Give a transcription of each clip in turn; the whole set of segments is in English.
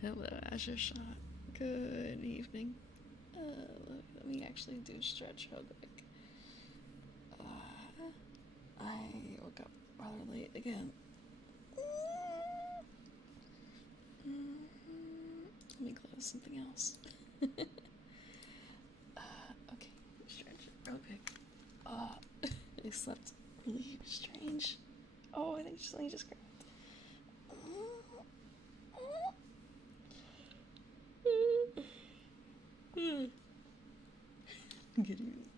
Hello, Azure Shot. Good evening. Let me actually do stretch real quick. I woke up rather late again. Let me close something else. Okay, stretch real quick. I slept really strange. Oh, I think something just grabbed. Good evening.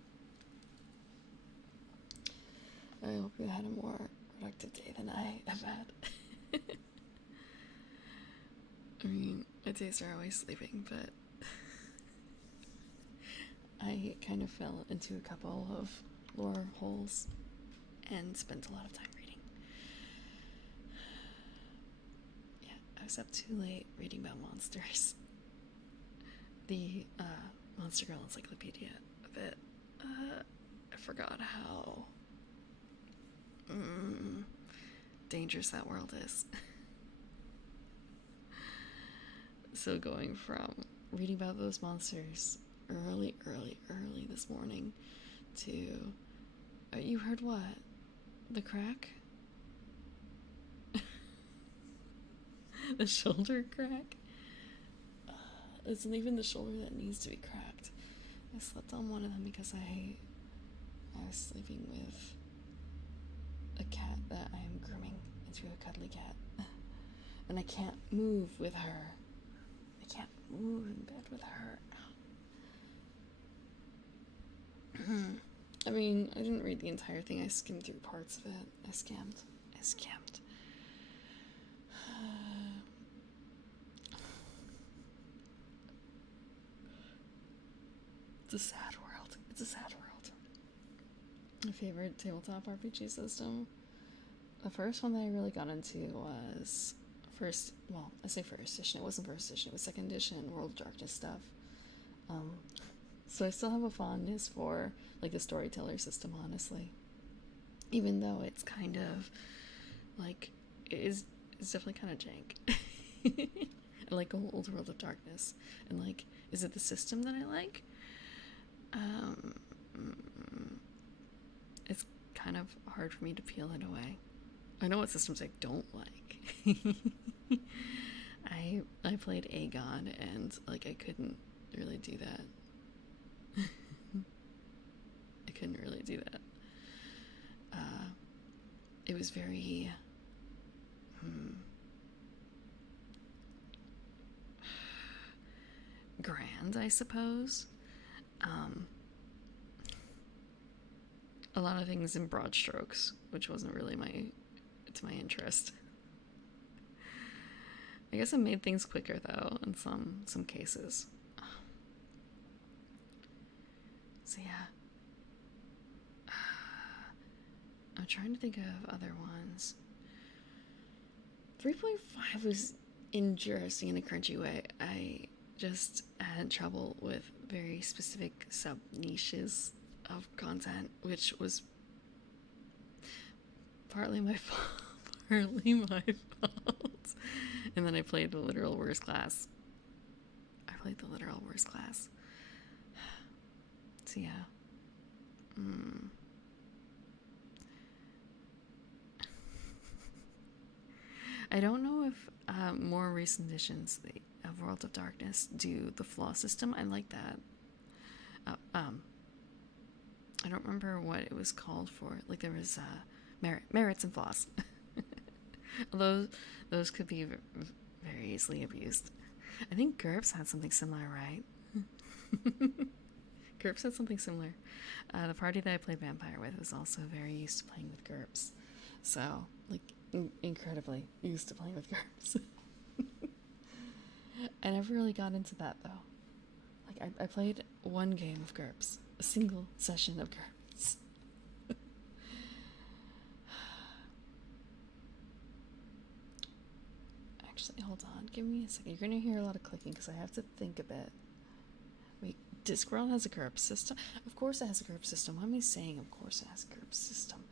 I hope you had a more productive day than I have had. I mean, my days are always sleeping, but I kind of fell into a couple of lore holes and spent a lot of time reading. Yeah, I was up too late reading about monsters. The Monster Girl Encyclopedia of it. I forgot how dangerous that world is. So going from reading about those monsters early this morning to you heard what? The crack? The shoulder crack? Isn't even the shoulder that needs to be cracked. I slept on one of them because I was sleeping with a cat that I am grooming into a cuddly cat. And I can't move with her. I can't move in bed with her. I mean, I didn't read the entire thing. I skimmed through parts of it. I scammed. It's a sad world. My favorite tabletop RPG system. The first one that I really got into was I say first edition. It wasn't first edition. It was second edition World of Darkness stuff. So I still have a fondness for like the storyteller system, honestly. Even though it's kind of like it's definitely kind of jank. I like old World of Darkness, and like, is it the system that I like? It's kind of hard for me to peel it away. I know what systems I don't like. I played Aegon, and like I couldn't really do that. I couldn't really do that. It was very grand, I suppose. A lot of things in broad strokes, which wasn't really to my interest. I guess it made things quicker though in some cases. So yeah. I'm trying to think of other ones. 3.5 was interesting in a cringy way. I just had trouble with very specific sub niches of content, which was partly my fault. And then I played the literal worst class. So yeah. I don't know if more recent editions of World of Darkness do the flaw system. I like that. I don't remember what it was called for. Like there was merits and flaws. Although those could be very easily abused. I think GURPS had something similar, right? GURPS had something similar. The party that I played Vampire with was also very used to playing with GURPS. So, like, incredibly used to playing with GURPS. I never really got into that, though. Like, I played one game of GURPS. A single session of GURPS. Actually, hold on. Give me a second. You're going to hear a lot of clicking because I have to think a bit. Wait, Discworld has a GURPS system? Of course it has a GURPS system. What am I saying? Of course it has a GURPS system.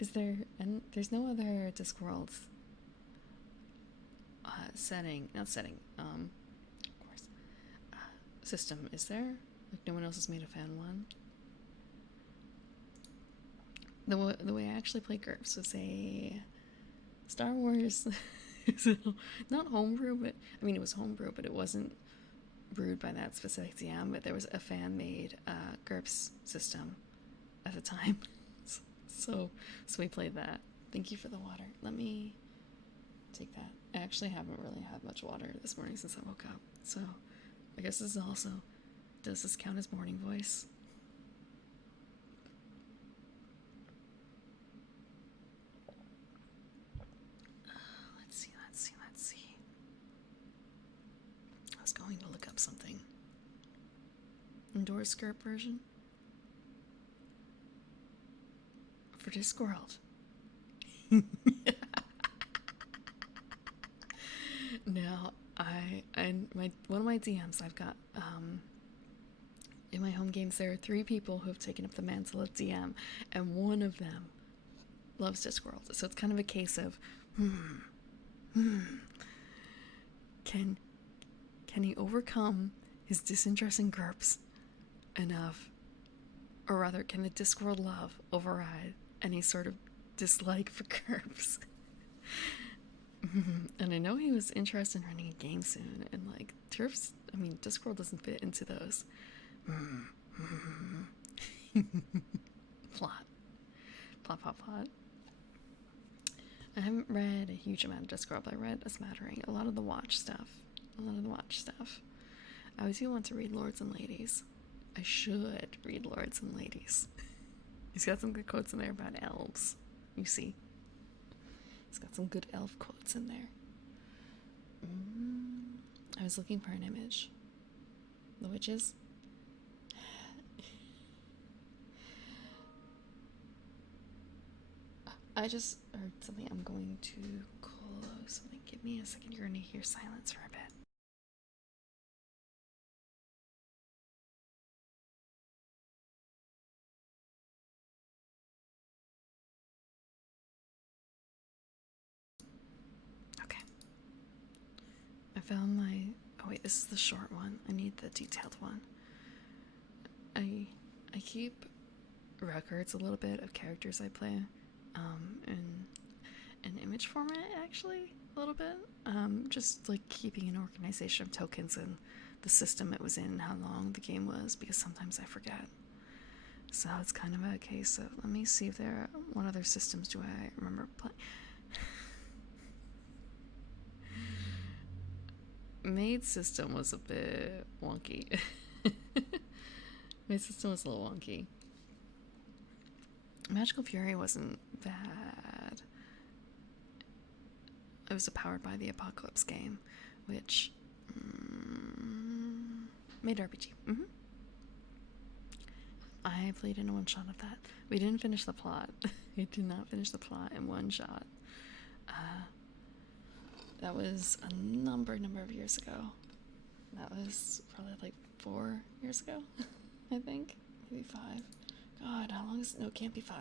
Is there... And there's no other Discworld of course, system is there? Like no one else has made a fan one. The way I actually play GURPS was a Star Wars, not homebrew, but I mean it was homebrew, but it wasn't brewed by that specific DM. But there was a fan-made GURPS system at the time, so we played that. Thank you for the water. Let me take that. I actually haven't really had much water this morning since I woke up, so I guess this is also, does this count as morning voice? Let's see. I was going to look up something. Indoor skirt version for Discworld. Now, one of my DMs I've got in my home games, there are 3 people who have taken up the mantle of DM, and one of them loves Discworld. So it's kind of a case of, can he overcome his disinterest in GURPS enough, or rather, can the Discworld love override any sort of dislike for GURPS? And I know he was interested in running a game soon, and like Discworld doesn't fit into those. Plot. I haven't read a huge amount of Discworld, but I read a smattering. A lot of the watch stuff. I do want to read Lords and Ladies. I should read Lords and Ladies. He's got some good quotes in there about elves. You see. He's got some good elf quotes in there. I was looking for an image. The witches? I just heard something. I'm going to close something. Give me a second. You're going to hear silence for a bit. Okay. I found my... Oh wait, this is the short one. I need the detailed one. I keep records a little bit of characters I play. In image format, actually, a little bit. Just like keeping an organization of tokens and the system it was in, how long the game was, because sometimes I forget. So it's kind of a case of, let me see if there are, what other systems do I remember playing. Maid system was a bit wonky. Maid system was a little wonky. Magical Fury wasn't bad. It was a Powered by the Apocalypse game, which made RPG. I played in a one-shot of that. We didn't finish the plot. We did not finish the plot in one shot. That was a number of years ago. That was probably like 4 years ago, I think. Maybe 5. God, how long is it? No, it can't be 5.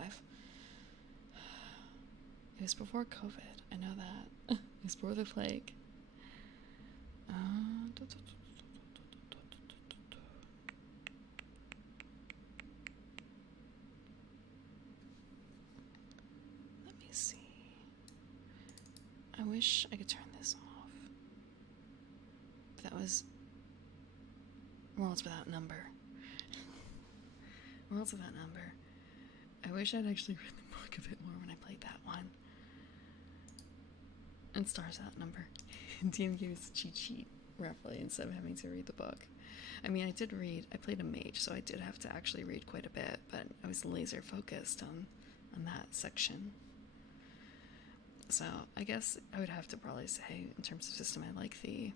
It was before COVID. I know that. It was before the plague. Let me see. I wish I could turn this off. That was Worlds Without Number. Worlds Without Number. I wish I'd actually read the book a bit more when I played that one. And Stars Without Number. DM gave us a cheat sheet, roughly, instead of having to read the book. I mean, I played a mage, so I did have to actually read quite a bit, but I was laser focused on that section. So I guess I would have to probably say, in terms of system, I like the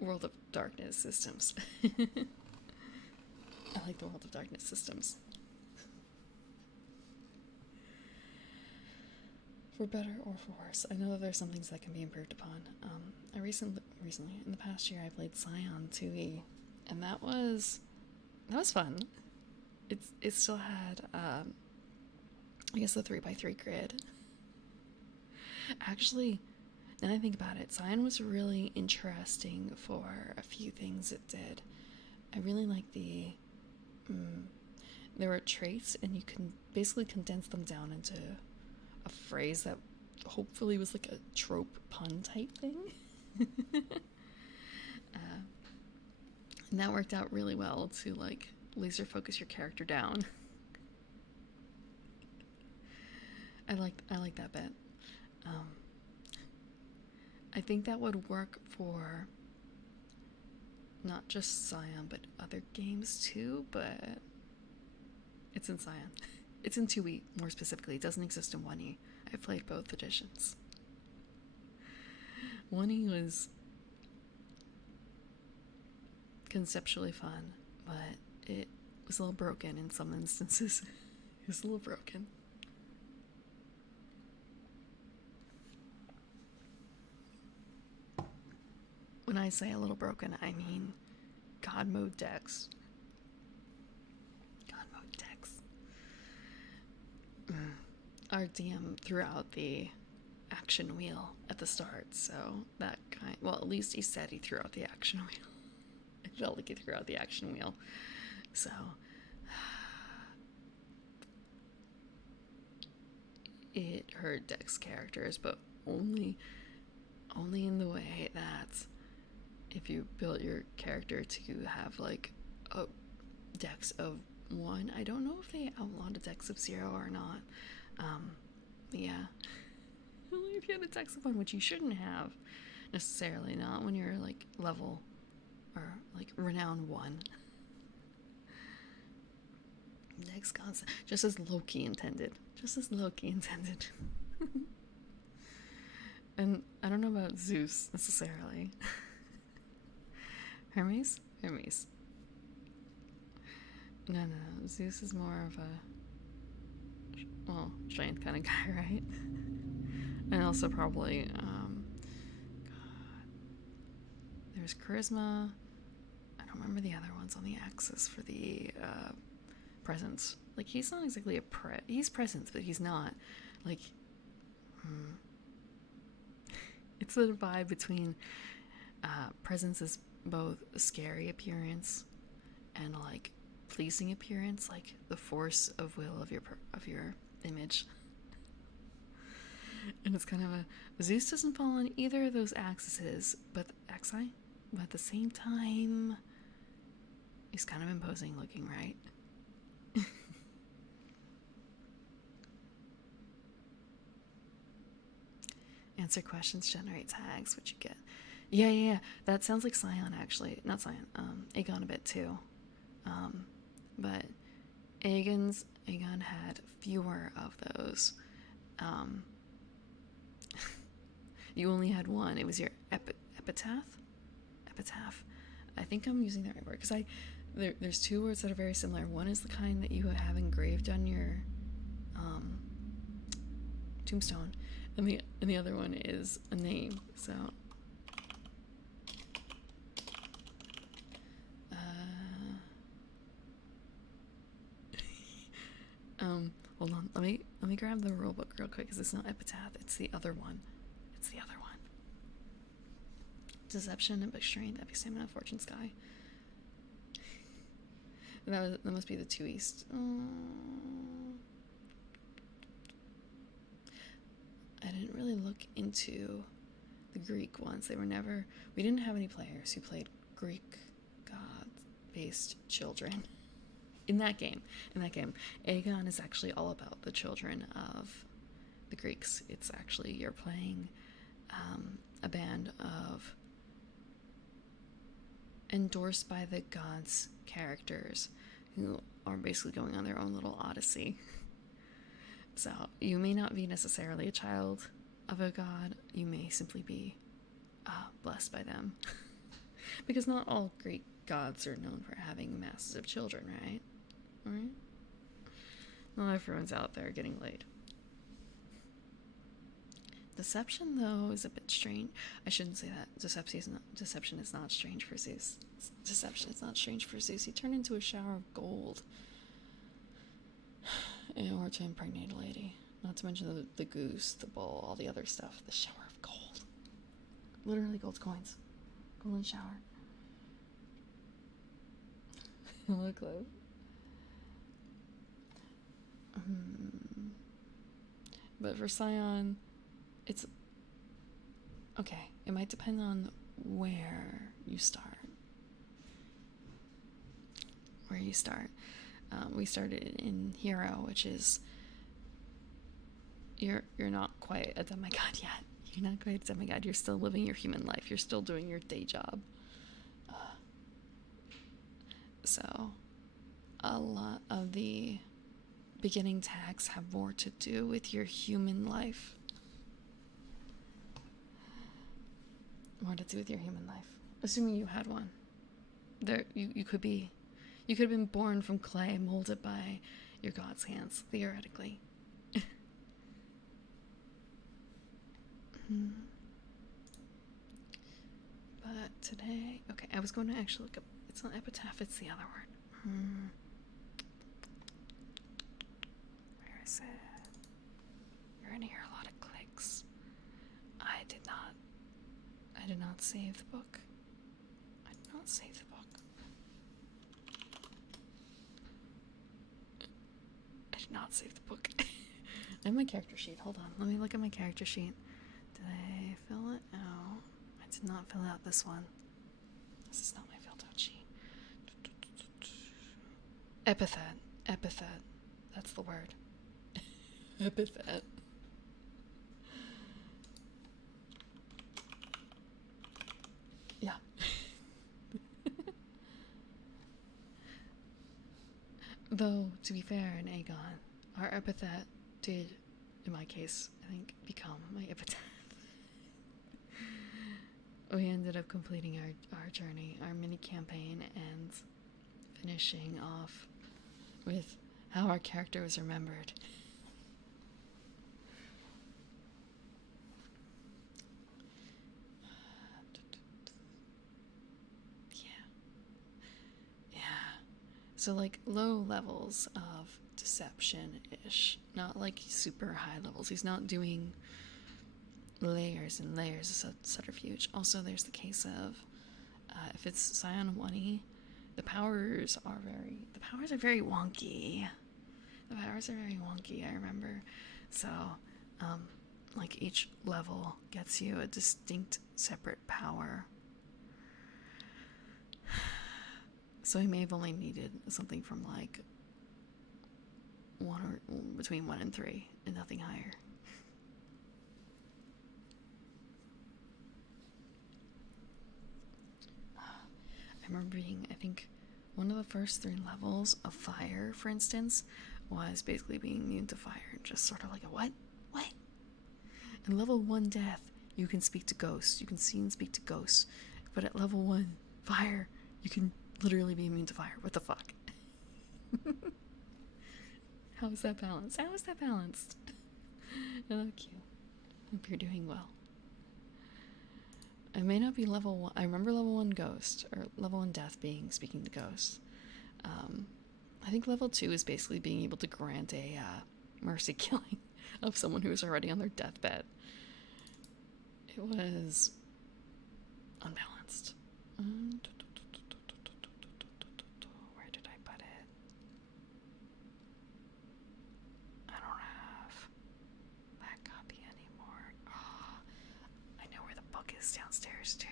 World of Darkness systems. I like the World of Darkness systems. For better or for worse. I know that there's some things that can be improved upon. I recently, in the past year, I played Scion 2E, and that was fun. It still had, I guess, the 3x3 grid. Actually, and I think about it, Cyan was really interesting for a few things it did. I really like there were traits, and you can basically condense them down into a phrase that hopefully was like a trope pun type thing. And that worked out really well to like laser focus your character down. I like that bit. I think that would work for not just Cyan but other games too, but it's in Cyan. It's in 2E more specifically. It doesn't exist in 1E. I've played both editions. 1E was conceptually fun, but it was a little broken in some instances. It was a little broken. When I say a little broken, I mean God mode decks. God mode decks. Our DM threw out the action wheel at the start, so that kind. Well, at least he said he threw out the action wheel. It felt like he threw out the action wheel. So it hurt Dex characters, but only in the way that if you built your character to have like a dex of 1, I don't know if they outlawed a dex of 0 or not. Yeah. Only if you had a dex of 1, which you shouldn't have necessarily, not when you're like level or like renown 1. Dex constant, just as Loki intended. And I don't know about Zeus necessarily. Hermes? No. Zeus is more of a, well, strength kind of guy, right? And also probably, God, there's charisma. I don't remember the other ones on the axis for the presence. Like, he's not exactly he's presence, but he's not. Like, it's the vibe between presence is both a scary appearance and like pleasing appearance, like the force of will of your image. And it's kind of Zeus doesn't fall on either of those axes, but at the same time, he's kind of imposing looking, right? Answer questions, generate tags, what you get. Yeah. That sounds like Cyan, actually. Not Cyan, Aegon a bit too. But Aegon had fewer of those. You only had one. It was your epitaph. I think I'm using that right word, because there's 2 words that are very similar. One is the kind that you have engraved on your tombstone, and the other one is a name. So hold on, let me grab the rule book real quick, because it's not epitaph, it's the other one. Deception, epic strength, epic stamina, fortune sky. That must be the 2 East. I didn't really look into the Greek ones. We didn't have any players who played Greek god-based children. In that game, Aegon is actually all about the children of the Greeks. It's actually, you're playing a band of endorsed by the gods characters who are basically going on their own little odyssey. So you may not be necessarily a child of a god, you may simply be blessed by them. Because not all Greek gods are known for having masses of children, right? Not everyone's out there getting laid. Deception, though, is a bit strange. I shouldn't say that. Deception is not strange for Zeus. Deception is not strange for Zeus. He turned into a shower of gold in order to impregnate a lady. Not to mention the goose, the bull, all the other stuff. The shower of gold. Literally gold coins. Golden shower. Look close. But for Scion, it's okay. It might depend on where you start. We started in Hero, which is you're not quite a demigod yet. You're not quite a demigod. You're still living your human life. You're still doing your day job. So a lot of the beginning tags have more to do with your human life. More to do with your human life. Assuming you had one. You could have been born from clay, molded by your god's hands, theoretically. But today, okay, I was going to actually look up, it's not epitaph, it's the other word. Where is it? You're gonna hear a lot of clicks. I did not save the book. I did not save the book. I did not save the book. I have my character sheet. Hold on. Let me look at my character sheet. Did I fill it out? I did not fill out this one. This is not my filled out sheet. Epithet. That's the word. Epithet. Yeah. Though, to be fair, in Aegon, our epithet did, in my case, I think, become my epitaph. We ended up completing our journey, our mini campaign, and finishing off with how our character was remembered. Yeah. So like low levels of deception-ish, not like super high levels. He's not doing layers and layers of subterfuge. Also, there's the case of if it's Scion 1E, the powers are very wonky. I remember. So, like each level gets you a distinct separate power. So he may have only needed something from like between 1 and 3 and nothing higher. I remember I think one of the first 3 levels of fire, for instance, was basically being immune to fire. Just sort of like a what? In level 1 death, you can speak to ghosts. You can see and speak to ghosts. But at level 1 fire, you can literally be immune to fire. What the fuck? How is that balanced? Thank you. Hope you're doing well. I may not be level 1. I remember level 1 ghost, or level 1 death being speaking to ghosts. I think level 2 is basically being able to grant a mercy killing of someone who is already on their deathbed. It was unbalanced. Where did I put it? I don't have that copy anymore. Oh, I know where the book is downstairs too.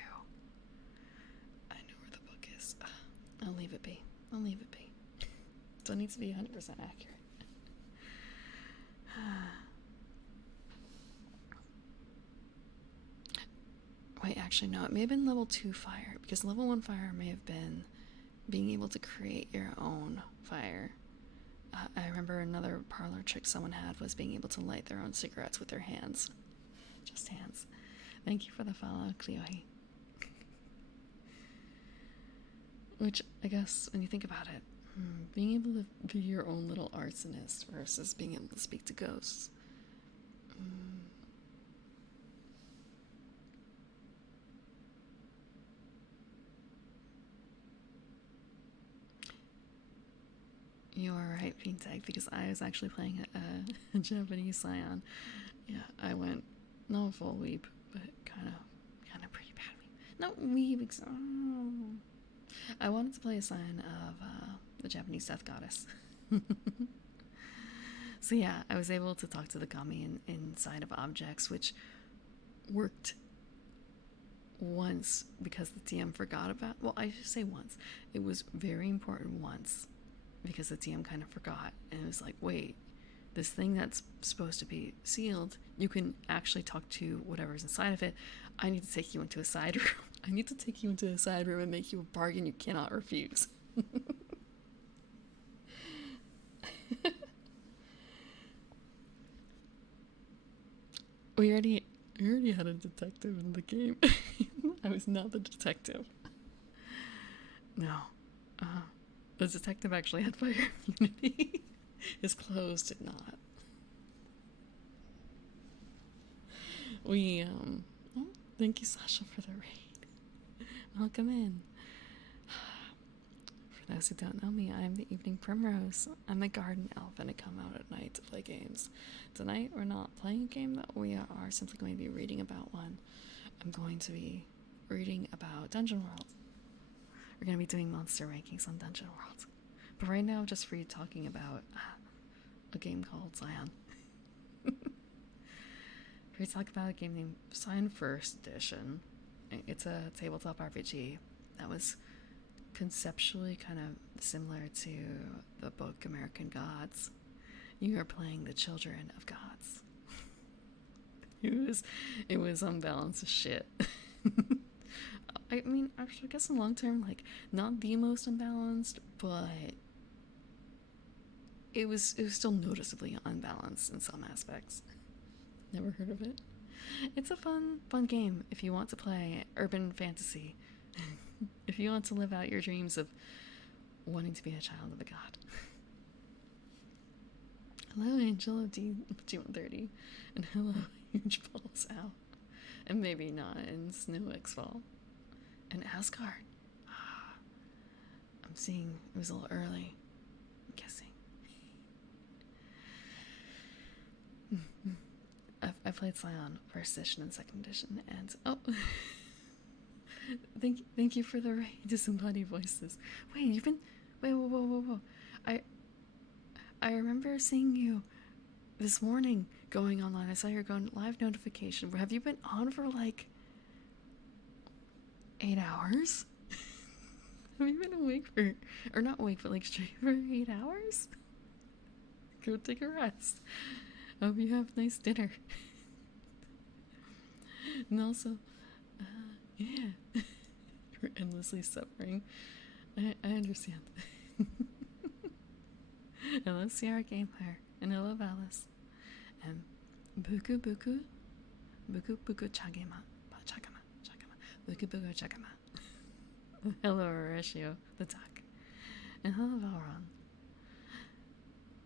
I'll leave it be. So it needs to be 100% accurate. Wait, actually no, it may have been level 2 fire, because level 1 fire may have been being able to create your own fire. I remember another parlor trick someone had was being able to light their own cigarettes with their hands. Just hands. Thank you for the follow, Cleohe. Which, I guess, when you think about it, being able to be your own little arsonist versus being able to speak to ghosts. You are right, Fintech, because I was actually playing a Japanese Scion. Yeah, I went not a full weep, but kind of pre not weeks. Oh. I wanted to play a sign of the Japanese death goddess. So yeah, I was able to talk to the kami inside of objects, which worked once because the TM forgot about. Well, I should say once. It was very important once because the TM kind of forgot, and it was like, wait, this thing that's supposed to be sealed, you can actually talk to whatever's inside of it. I need to take you into a side room. I need to take you into a side room and make you a bargain you cannot refuse. We already had a detective in the game. I was not the detective. No. The detective actually had fire immunity. His clothes did not. We, oh, thank you, Sasha, for the raid. Welcome in. For those who don't know me, I'm the Evening Primrose. I'm a garden elf and I come out at night to play games. Tonight, we're not playing a game, but we are simply going to be reading about one. I'm going to be reading about Dungeon World. We're going to be doing monster rankings on Dungeon World. But right now, I'm just free talking about a game called Scion. We're talk about a game named Scion First Edition. It's a tabletop RPG that was conceptually kind of similar to the book American Gods. You are playing the children of gods. It was unbalanced as shit. I mean, actually, I guess in long term, like, not the most unbalanced, but it was still noticeably unbalanced in some aspects. Never heard of it. It's a fun game if you want to play urban fantasy. If you want to live out your dreams of wanting to be a child of a god. Hello, Angel of G130. And hello, Huge Balls Out. And maybe not in Snow X-Fall. And Asgard. I'm seeing it was a little early. I'm guessing. I played Scion first edition and second edition, and oh, thank you for the raid, disembodied voices. Wait, whoa. I remember seeing you this morning going online. I saw your going live notification. Have you been on for like 8 hours? Have you been awake for, or not awake, but like straight for 8 hours? Go take a rest. Hope you have nice dinner. And also, yeah, we're endlessly suffering. I understand. Hello, Sierra Gamer, and hello, Alice. And buku chagema, buku chagema. Hello, Horatio, the duck, and hello, Valron.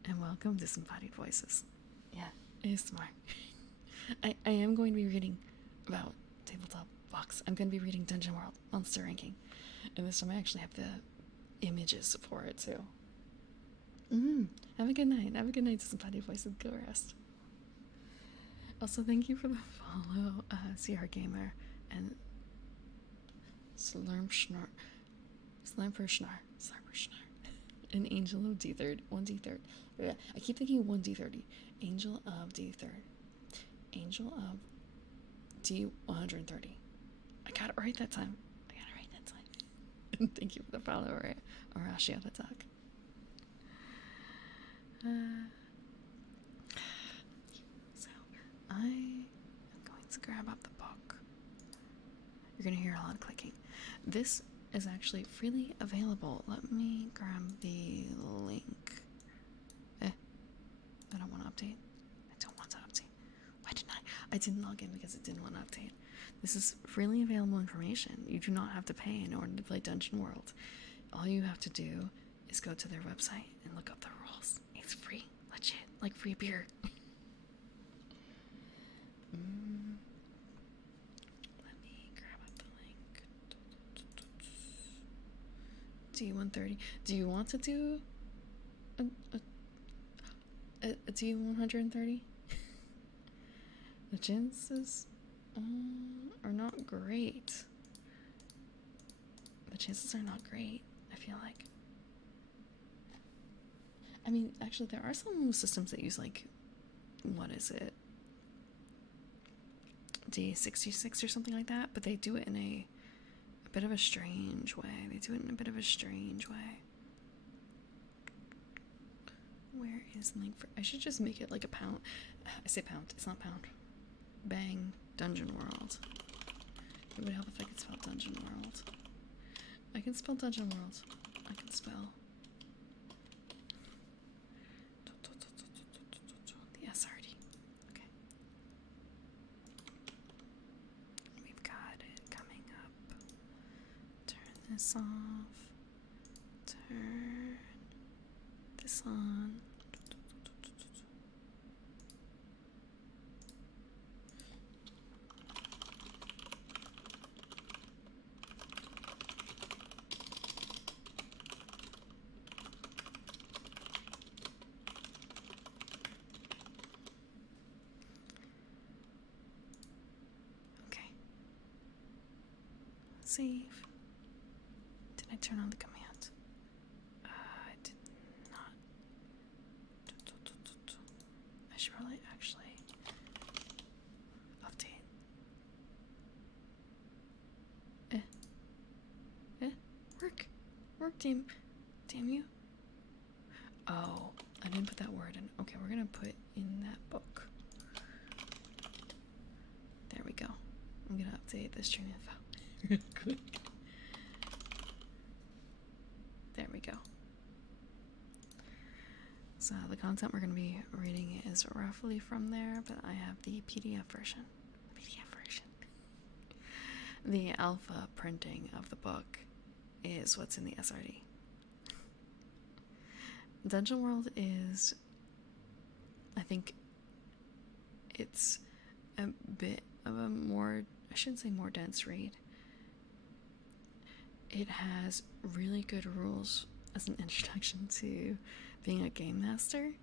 And welcome, Disembodied Voices. Yeah, ASMR. I am going to be reading about tabletop books. I'm going to be reading Dungeon World Monster Ranking. And this time I actually have the images for it too. Have a good night. Have a good night, Disembodied Voices. Go rest. Also, thank you for the follow, CR Gamer and Slurmschnarr, and Angel of D3rd, 1D3rd. I keep thinking 1D30. Angel of D3rd. Angel of D130. I got it right that time. And thank you for the follow, Horatio the duck. So, I am going to grab up the book. You're going to hear a lot of clicking. This is actually freely available. Let me grab the link. I don't want to update. Why didn't I? I didn't log in because it didn't want to update. This is freely available information. You do not have to pay in order to play Dungeon World. All you have to do is go to their website and look up the rules. It's free. Legit. Like free beer. Let me grab up the link. D130. Do you want to do a D130? The chances are not great. the chances are not great, I feel like. I mean, actually, there are some systems that use, like, what is it? D66 or something like that, but they do it in a bit of a strange way. Where is the link for? I should just make it like a pound. I say pound. It's not pound. Bang. Dungeon World. It would help if I could spell Dungeon World. I can spell Dungeon World. I can spell the SRD. Okay. We've got it coming up. Turn this off. Turn this on. Okay. Save. Did I turn on the command? I did not. I should probably actually update. Work, team. Damn you. Oh, I didn't put that word in. Okay, we're gonna put in that book. There we go. I'm gonna update this stream info real quick. There we go. So the content we're going to be reading is roughly from there, but I have the PDF version. The alpha printing of the book is what's in the SRD. Dungeon World is, I think, it's a bit of a more, I shouldn't say more dense read. It has really good rules as an introduction to being a game master.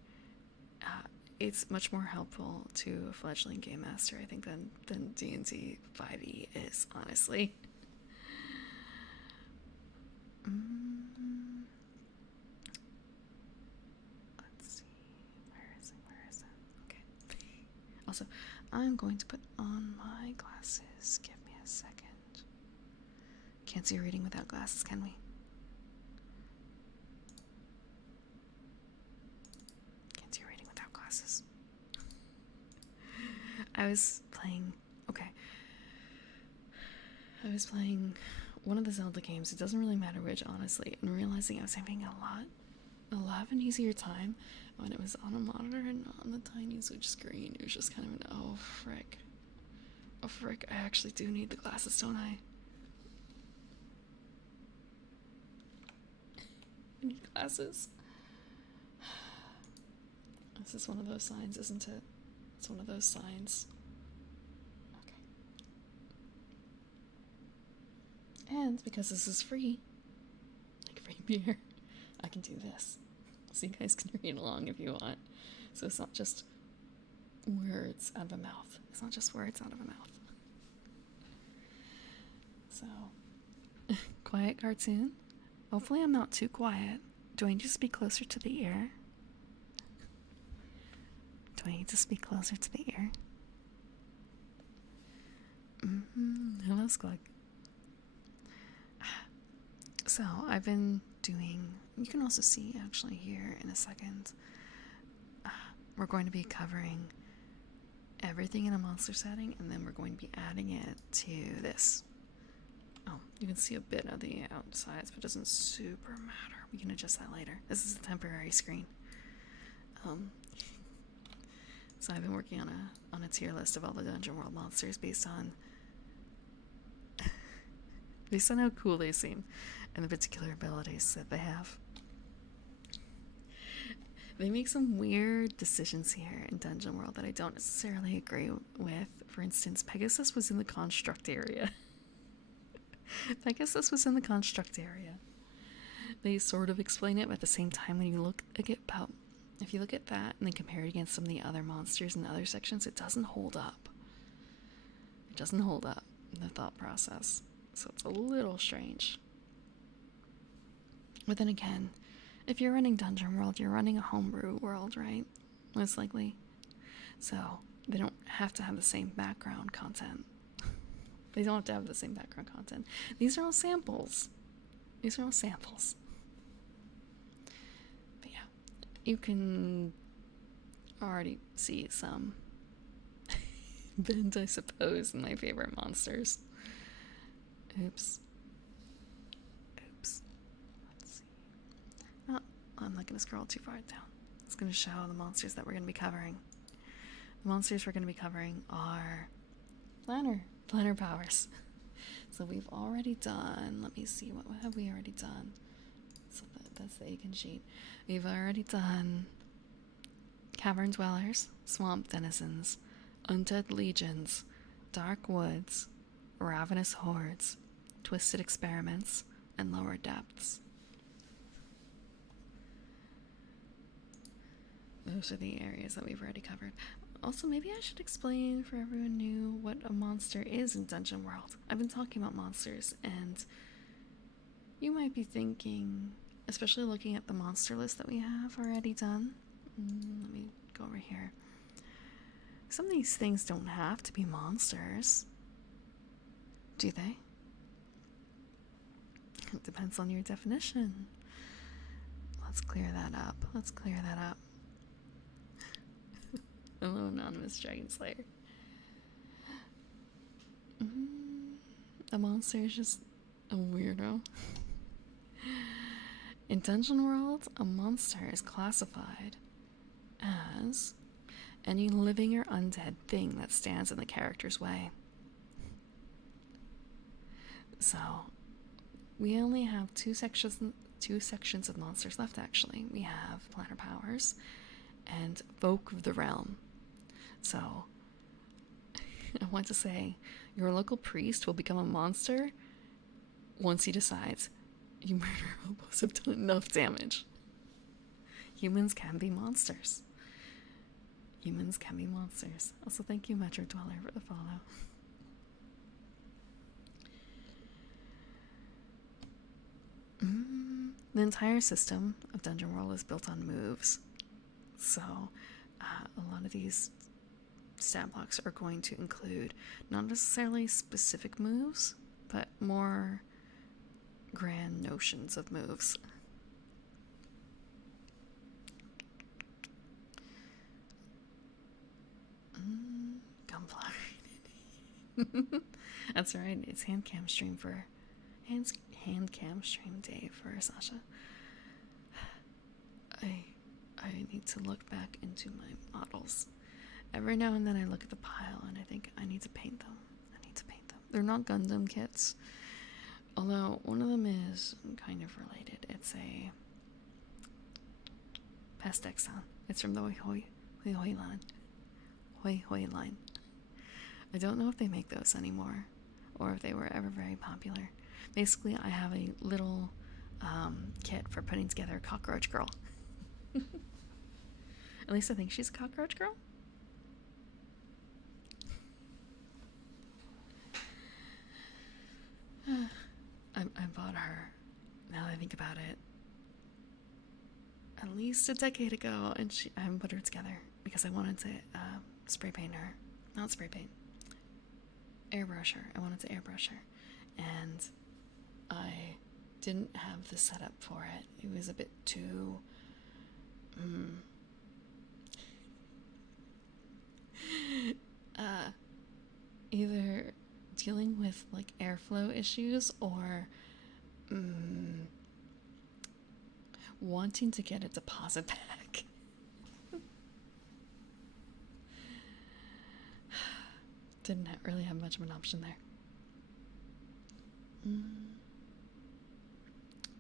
It's much more helpful to a fledgling game master, I think, than D&D 5e is, honestly. Let's see. Where is it? Okay. Also, I'm going to put on my glasses. Give me a second. Can't see reading without glasses, can we? Can't see reading without glasses. I was playing one of the Zelda games. It doesn't really matter which, honestly, and realizing I was having a lot of an easier time when it was on a monitor and not on the tiny Switch screen. It was just kind of an oh frick, I actually do need the glasses, don't I? I need glasses. This is one of those signs, isn't it? It's one of those signs. Okay. And because this is free, like free beer, I can do this. So you guys can read along if you want. So it's not just words out of a mouth. It's not just words out of a mouth. So, quiet cartoon. Hopefully I'm not too quiet. Do I need to speak closer to the ear? Hello, Squug. So, I've been doing, you can also see actually here in a second, we're going to be covering everything in a monster setting, and then we're going to be adding it to this. Oh, you can see a bit of the outsides, but it doesn't super matter. We can adjust that later. This is a temporary screen. So I've been working on a tier list of all the Dungeon World monsters based on how cool they seem and the particular abilities that they have. They make some weird decisions here in Dungeon World that I don't necessarily agree with. For instance, Pegasus was in the construct area. They sort of explain it, but at the same time, when you look at if you look at that and then compare it against some of the other monsters in the other sections, it doesn't hold up. It doesn't hold up in the thought process. So it's a little strange. But then again, if you're running Dungeon World, you're running a homebrew world, right? Most likely. So they don't have to have the same background content. They don't have to have the same background content. These are all samples. These are all samples. But yeah, you can already see some bend, I suppose, in my favorite monsters. Oops. Let's see. Oh, I'm not going to scroll too far down. It's going to show the monsters that we're going to be covering. The monsters we're going to be covering are Planar Powers. So we've already done, let me see, what have we already done? So that's the Aiken sheet. We've already done Cavern Dwellers, Swamp Denizens, Undead Legions, Dark Woods, Ravenous Hordes, Twisted Experiments, and Lower Depths. Those are the areas that we've already covered. Also, maybe I should explain for everyone new what a monster is in Dungeon World. I've been talking about monsters, and you might be thinking, especially looking at the monster list that we have already done. Let me go over here. Some of these things don't have to be monsters. Do they? It depends on your definition. Let's clear that up. Hello, Anonymous Dragon Slayer. A monster is just a weirdo. In Dungeon World, a monster is classified as any living or undead thing that stands in the character's way. So, we only have two sections of monsters left, actually. We have Planar Powers and Folk of the Realm. So, I want to say, your local priest will become a monster once he decides you murder hobos have done enough damage. Humans can be monsters. Also, thank you, Metro Dweller, for the follow. The entire system of Dungeon World is built on moves. So, a lot of these stat blocks are going to include not necessarily specific moves, but more grand notions of moves. Gunpla. That's right, it's hand cam stream day for Sasha. I need to look back into my models. Every now and then I look at the pile and I think I need to paint them. They're not Gundam kits, although one of them is kind of related. It's a Pastexon. It's from the Hoi Hoi line. I don't know if they make those anymore or if they were ever very popular. Basically, I have a little kit for putting together a cockroach girl. At least I think she's a cockroach girl. I bought her, now that I think about it, at least a decade ago, and I haven't put her together because I wanted to spray paint her. Not spray paint. Airbrush her. I wanted to airbrush her. And I didn't have the setup for it. It was a bit too... either dealing with like airflow issues or wanting to get a deposit back. Didn't really have much of an option there.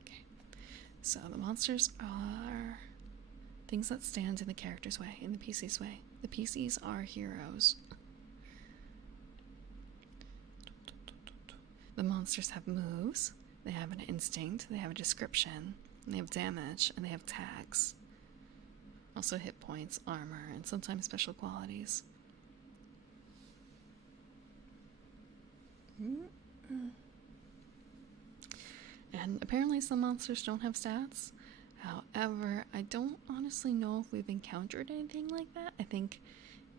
Okay, so the monsters are things that stand in the character's way, in the PC's way. The PCs are heroes. The monsters have moves, they have an instinct, they have a description, and they have damage, and they have tags. Also hit points, armor, and sometimes special qualities. And And apparently some monsters don't have stats. However, I don't honestly know if we've encountered anything like that. I think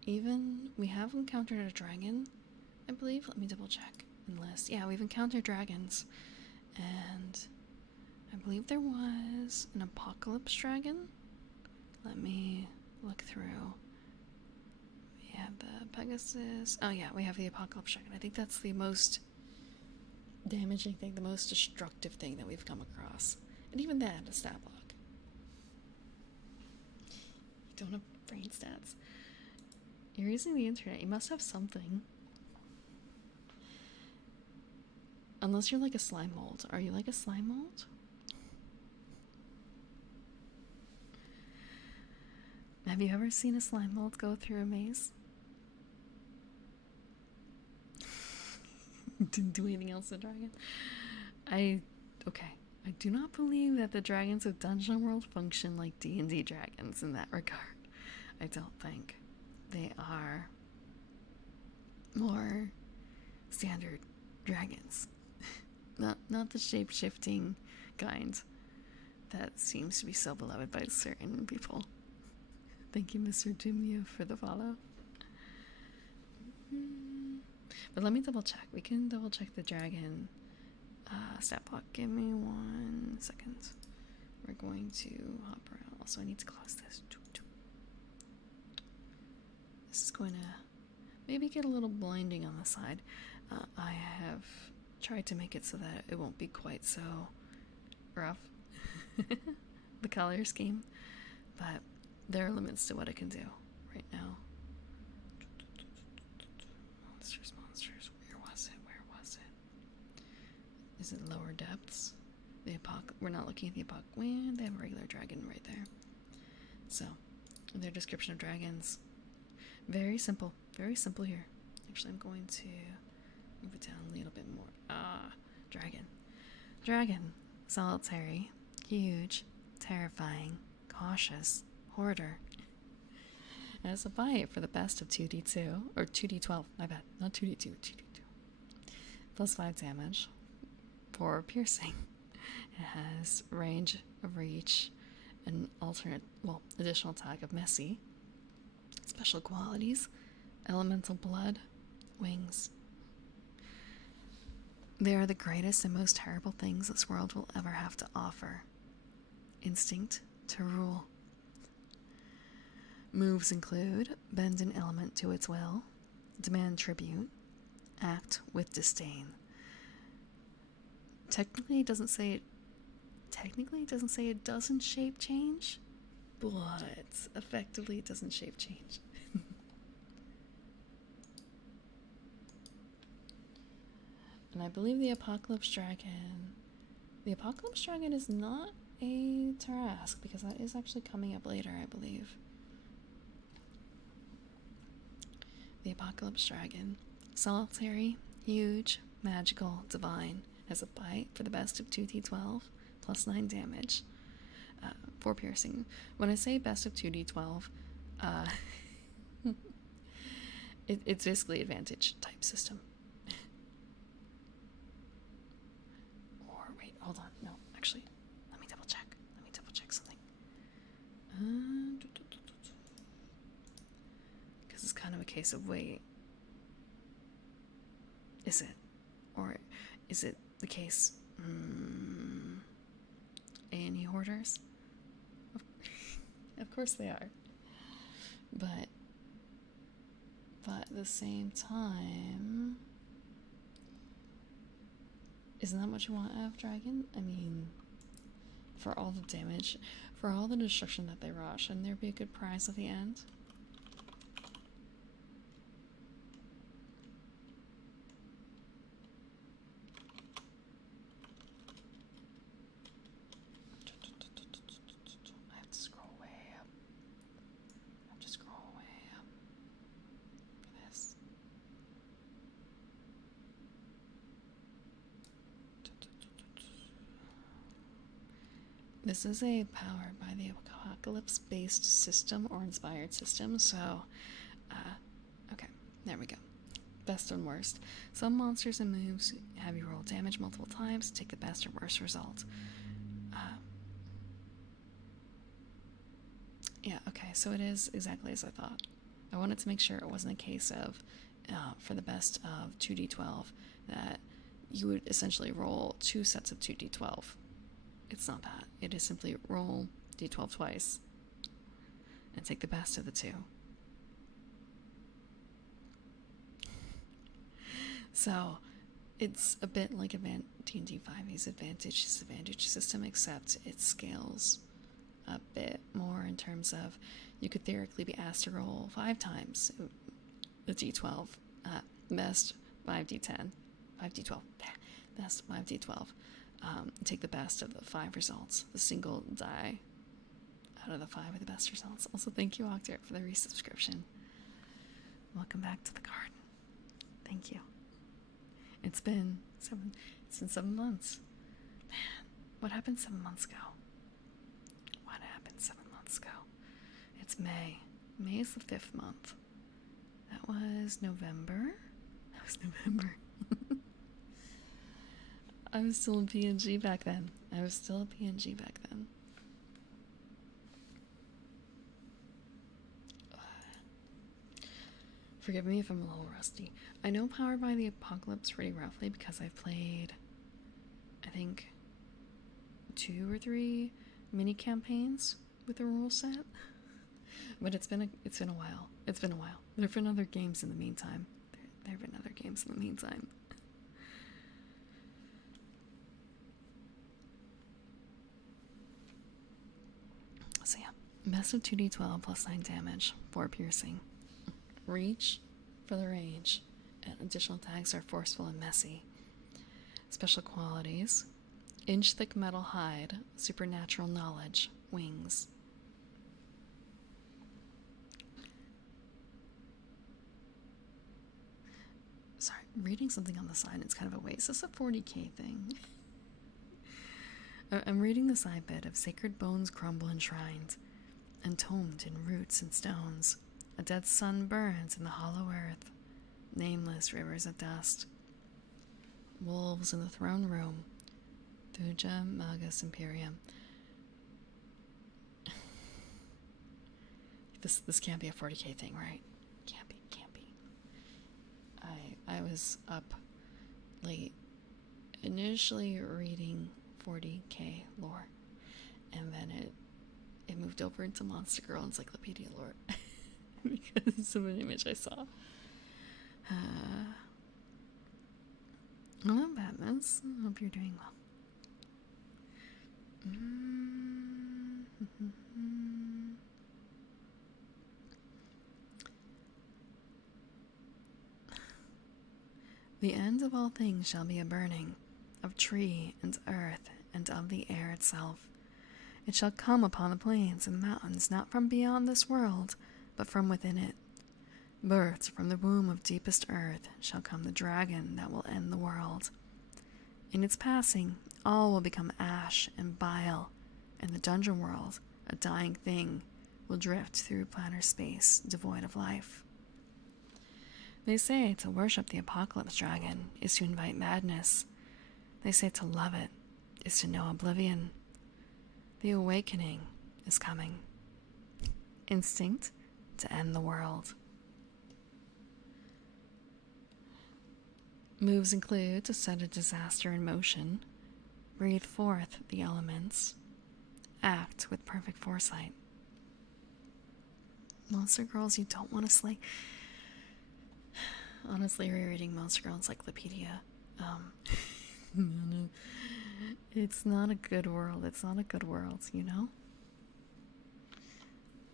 even we have encountered a dragon, I believe. Let me double check in the list. Yeah, we've encountered dragons. And I believe there was an apocalypse dragon. Let me look through. We have the Pegasus. Oh yeah, we have the apocalypse dragon. I think that's the most damaging thing, the most destructive thing that we've come across. And even that had a stat block. You don't have brain stats. You're using the internet. You must have something. Unless you're like a slime mold. Are you like a slime mold? Have you ever seen a slime mold go through a maze? Didn't do anything else to dragon. Okay. I do not believe that the dragons of Dungeon World function like D&D dragons in that regard. I don't think. They are more standard dragons. Not the shape-shifting kind that seems to be so beloved by certain people. Thank you, Mr. Dumia, for the follow. But let me double check. We can double check the dragon stat block. Give me 1 second. We're going to hop around. Also, I need to close this. This is going to maybe get a little blinding on the side. I have tried to make it so that it won't be quite so rough, the color scheme, but there are limits to what it can do right now. Monsters. Where was it? Is it lower depths? We're not looking at the they have a regular dragon right there. So, their description of dragons, very simple here. Actually, I'm going to move it down a little bit more. Dragon. Solitary. Huge. Terrifying. Cautious. Hoarder. As a bite for the best of 2d2. Or 2d12. My bad. Not 2d2. 2d2. Plus 5 damage. For piercing. It has range of reach. An additional attack of messy. Special qualities. Elemental blood. Wings. They are the greatest and most terrible things this world will ever have to offer. Instinct to rule. Moves include bend an element to its will, demand tribute, act with disdain. Technically it doesn't say it doesn't shape change, but effectively it doesn't shape change. And I believe the Apocalypse Dragon is not a Tarrasque, because that is actually coming up later, I believe. The Apocalypse Dragon. Solitary, huge, magical, divine. Has a bite for the best of 2d12, plus 9 damage. 4 piercing. When I say best of 2d12, it's basically advantage type system. Or wait, hold on. No, actually, let me double check. Something. Because it's kind of a case of wait. Is it? Or is it the case? A&E hoarders? Of course they are. But at the same time, isn't that what you want out of Dragon? I mean, for all the damage, for all the destruction that they wrought, shouldn't there be a good prize at the end? This is a powered by the apocalypse-based system or inspired system, so, okay, there we go. Best and worst. Some monsters and moves have you roll damage multiple times to take the best or worst result. Yeah, okay, so it is exactly as I thought. I wanted to make sure it wasn't a case of, for the best of 2d12, that you would essentially roll 2 sets of 2d12. It's not that. It is simply roll d12 twice and take the best of the two. So it's a bit like D&D 5e's advantage disadvantage system, except it scales a bit more in terms of you could theoretically be asked to roll 5 times the d12, best 5d10, 5d12, best 5d12, take the best of the 5 results, the single die out of the 5 are the best results. Also, thank you, Octart, for the resubscription. Welcome back to the garden. Thank you. It's been 7 months. Man, what happened 7 months ago? What happened 7 months ago? It's May. May is the 5th month. That was November. I was still in PNG back then. Forgive me if I'm a little rusty. I know Powered by the Apocalypse pretty roughly because I've played, I think, 2 or 3 mini campaigns with the rule set. But it's been a while. There have been other games in the meantime. So yeah, best of 2d12 plus 9 damage, 4 piercing. Reach for the range, and additional tags are forceful and messy. Special qualities: inch-thick metal hide, supernatural knowledge, wings. Sorry, reading something on the side, it's kind of a waste. Is this a 40k thing? I'm reading the side bit of sacred bones crumble enshrined, entombed in roots and stones. A dead sun burns in the hollow earth. Nameless rivers of dust. Wolves in the throne room. Thuja Magus Imperium. This can't be a 40k thing, right? Can't be. I was up late initially reading 40k lore, and then it moved over into Monster Girl Encyclopedia lore because of an image I saw. Hello, Batmas. I hope you're doing well. The end of all things shall be a burning, of tree and earth and of the air itself. It shall come upon the plains and mountains, not from beyond this world, but from within it. Birthed from the womb of deepest earth shall come the dragon that will end the world. In its passing, all will become ash and bile, and the dungeon world, a dying thing, will drift through planar space, devoid of life. They say to worship the apocalypse dragon is to invite madness. They say to love it is to know oblivion. The awakening is coming. Instinct to end the world. Moves include to set a disaster in motion, breathe forth the elements, act with perfect foresight. Monster Girls you don't want to slay. Honestly, rereading Monster Girl Encyclopedia, it's not a good world. You know?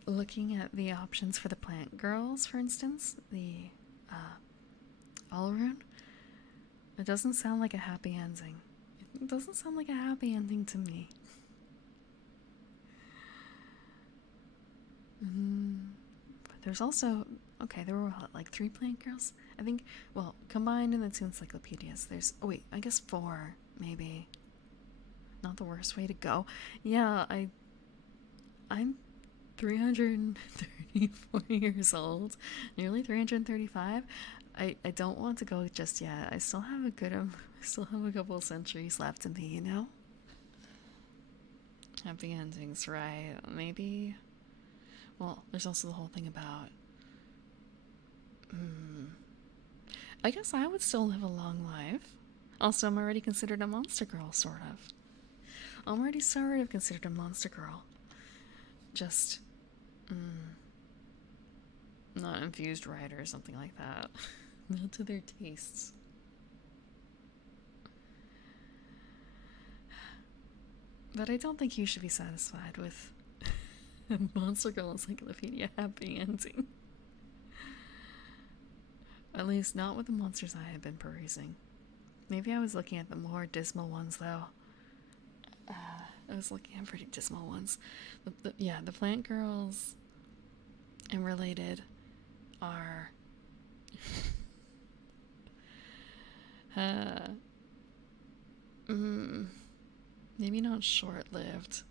Looking at the options for the plant girls, for instance, the Alrune, it doesn't sound like a happy ending. It doesn't sound like a happy ending to me. But there's also, there were like 3 plant girls? I think, combined in the 2 encyclopedias, there's, I guess 4, maybe. Not the worst way to go. Yeah, I'm 334 years old, nearly 335. I don't want to go just yet. I still have I still have a couple centuries left in me, you know? Happy endings, right? Maybe. Well, there's also the whole thing about. I guess I would still live a long life. Also, I'm already considered a monster girl, sort of. I'm already sort of considered a monster girl. Just. Not infused right or something like that. Not to their tastes. But I don't think you should be satisfied with a Monster Girl Encyclopedia happy ending. At least not with the monsters I have been perusing. Maybe I was looking at the more dismal ones, though. I was looking at pretty dismal ones. The plant girls and related are maybe not short-lived,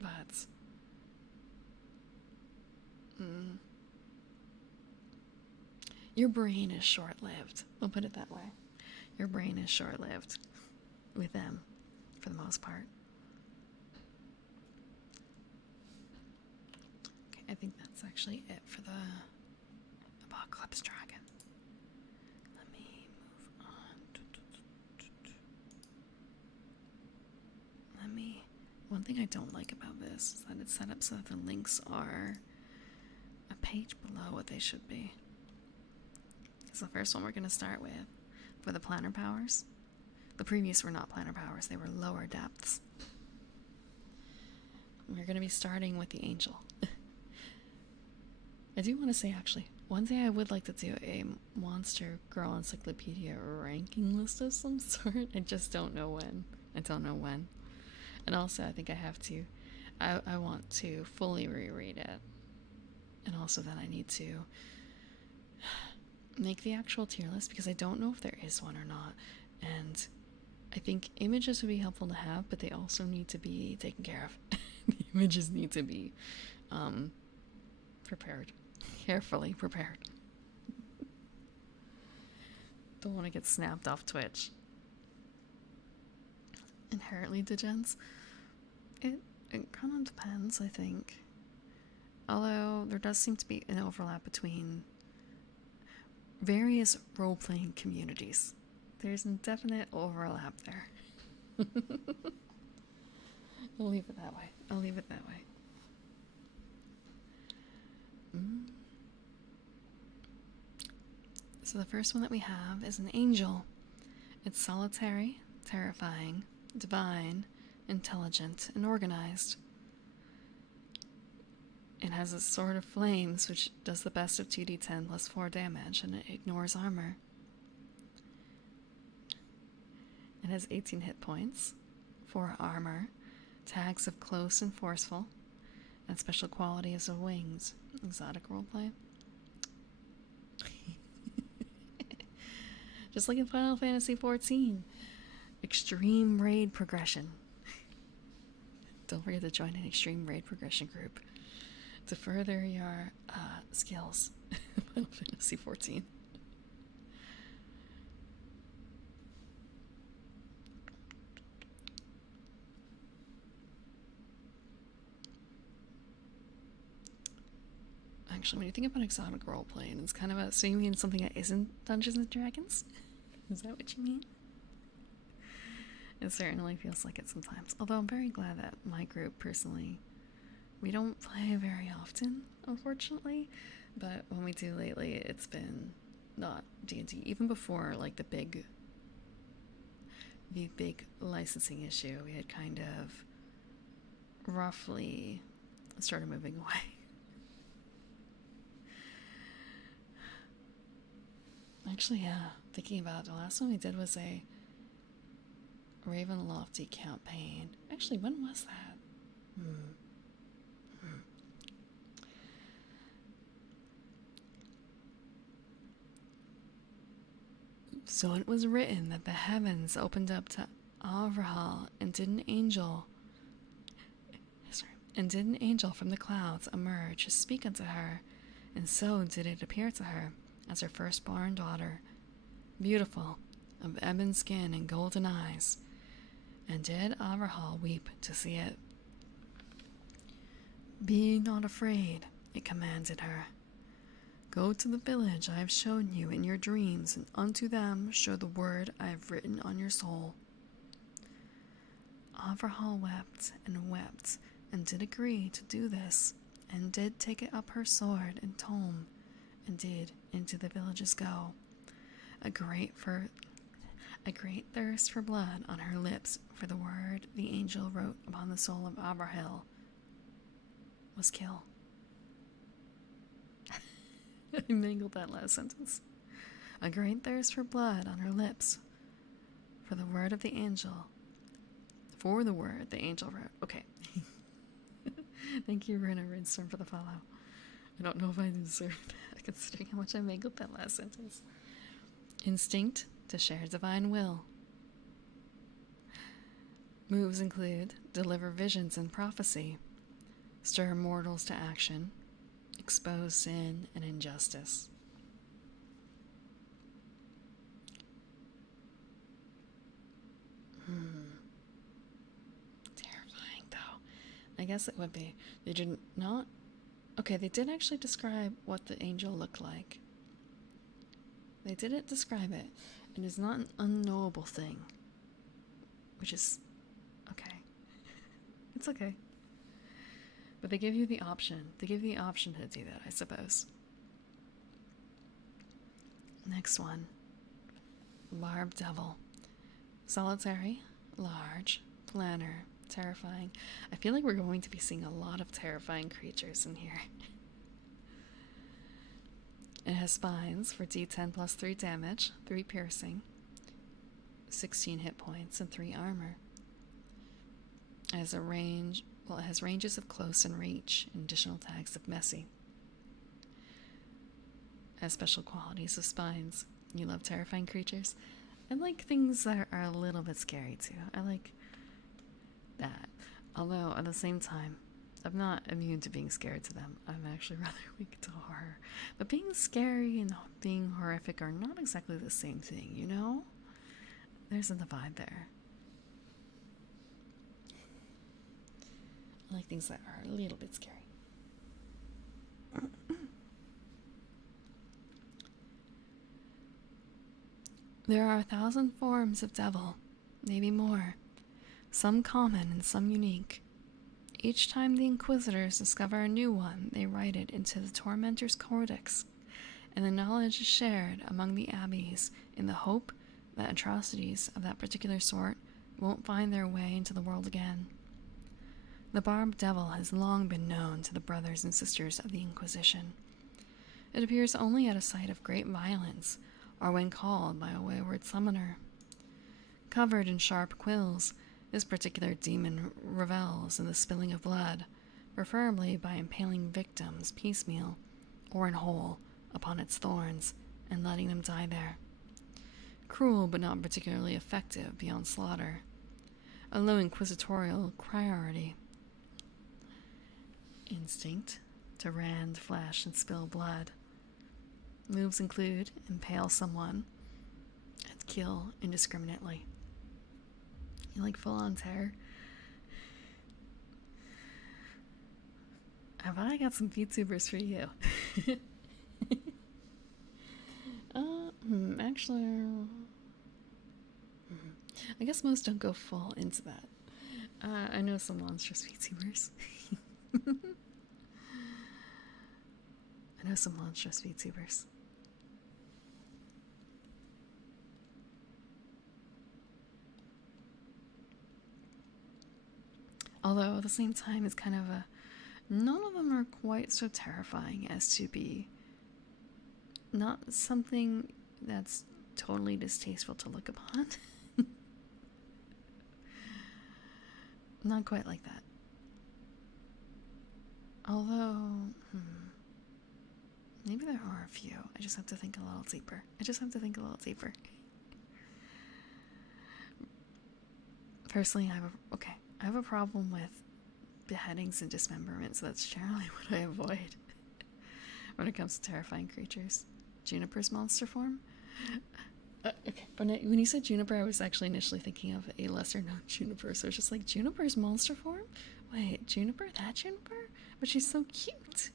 but your brain is short-lived. We'll put it that way. Your brain is short-lived with them, for the most part. Okay, I think that's actually it for the Apocalypse Dragon. Let me move on. One thing I don't like about this is that it's set up so that the links are a page below what they should be. So the first one we're going to start with for the Planar Powers. The previous were not Planar Powers, they were lower depths. We're going to be starting with the Angel. I do want to say, actually, one day I would like to do a Monster Girl Encyclopedia ranking list of some sort. I just don't know when. And also, I think I have to, I want to fully reread it. And also then I need to make the actual tier list, because I don't know if there is one or not. And I think images would be helpful to have, but they also need to be taken care of. The images need to be prepared. Carefully prepared. Don't want to get snapped off Twitch. Inherently degens? It kind of depends, I think. Although there does seem to be an overlap between various role-playing communities. There's a definite overlap there. I'll leave it that way. So the first one that we have is an angel. It's solitary, terrifying, divine, intelligent, and organized. It has a sword of flames, which does the best of 2d10 plus 4 damage, and it ignores armor. It has 18 hit points, 4 armor, tags of close and forceful, and special qualities of wings. Exotic roleplay. Just like in Final Fantasy XIV. Extreme raid progression. Don't forget to join an extreme raid progression group to further your skills. Final Fantasy XIV. Actually, when you think about exotic roleplaying, it's kind of a... So you mean something that isn't Dungeons and Dragons? Is that what you mean? It certainly feels like it sometimes. Although I'm very glad that my group, personally, we don't play very often, unfortunately. But when we do lately, it's been not D&D. Even before, like, the big licensing issue, we had kind of roughly started moving away. Actually, yeah, thinking about it, the last one we did was a Ravenlofty campaign. Actually, when was that? So it was written that the heavens opened up to Avrahal, and did an angel from the clouds emerge to speak unto her, and so did it appear to her. as her firstborn daughter, beautiful, of ebon skin and golden eyes, and did Averhall weep to see it. Be not afraid, it commanded her. Go to the village I have shown you in your dreams, and unto them show the word I have written on your soul. Averhall wept, and did agree to do this, and did take it up her sword and tome, and did into the villages go. A great thirst for blood on her lips, for the word the angel wrote upon the soul of Averhall was kill. I mangled that last sentence. A great thirst for blood on her lips, for the word the angel wrote. Okay. Thank you, Rena Rinstorm, for the follow. I don't know if I deserve that, considering how much I mangled that last sentence. Instinct to share divine will. Moves include deliver visions and prophecy, stir mortals to action, expose sin and injustice. Terrifying, though. I guess it would be. They did not. Okay, they did actually describe what the angel looked like. They didn't describe it. It is not an unknowable thing. Which is okay. It's okay. But they give you the option. They give you the option to do that, I suppose. Next one. Barb Devil. Solitary, large, planar, terrifying. I feel like we're going to be seeing a lot of terrifying creatures in here. It has spines for D10 plus 3 damage, 3 piercing, 16 hit points, and 3 armor. It has it has ranges of close and reach, and additional tags of messy. It has special qualities of spines. You love terrifying creatures? I like things that are a little bit scary too. I like that. Although at the same time, I'm not immune to being scared to them. I'm actually rather weak to horror. But being scary and being horrific are not exactly the same thing, you know? There's a divide there. I like things that are a little bit scary. There are 1,000 forms of devil, maybe more, some common and some unique. Each time the Inquisitors discover a new one, they write it into the Tormentor's Codex, and the knowledge is shared among the abbeys in the hope that atrocities of that particular sort won't find their way into the world again. The Barb Devil has long been known to the brothers and sisters of the Inquisition. It appears only at a site of great violence, or when called by a wayward summoner. Covered in sharp quills, this particular demon revels in the spilling of blood, preferably by impaling victims piecemeal, or in whole, upon its thorns, and letting them die there. Cruel but not particularly effective beyond slaughter. A low inquisitorial priority. Instinct to rend flesh and spill blood. Moves include impale someone and kill indiscriminately. You like full-on terror? Have I got some VTubers for you? Actually, I guess most don't go full into that. I know some monstrous VTubers. Although at the same time, it's kind of none of them are quite so terrifying as to be not something that's totally distasteful to look upon. Not quite like that. Although, maybe there are a few. I just have to think a little deeper. Personally, I have a problem with beheadings and dismemberment, so that's generally what I avoid when it comes to terrifying creatures. Juniper's monster form. Okay, when you said Juniper, I was actually initially thinking of a lesser known Juniper, so it's just like, Juniper's monster form? Wait, Juniper? That Juniper? But she's so cute.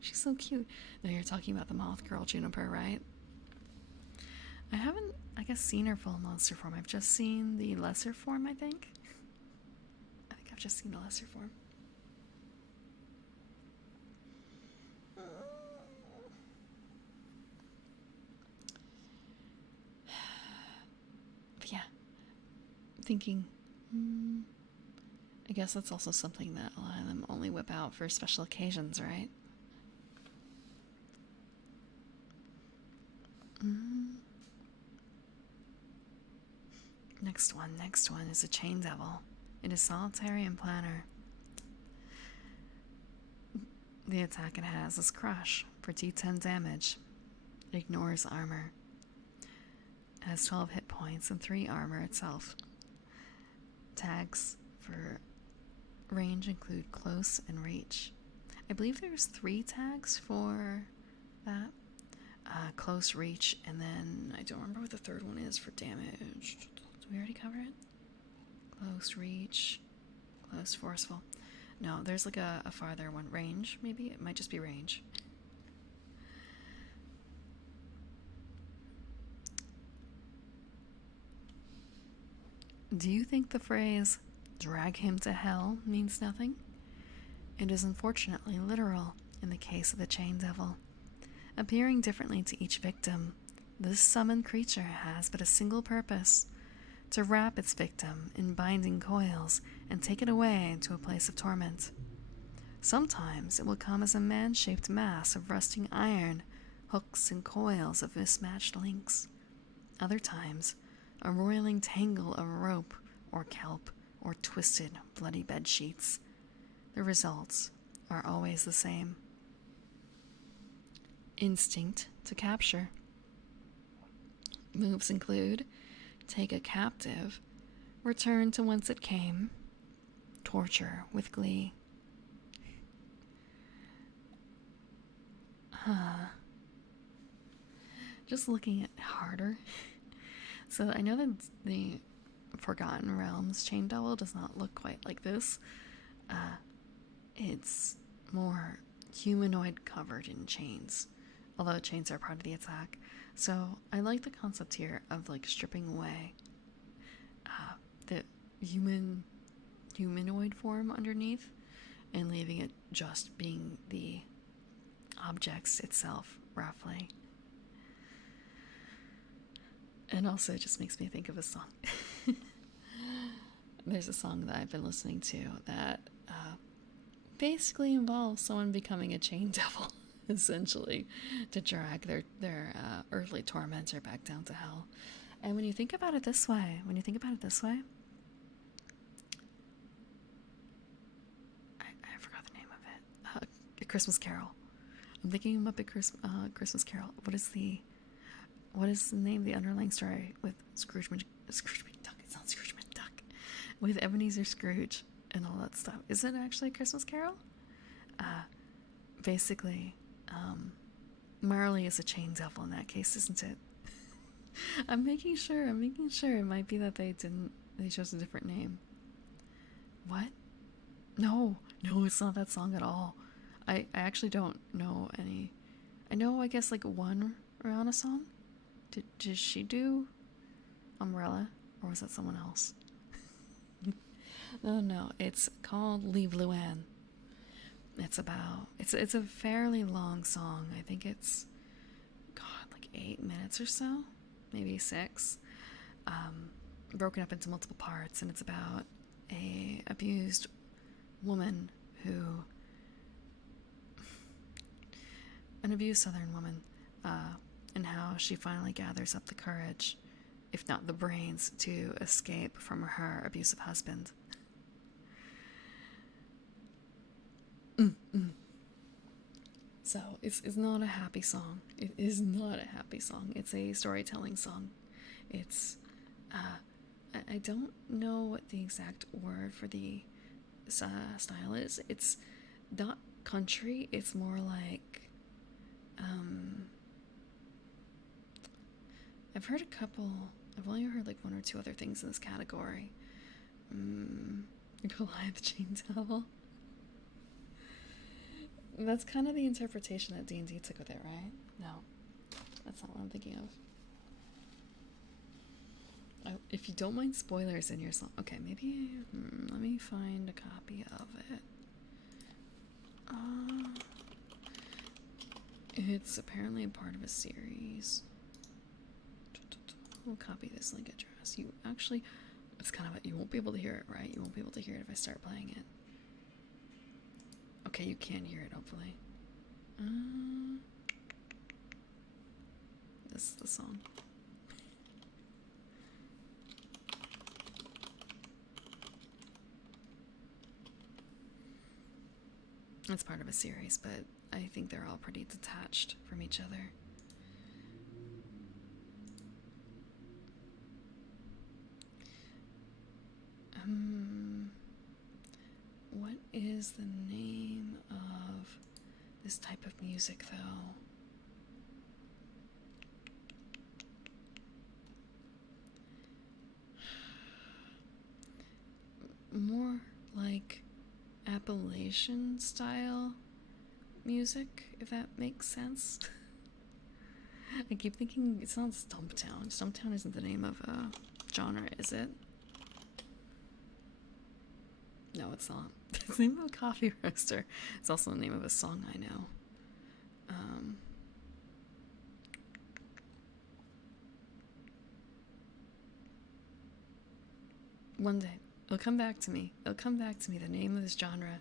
She's so cute. No, you're talking about the moth girl Juniper, right? I haven't, I guess, seen her full monster form. I've just seen the lesser form, I think. I've just seen the lesser form. But yeah, thinking, I guess that's also something that a lot of them only whip out for special occasions, right? Next one is a Chain Devil. It is solitary and planar. The attack it has is Crush for D10 damage. It ignores armor. It has 12 hit points and 3 armor itself. Tags for range include close and reach. I believe there's 3 tags for that. Close, reach, and then I don't remember what the third one is for damage. Did we already cover it? Close, reach, close, forceful. No, there's like a farther one. Range, maybe? It might just be range. Do you think the phrase, drag him to hell, means nothing? It is unfortunately literal in the case of the Chain Devil. Appearing differently to each victim, this summoned creature has but a single purpose: to wrap its victim in binding coils and take it away to a place of torment. Sometimes it will come as a man-shaped mass of rusting iron, hooks and coils of mismatched links. Other times, a roiling tangle of rope or kelp or twisted, bloody bed sheets. The results are always the same. Instinct to capture. Moves include take a captive, return to whence it came, torture with glee. Just looking at harder. So I know that the Forgotten Realms Chain Devil does not look quite like this. It's more humanoid covered in chains, although chains are part of the attack. So I like the concept here of like stripping away the humanoid form underneath and leaving it just being the objects itself, roughly. And also it just makes me think of a song. There's a song that I've been listening to that basically involves someone becoming a chain devil, essentially, to drag their earthly tormentor back down to hell. And when you think about it this way, I forgot the name of it. A Christmas Carol. I'm thinking of Muppet Christmas Carol. What is the name of the underlying story with Scrooge McDuck? It's not Scrooge McDuck. With Ebenezer Scrooge and all that stuff. Is it actually a Christmas Carol? Basically, Marley is a chain devil in that case, isn't it? I'm making sure. It might be that they chose a different name. What? No, it's not that song at all. I actually don't know any. I know, I guess, like one Rihanna song. Did she do Umbrella, or was that someone else? No, it's called Leave Luann. It's a fairly long song. I think it's, like 8 minutes or so, maybe 6, broken up into multiple parts, and it's about a abused woman an abused Southern woman, and how she finally gathers up the courage, if not the brains, to escape from her abusive husband. So it's not a happy song. It is not a happy song. It's a storytelling song. It's I don't know what the exact word for the style is. It's not country. It's more like I've heard a couple. I've only heard like one or two other things in this category. Goliath chain towel. That's kind of the interpretation that D&D took with it, right? No, that's not what I'm thinking of. If you don't mind spoilers in your song, okay, maybe let me find a copy of it. It's apparently a part of a series. We'll copy this link address. You actually, it's kind of, you won't be able to hear it, right? You won't be able to hear it if I start playing it. Okay, you can hear it, hopefully. This is the song. It's part of a series, but I think they're all pretty detached from each other. What is the name of this type of music, though? More like Appalachian style music, if that makes sense. I keep thinking it sounds Stumptown. Stumptown isn't the name of a genre, is it? No, it's not. It's the name of a coffee roaster. It's also the name of a song I know. One day. It'll come back to me. It'll come back to me. The name of this genre.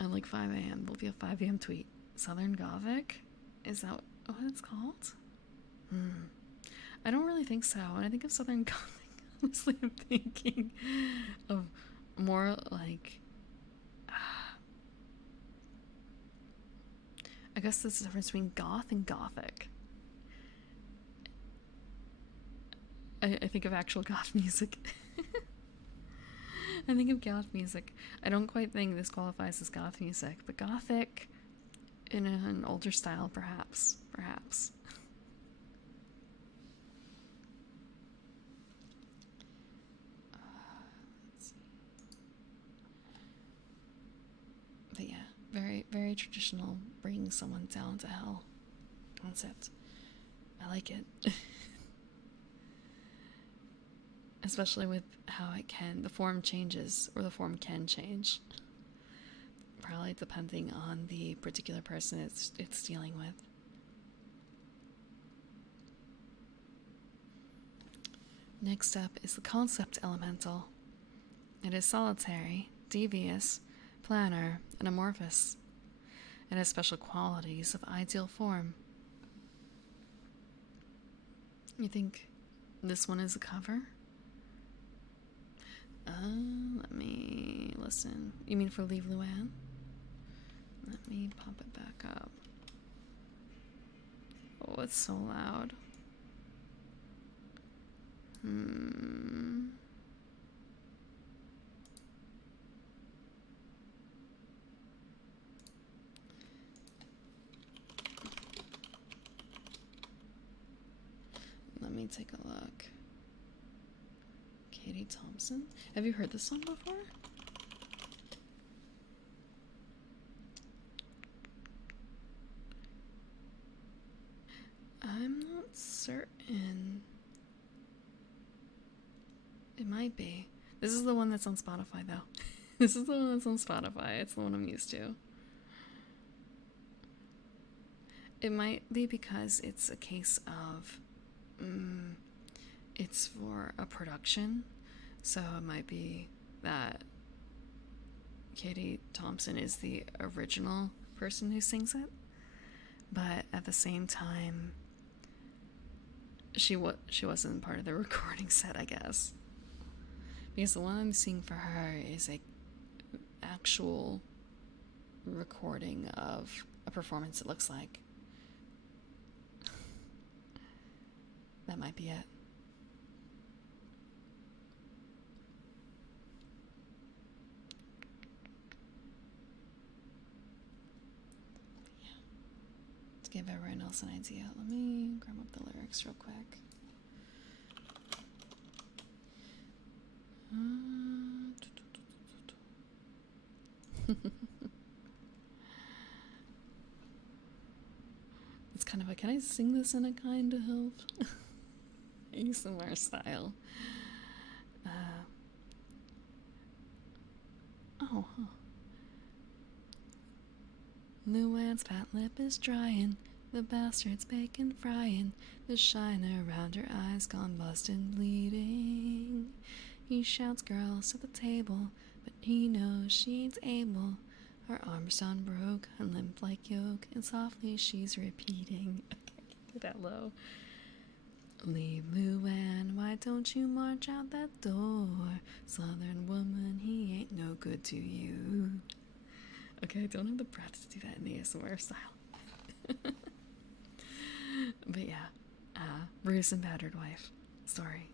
At like 5 a.m. There'll be a 5 a.m. tweet. Southern Gothic? Is that what it's called? I don't really think so. When I think of Southern Gothic, honestly, I'm thinking of more like... I guess there's a difference between goth and gothic. I think of actual goth music. I think of goth music. I don't quite think this qualifies as goth music, but gothic in an older style, perhaps. Perhaps. Let's see. But yeah, very, very traditional, bringing someone down to hell concept. I like it. Especially with how the form changes, or the form can change. Probably depending on the particular person it's dealing with. Next up is the concept elemental. It is solitary, devious, planar, and amorphous. It has special qualities of ideal form. You think this one is a cover? Let me listen. You mean for Leave Luann? Let me pop it back up. Oh, it's so loud. Let me take a look. Katie Thompson? Have you heard this song before? I'm not certain. It might be. This is the one that's on Spotify, though. This is the one that's on Spotify. It's the one I'm used to. It might be because it's a case of... it's for a production. So it might be that Katie Thompson is the original person who sings it. But at the same time, she wasn't part of the recording set, I guess. Because the one I'm seeing for her is a actual recording of a performance, it looks like. That might be it. Yeah. Let's give give everyone else an idea. Let me grab up the lyrics real quick. It's kind of a, can I sing this in a kind of ASMR style? Oh, huh. Luann's fat lip is drying, the bastard's bacon frying, the shine around her eyes gone busted bleeding. He shouts girls at the table, but he knows she's able. Her arms on broke, and limp like yolk, and softly she's repeating. I can't do that low. Leave Luann, why don't you march out that door? Southern woman, he ain't no good to you. Okay, I don't have the breath to do that in the ASMR style. But yeah, Bruce and Battered Wife story.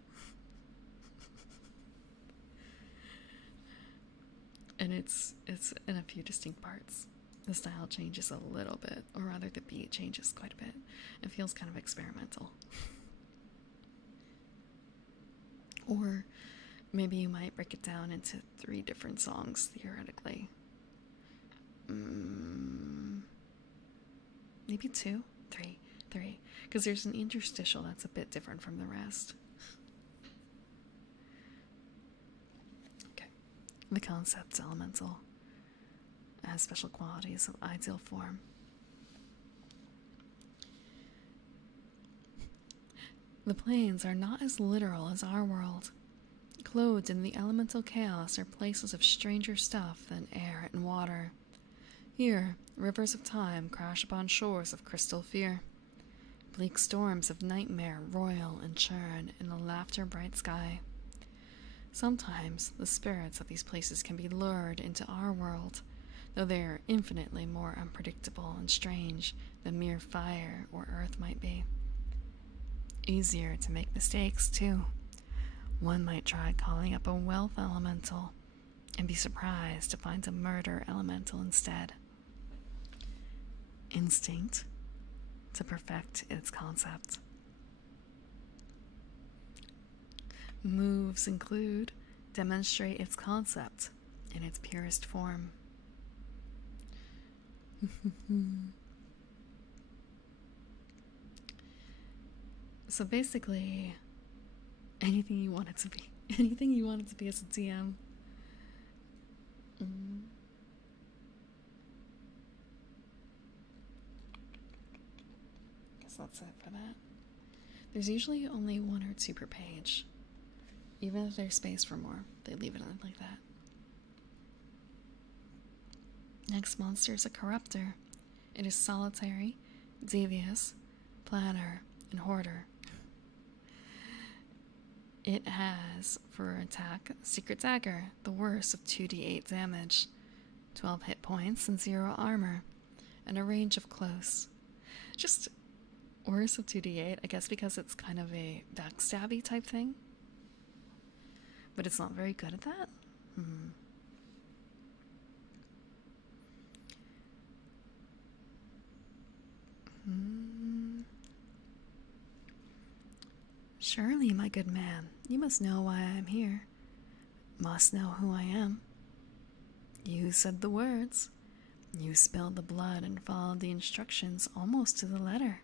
And it's in a few distinct parts. The style changes a little bit, or rather the beat changes quite a bit. It feels kind of experimental. Or maybe you might break it down into 3 different songs, theoretically. Maybe 2? 3. Because there's an interstitial that's a bit different from the rest. Okay. The concept's elemental. It has special qualities of ideal form. The planes are not as literal as our world. Clothed in the elemental chaos are places of stranger stuff than air and water. Here, rivers of time crash upon shores of crystal fear. Bleak storms of nightmare roil and churn in a laughter-bright sky. Sometimes the spirits of these places can be lured into our world, though they are infinitely more unpredictable and strange than mere fire or earth might be. Easier to make mistakes, too. One might try calling up a wealth elemental and be surprised to find a murder elemental instead. Instinct to perfect its concept. Moves include demonstrate its concept in its purest form. So basically, anything you want it to be. Anything you want it to be as a DM. Guess that's it for that. There's usually only 1 or 2 per page. Even if there's space for more, they leave it like that. Next monster is a corruptor. It is solitary, devious, planner, and hoarder. It has, for attack, Secret Dagger, the worst of 2d8 damage, 12 hit points and 0 armor, and a range of close. Just worst of 2d8, I guess because it's kind of a backstabby type thing. But it's not very good at that. Surely, my good man, you must know why I am here. Must know who I am. You said the words. You spilled the blood and followed the instructions almost to the letter.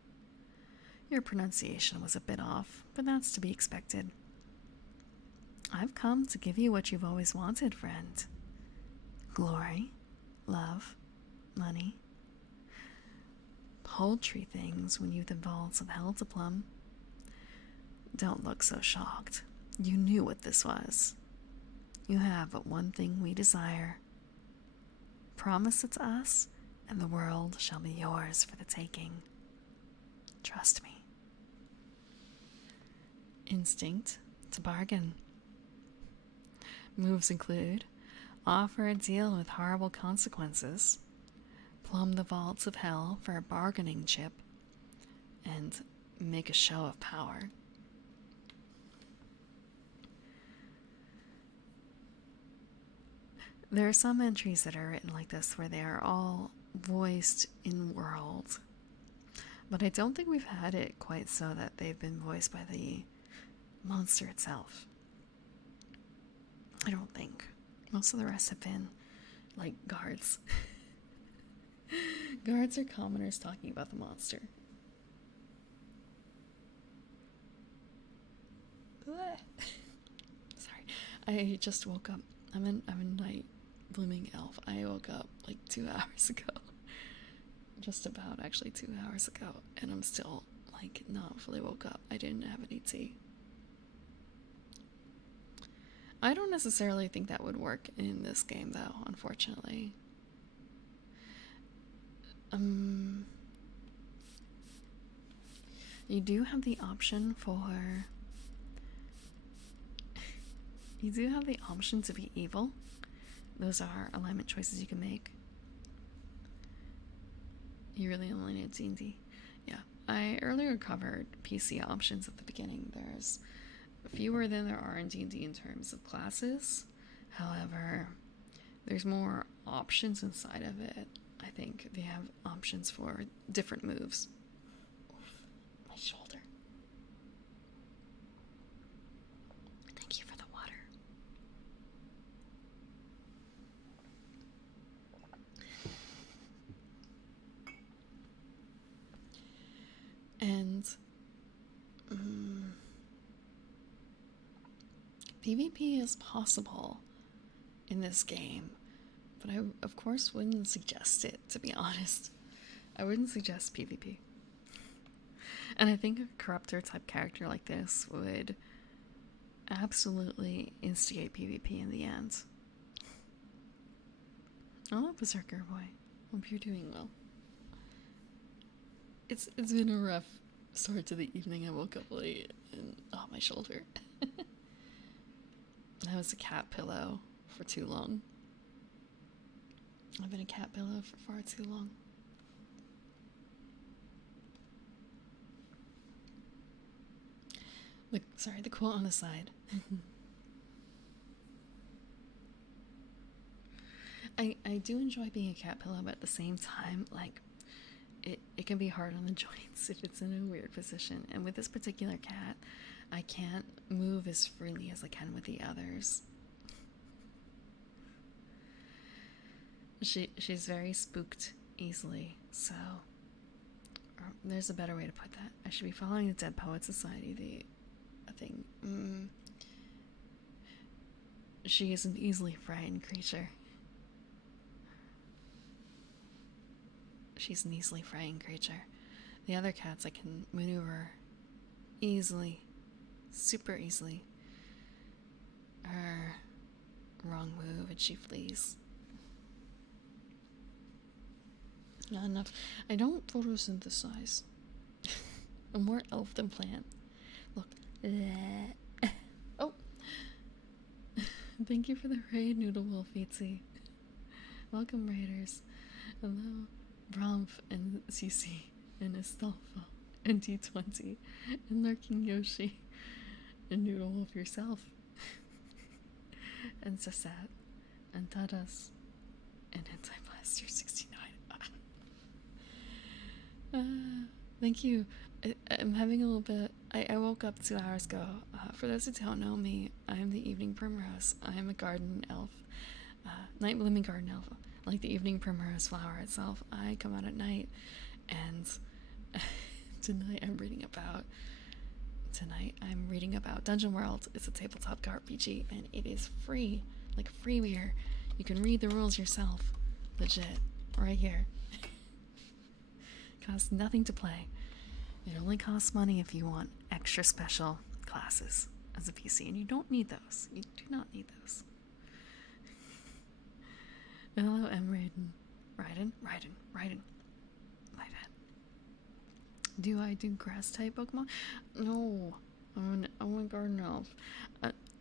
Your pronunciation was a bit off, but that's to be expected. I've come to give you what you've always wanted, friend. Glory, love, money. Paltry things when you've the vaults of hell to plumb. Don't look so shocked. You knew what this was. You have but one thing we desire. Promise it to us, and the world shall be yours for the taking. Trust me. Instinct to bargain. Moves include offer a deal with horrible consequences, plumb the vaults of hell for a bargaining chip, and make a show of power. There are some entries that are written like this where they are all voiced in world. But I don't think we've had it quite so that they've been voiced by the monster itself. I don't think. Most of the rest have been, like, guards. Guards are commoners talking about the monster. Sorry, I just woke up. I'm a night blooming elf. I woke up like 2 hours ago. Just about, actually 2 hours ago, and I'm still like not fully woke up. I didn't have any tea. I don't necessarily think that would work in this game though, unfortunately. You do have the option for you do have the option to be evil. Those are alignment choices you can make. You really only need D&D. Yeah, I earlier covered PC options at the beginning. There's fewer than there are in D&D in terms of classes. However, there's more options inside of it. I think they have options for different moves. Oof, my shoulder. Thank you for the water. And PvP is possible in this game, but I of course wouldn't suggest it, to be honest. I wouldn't suggest PvP. And I think a corruptor type character like this would absolutely instigate PvP in the end. Oh, Berserker boy. Hope you're doing well. It's been a rough start to the evening. I woke up late and my shoulder. I was a cat pillow for too long. I've been a cat pillow for far too long. Look, sorry, the quote on the side. I do enjoy being a cat pillow, but at the same time, like, it can be hard on the joints if it's in a weird position. And with this particular cat, I can't move as freely as I can with the others. She's very spooked easily, so there's a better way to put that. I should be following the Dead Poet Society, the thing. She is an easily frightened creature. She's an easily frightened creature. The other cats I can maneuver easily, super easily. Her wrong move and she flees. Not enough. I don't photosynthesize. I'm more elf than plant. Look. Oh. Thank you for the raid, Noodle Wolf Eatsy. Welcome, raiders. Hello, Bromf and CC and Estolfo and D20 and Lurking Yoshi and Noodle Wolf yourself and Sasat and Tadas and Anti-Blaster 69. Thank you. I'm having a little bit. I woke up 2 hours ago. For those who don't know me, I am the Evening Primrose. I am a garden elf, night blooming garden elf, like the evening primrose flower itself. I come out at night, and tonight I'm reading about Dungeon World. It's a tabletop RPG, and it is free, like freeware. You can read the rules yourself, legit, right here. Costs nothing to play. It only costs money if you want extra special classes as a PC, and you don't need those. You do not need those. Hello, M. Raiden. My bad. Do I do grass type Pokemon? No. I'm a garden elf.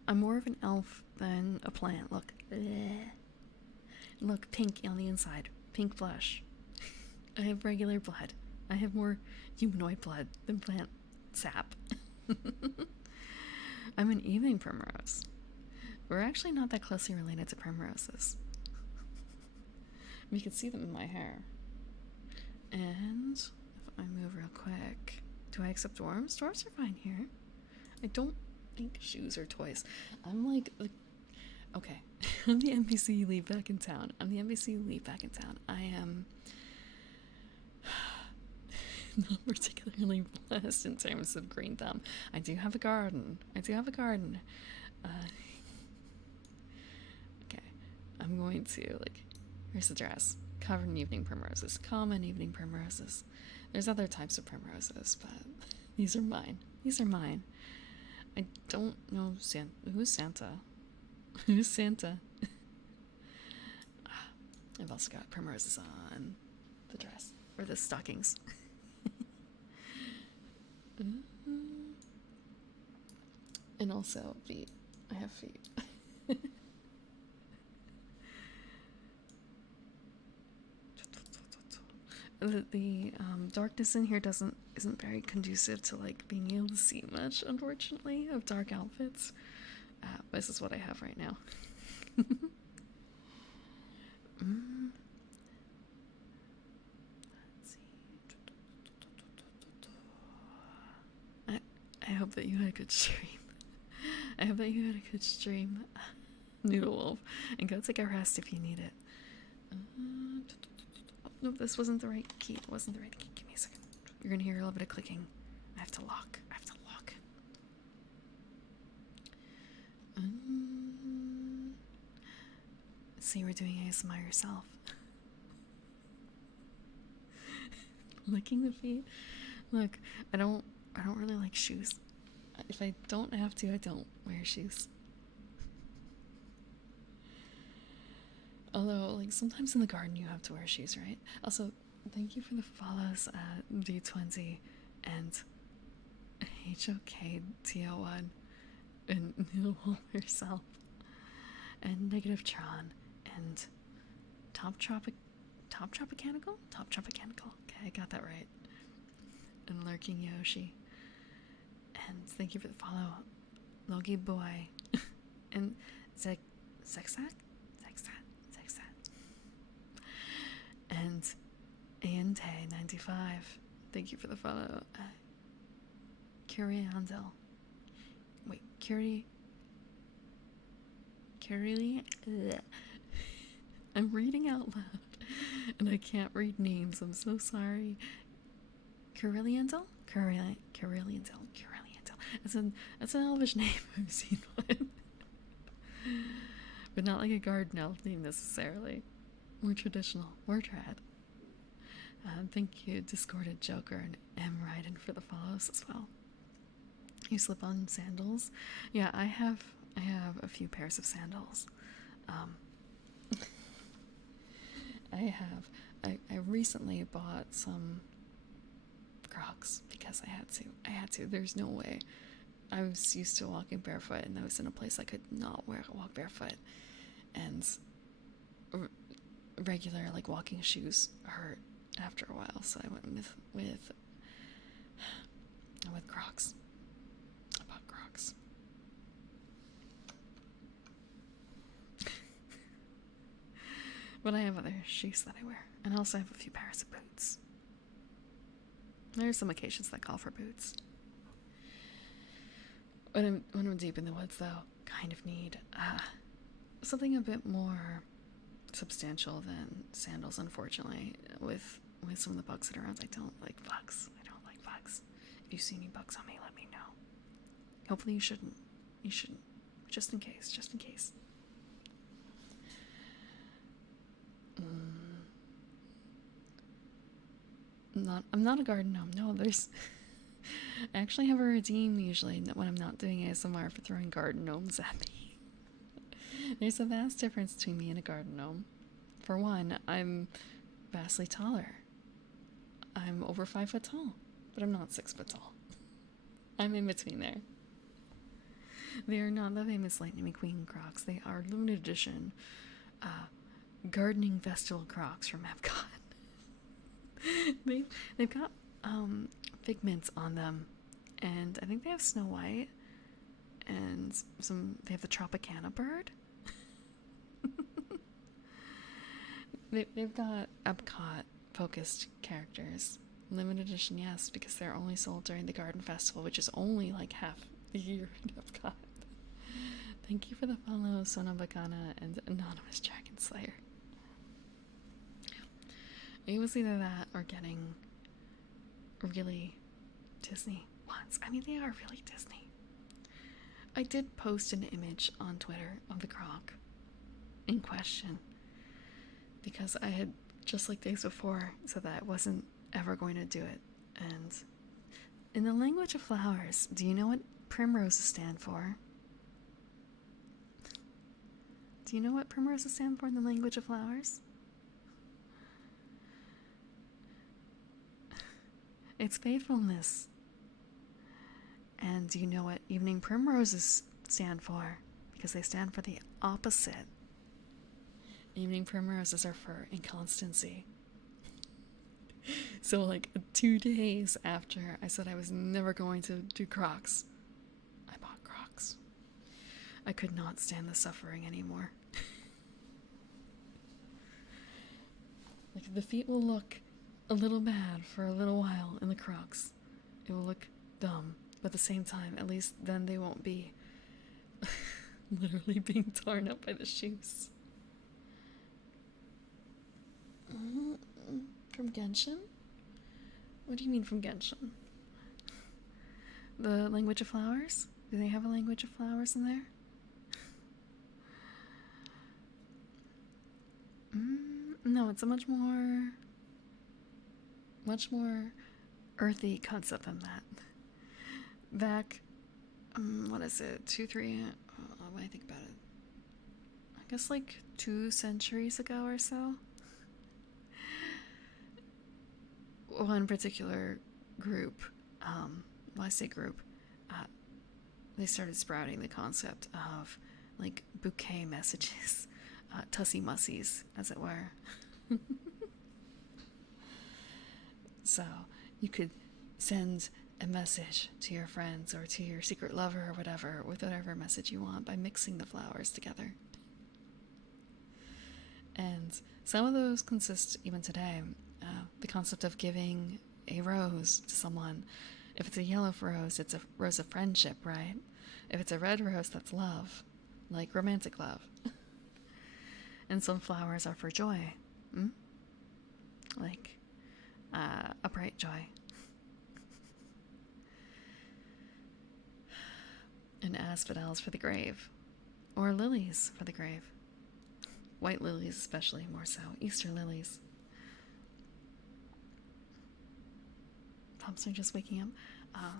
I'm more of an elf than a plant. Look. Look, pink on the inside. Pink flesh. I have regular blood. I have more humanoid blood than plant sap. I'm an evening primrose. We're actually not that closely related to primroses. You can see them in my hair. And my move real quick. Do I accept dwarves? Dwarves are fine here. I don't think shoes are toys. I'm like, okay. I'm the NPC you leave back in town. I am not particularly blessed in terms of green thumb. I do have a garden. Okay. I'm going to, here's the dress. Covered in evening primroses. Common evening primroses. There's other types of primroses, but these are mine. I don't know who's Santa. Who's Santa? I've also got primroses on the dress or the stockings. And also feet. I have feet. The darkness in here isn't very conducive to being able to see much, unfortunately, of dark outfits. This is what I have right now. Let's see. I hope that you had a good stream. Noodle Wolf. And go take a rest if you need it. Nope, this wasn't the right key. Give me a second. You're gonna hear a little bit of clicking. I have to lock. See, we're doing ASMR yourself. Licking the feet. Look, I don't really like shoes. If I don't have to, I don't wear shoes. Although, sometimes in the garden you have to wear shoes, right? Also, thank you for the follows, D20 and HOKTO1 and Noodle yourself and Negative Tron and Top Tropicanical? Okay, I got that right. And Lurking Yoshi. And thank you for the follow, Logie Boy and Zexat. And Iante95, thank you for the follow. Curiandel. Wait, I'm reading out loud and I can't read names. I'm so sorry. Curiliandel? That's an elvish name. I've seen one. But not like a garden elf name necessarily. More traditional, more trad. Thank you, Discorded Joker and M. Ryden for the follows as well. You slip on sandals? Yeah, I have a few pairs of sandals. I recently bought some Crocs because I had to. There's no way. I was used to walking barefoot, and I was in a place I could not walk barefoot, and regular walking shoes hurt after a while, so I went with Crocs. I bought Crocs. But I have other shoes that I wear, and I also have a few pairs of boots. There are some occasions that call for boots. When I'm deep in the woods, though, kind of need something a bit more substantial than sandals, unfortunately. With some of the bugs that are around, I don't like bugs. If you see any bugs on me, let me know. Hopefully you shouldn't. Just in case. I'm not a garden gnome. No, there's... I actually have a redeem usually when I'm not doing ASMR for throwing garden gnomes at me. There's a vast difference between me and a garden gnome. For one, I'm vastly taller. I'm over 5 foot tall, but I'm not 6 foot tall. I'm in between there. They are not the famous Lightning McQueen Crocs. They are limited edition gardening festival Crocs from Epcot. They've got figments on them, and I think they have Snow White, and they have the Tropicana bird. They've got Epcot focused characters Limited edition, yes, because they're only sold during the Garden Festival, which is only like half the year in Epcot. Thank you for the follow, Sona Bacana and Anonymous Dragon Slayer. It was either that or getting really Disney ones. I mean, they are really Disney. I did post an image on Twitter of the croc in question because I had, just like days before, said that I wasn't ever going to do it. And in the language of flowers, do you know what primroses stand for? Do you know what primroses stand for in the language of flowers? It's faithfulness. And do you know what evening primroses stand for? Because they stand for the opposite. Evening primroses are for inconstancy. So like 2 days after I said I was never going to do Crocs, I bought Crocs. I could not stand the suffering anymore. Like, the feet will look a little bad for a little while in the Crocs. It will look dumb, but at the same time, at least then they won't be literally being torn up by the shoes. From Genshin? What do you mean from Genshin? The language of flowers? Do they have a language of flowers in there? No, it's a much more earthy concept than that. Back, what is it, 2, 3, when I think about it, I guess like 2 centuries ago or so, one particular group, well, I say group, they started sprouting the concept of like bouquet messages, tussy-mussies, as it were. So you could send a message to your friends or to your secret lover or whatever with whatever message you want by mixing the flowers together. And some of those consist, even today, the concept of giving a rose to someone. If it's a yellow rose, it's a rose of friendship, right? If it's a red rose, that's love, like romantic love. And some flowers are for joy, like a bright joy. And asphodels for the grave, or lilies for the grave. White lilies especially, more so. Easter lilies. Pumps are just waking up,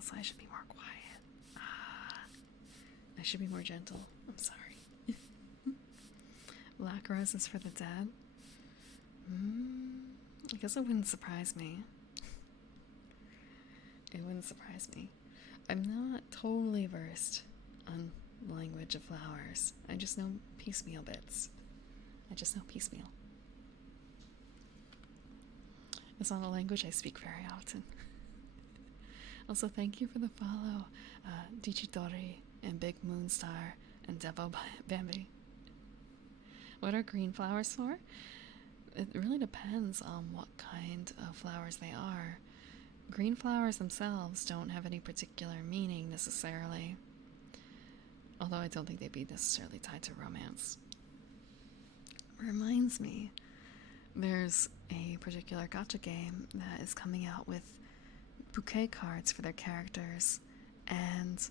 so I should be more quiet. I should be more gentle. I'm sorry. Black roses for the dead. I guess it wouldn't surprise me. It wouldn't surprise me. I'm not totally versed on the language of flowers. I just know piecemeal bits. It's not a language I speak very often. Also, thank you for the follow, Dichitori and Big Moonstar and Devo Bambi. What are green flowers for? It really depends on what kind of flowers they are. Green flowers themselves don't have any particular meaning necessarily, although I don't think they'd be necessarily tied to romance. Reminds me, there's a particular gacha game that is coming out with bouquet cards for their characters, and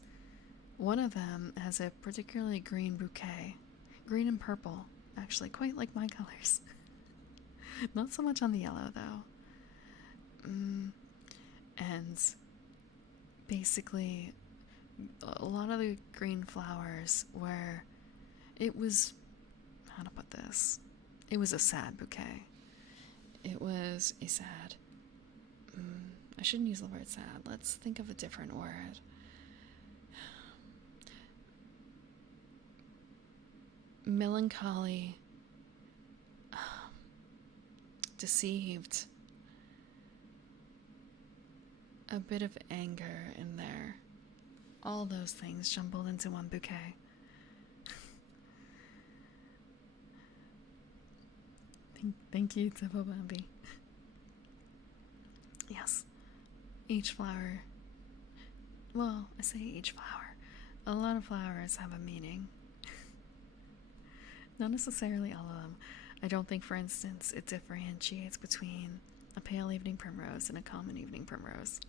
one of them has a particularly green bouquet. Green and purple, actually, quite like my colors. Not so much on the yellow, though. And basically, a lot of the green flowers where it was, how to put this? It was a sad bouquet. It was a sad, I shouldn't use the word sad. Let's think of a different word. Melancholy, deceived, a bit of anger in there. All those things jumbled into one bouquet. Thank you, Tebo Bambi. Yes, each flower. Well, I say each flower. A lot of flowers have a meaning. Not necessarily all of them. I don't think, for instance, it differentiates between a pale evening primrose and a common evening primrose.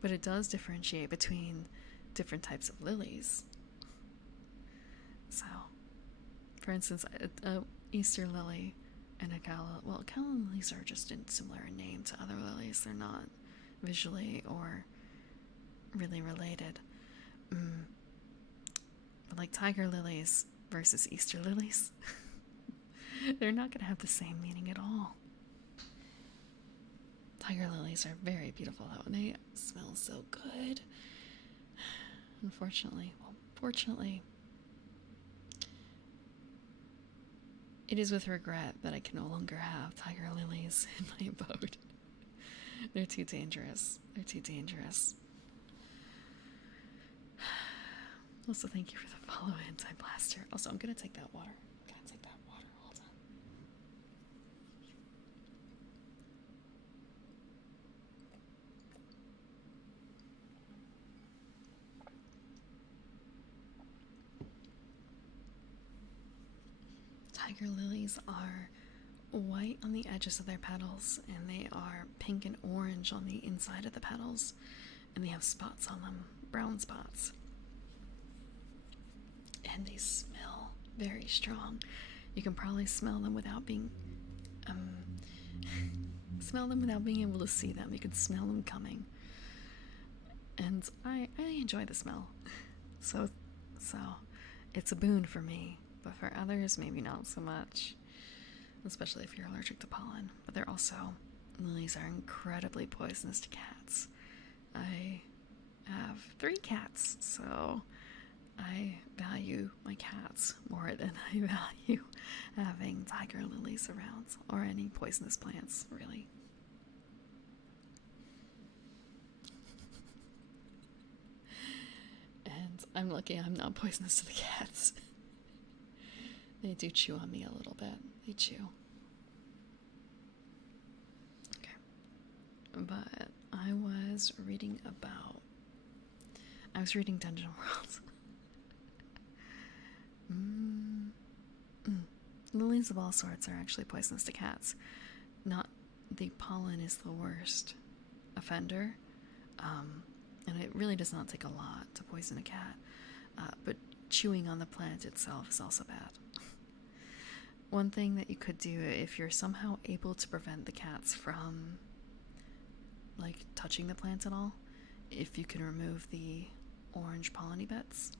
But it does differentiate between different types of lilies. So, for instance, a Easter lily and a calla. Well, calla lilies are just similar in name to other lilies. They're not visually or really related. But like tiger lilies versus Easter lilies, they're not going to have the same meaning at all. Tiger lilies are very beautiful though, and they smell so good. Fortunately, it is with regret that I can no longer have tiger lilies in my abode. They're too dangerous. Also, thank you for the follow, Anti-Blaster. Also, I'm gonna take that water. Hold on. Tiger lilies are white on the edges of their petals, and they are pink and orange on the inside of the petals, and they have spots on them, brown spots. And they smell very strong. You can probably smell them without being able to see them. You can smell them coming. And I enjoy the smell. So it's a boon for me, but for others maybe not so much. Especially if you're allergic to pollen. But lilies are incredibly poisonous to cats. I have 3 cats, so I value my cats more than I value having tiger lilies around, or any poisonous plants, really. And I'm lucky I'm not poisonous to the cats. They do chew on me a little bit. They chew. Okay. But I was reading Dungeon World. Lilies of all sorts are actually poisonous to cats. Not the pollen is the worst offender, and it really does not take a lot to poison a cat. But chewing on the plant itself is also bad. One thing that you could do, if you're somehow able to prevent the cats from like touching the plant at all, if you can remove the orange polleny bits,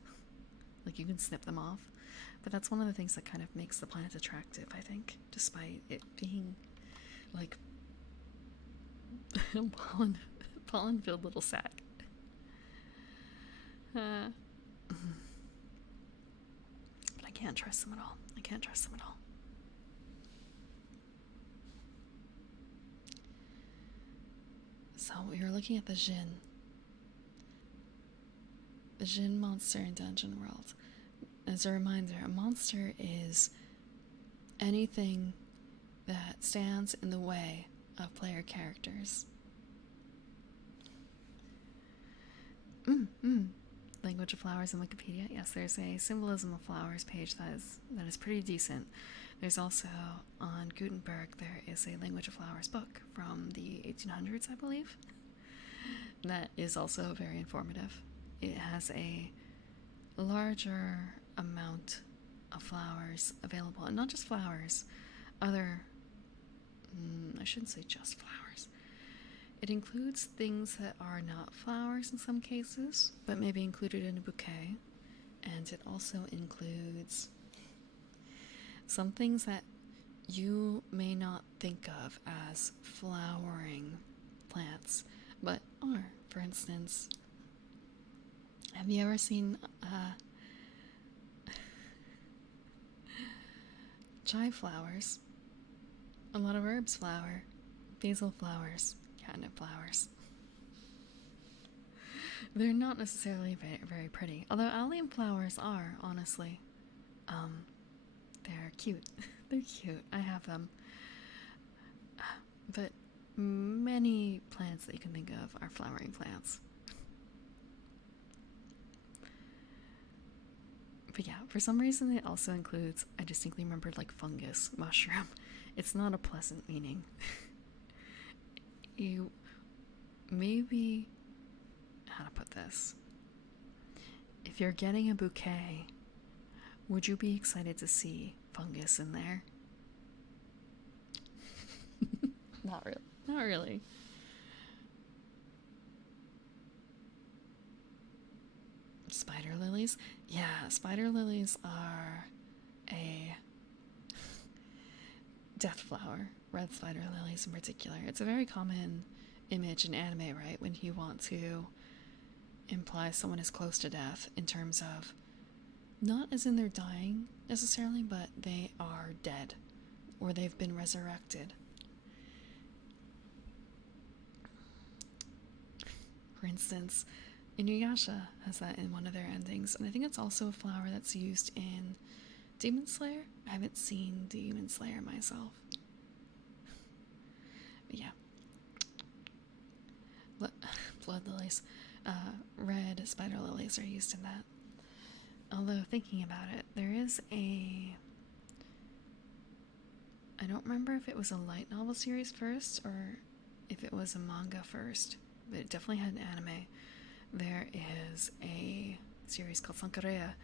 like you can snip them off. But that's one of the things that kind of makes the plant attractive, I think, despite it being like pollen filled little sack. But I can't trust them at all. So we were looking at the Jinn monster in Dungeon World. As a reminder, a monster is anything that stands in the way of player characters. Language of flowers in Wikipedia. Yes, there's a symbolism of flowers page that is pretty decent. There's also, on Gutenberg, there is a language of flowers book from the 1800s, I believe. That is also very informative. It has a larger amount of flowers available, and not just flowers, I shouldn't say just flowers. It includes things that are not flowers in some cases, but maybe included in a bouquet, and it also includes some things that you may not think of as flowering plants, but are. For instance, have you ever seen chive flowers? A lot of herbs flower, basil flowers, catnip flowers. They're not necessarily very, very pretty, although allium flowers are, honestly. They're cute. They're cute. I have them. But many plants that you can think of are flowering plants. But yeah, for some reason it also includes, I distinctly remembered, like fungus, mushroom. It's not a pleasant meaning. You maybe, how to put this? If you're getting a bouquet, would you be excited to see fungus in there? Not really. Not really. Spider lilies? Yeah, spider lilies are a death flower. Red spider lilies in particular. It's a very common image in anime, right? When you want to imply someone is close to death in terms of, not as in they're dying necessarily, but they are dead or they've been resurrected. For instance, Inuyasha has that in one of their endings, and I think it's also a flower that's used in Demon Slayer. I haven't seen Demon Slayer myself. But yeah. Blood lilies. Red spider lilies are used in that. Although, thinking about it, there is a... I don't remember if it was a light novel series first or if it was a manga first, but it definitely had an anime. There is a series called Sankareya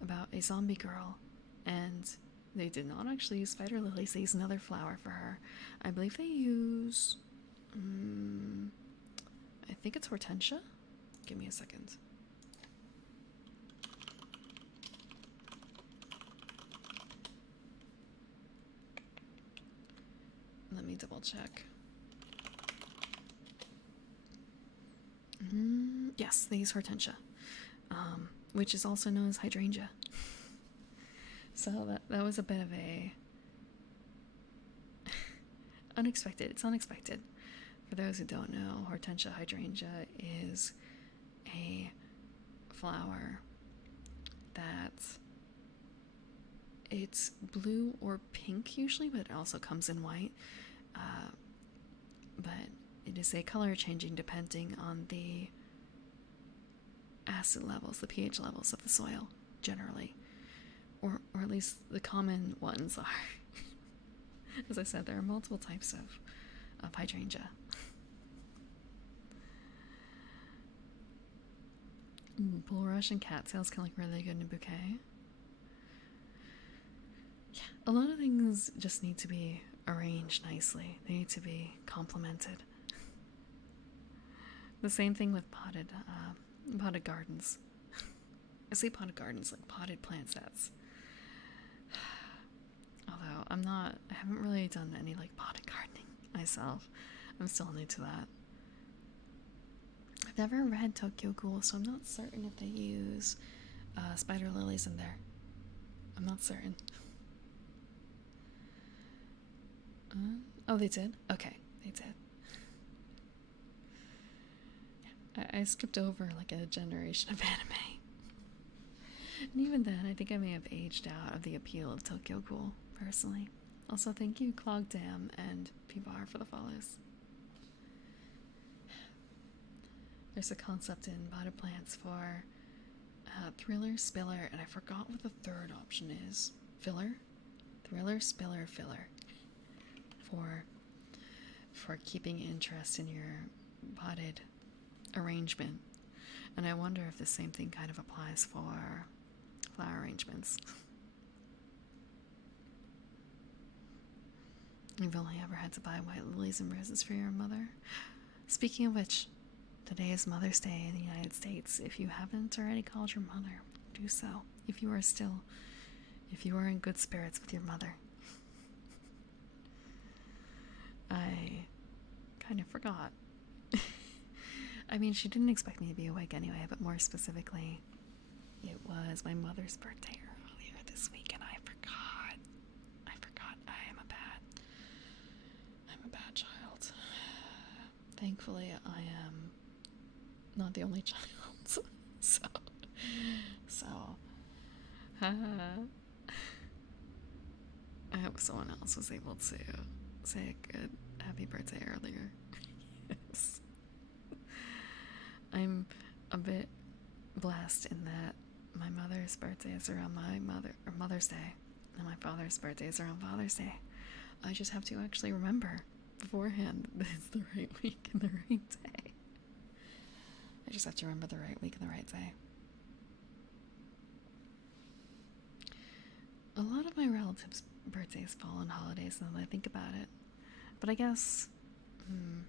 about a zombie girl, and they did not actually use spider lilies. They used another flower for her. I believe they use... I think it's hortensia? Give me a second. Let me double check. Yes, they use hortensia, which is also known as hydrangea. So that was a bit of a unexpected. It's unexpected. For those who don't know, hortensia hydrangea is a flower that it's blue or pink usually, but it also comes in white. But it is a color changing depending on the acid levels, the pH levels of the soil, generally. Or at least the common ones are. As I said, there are multiple types of hydrangea. Bulrush and cattails can look really good in a bouquet. Yeah, a lot of things just need to be arranged nicely. They need to be complemented. The same thing with potted gardens. I say potted gardens, like potted plant sets. Although I haven't really done any like potted gardening myself. I'm still new to that. I've never read Tokyo Ghoul, so I'm not certain if they use spider lilies in there. I'm not certain. Oh, they did? Okay, they did. I skipped over like a generation of anime. And even then, I think I may have aged out of the appeal of Tokyo Ghoul, personally. Also, thank you, Clog Dam and P-Bar, for the follows. There's a concept in potted plants for thriller, spiller, and I forgot what the third option is. Filler? Thriller, spiller, filler. For keeping interest in your potted arrangement. And I wonder if the same thing kind of applies for flower arrangements. You've only ever had to buy white lilies and roses for your mother. Speaking of which, today is Mother's Day in the United States. If you haven't already called your mother, do so. If you are in good spirits with your mother. I kind of forgot. I mean, she didn't expect me to be awake anyway, but more specifically, it was my mother's birthday earlier this week, and I forgot. I'm a bad child. Thankfully, I am not the only child. So, I hope someone else was able to say a good happy birthday earlier. Yes. I'm a bit blessed in that my mother's birthday is around Mother's Day, and my father's birthday is around Father's Day. I just have to actually remember beforehand that it's the right week and the right day. I just have to remember the right week and the right day. A lot of my relatives' birthdays fall on holidays now that I think about it. But I guess when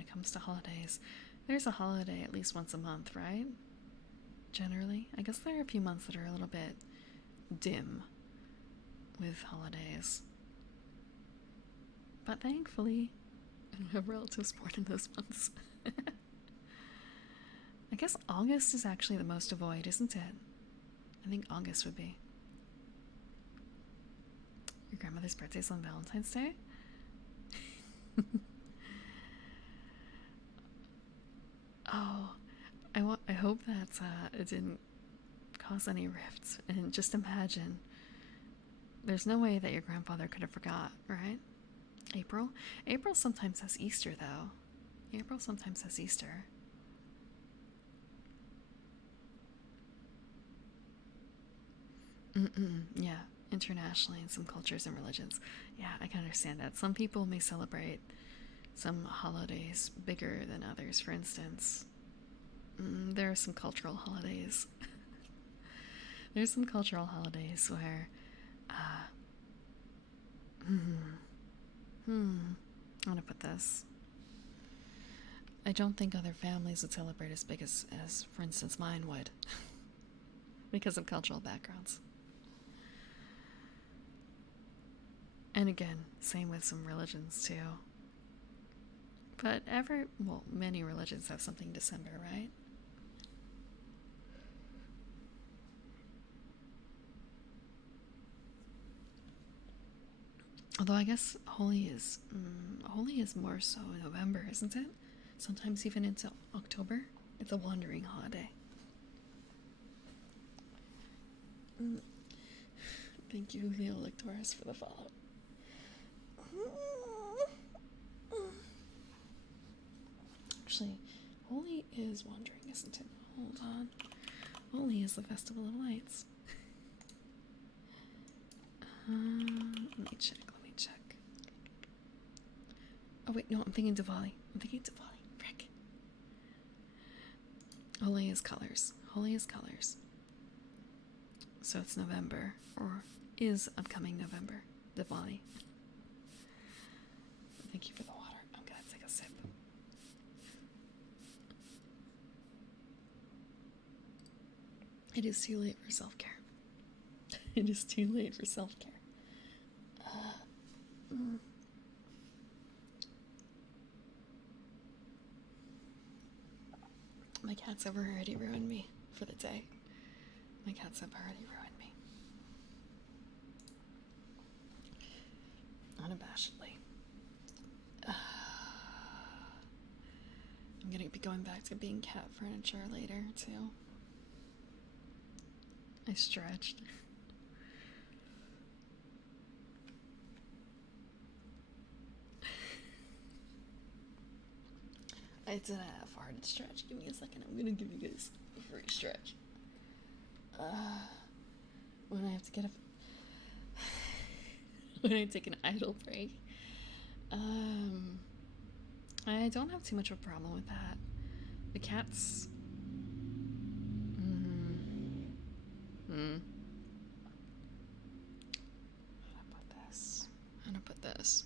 it comes to holidays, there's a holiday at least once a month, right? Generally. I guess there are a few months that are a little bit dim with holidays. But thankfully, I don't have relatives born in those months. I guess August is actually the most to avoid, isn't it? I think August would be. Your grandmother's birthday's on Valentine's Day? Oh, I hope that it didn't cause any rifts. And just imagine, there's no way that your grandfather could have forgot, right? April sometimes has Easter, though. April sometimes has Easter. Yeah, internationally in some cultures and religions. Yeah, I can understand that. Some people may celebrate some holidays bigger than others. For instance, there are some cultural holidays. There's some cultural holidays where, I want to put this. I don't think other families would celebrate as big as for instance, mine would. Because of cultural backgrounds. And again, same with some religions too. But many religions have something in December, right? Although I guess Holy is more so in November, isn't it? Sometimes even into October. It's a wandering holiday. Thank you, Leo Lictoris, for the follow. Actually, Holy is wandering, isn't it? Hold on. Holy is the Festival of Lights. Let me check. Oh wait, no, I'm thinking Diwali. Frick. Holy is colors. So it's November, or is upcoming November. Diwali. Thank you for the water. I'm gonna take a sip. It is too late for self-care. It is too late for self-care. My cats have already ruined me for the day. Unabashedly. I'm gonna be going back to being cat furniture later, too. I stretched. It's a hard stretch. Give me a second. I'm gonna give you guys a free stretch. When I have to get up. When I take an idle break. I don't have too much of a problem with that. The cats. How to put this?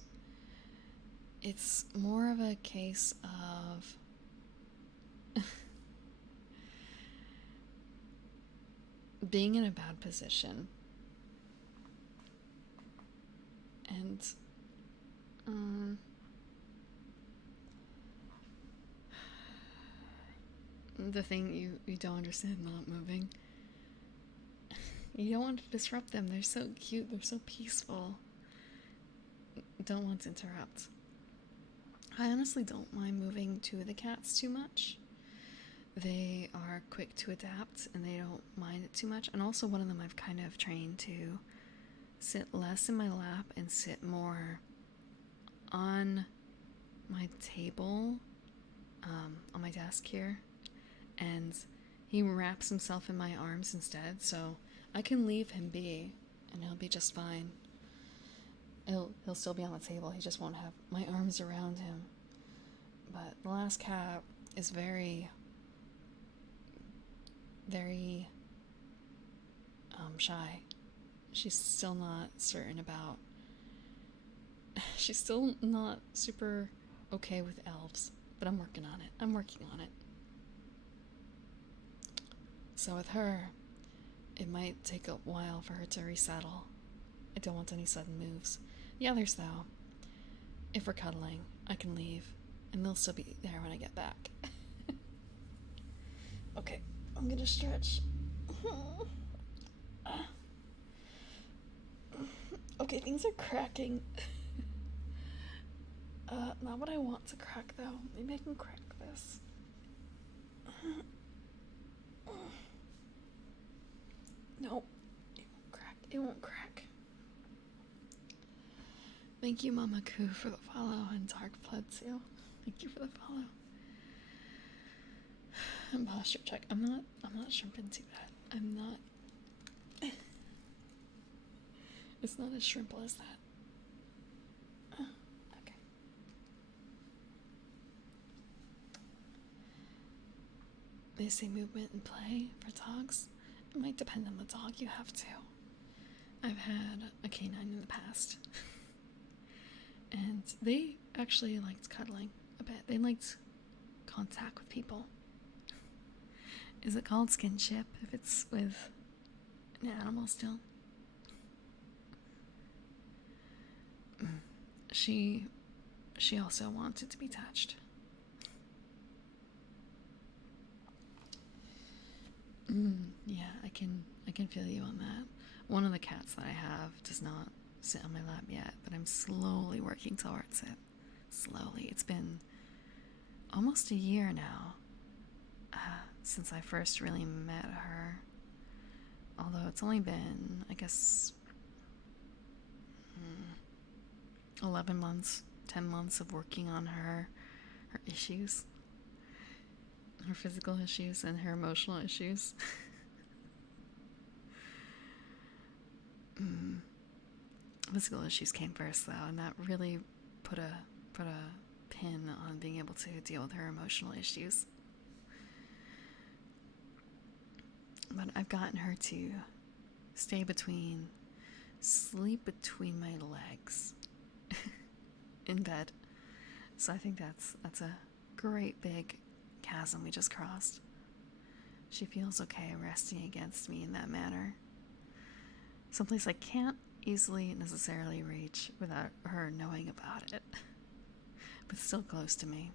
It's more of a case of being in a bad position and the thing you don't understand, not moving. You don't want to disrupt them. They're so cute. They're so peaceful. Don't want to interrupt. I honestly don't mind moving to the cats too much. They are quick to adapt and they don't mind it too much. And also one of them I've kind of trained to sit less in my lap and sit more on my table, on my desk here, and he wraps himself in my arms instead, so I can leave him be, and he'll be just fine. He'll still be on the table, he just won't have my arms around him. But the last cat is very, very shy. She's still not certain about... She's still not super okay with elves, but I'm working on it. I'm working on it. So with her, it might take a while for her to resettle. I don't want any sudden moves. The others, though, if we're cuddling, I can leave, and they'll still be there when I get back. Okay, I'm gonna stretch. Okay, things are cracking. Not what I want to crack, though. Maybe I can crack this. No, it won't crack. It won't crack. Thank you, Mama Koo, for the follow, and Dark Blood too. Thank you for the follow. And posture check. I'm not shrimping too bad. I'm not. It's not as shrimple as that. Okay. They say movement and play for dogs. It might depend on the dog you have too. I've had a canine in the past. And they actually liked cuddling a bit. They liked contact with people. Is it called skinship if it's with an animal still? She also wanted to be touched. Yeah, I can feel you on that. One of the cats that I have does not sit on my lap yet, but I'm slowly working towards it. Slowly. It's been almost a year now since I first really met her. Although it's only been, I guess, 11 months, 10 months of working on her issues. Her physical issues and her emotional issues. Physical issues came first, though, and that really put a pin on being able to deal with her emotional issues. But I've gotten her to sleep between my legs in bed. So I think that's a great big chasm we just crossed. She feels okay resting against me in that manner. Someplace I can't easily necessarily reach without her knowing about it, but still close to me.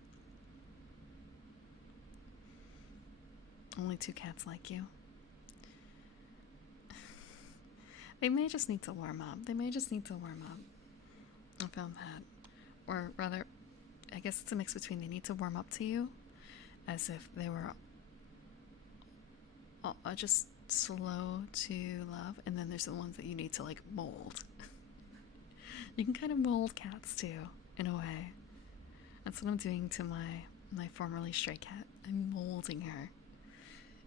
Only 2 cats like you. They may just need to warm up. I found that. Or rather, I guess it's a mix between they need to warm up to you, as if they were just slow to love, and then there's the ones that you need to like mold. You can kind of mold cats too, in a way. That's what I'm doing to my formerly stray cat. I'm molding her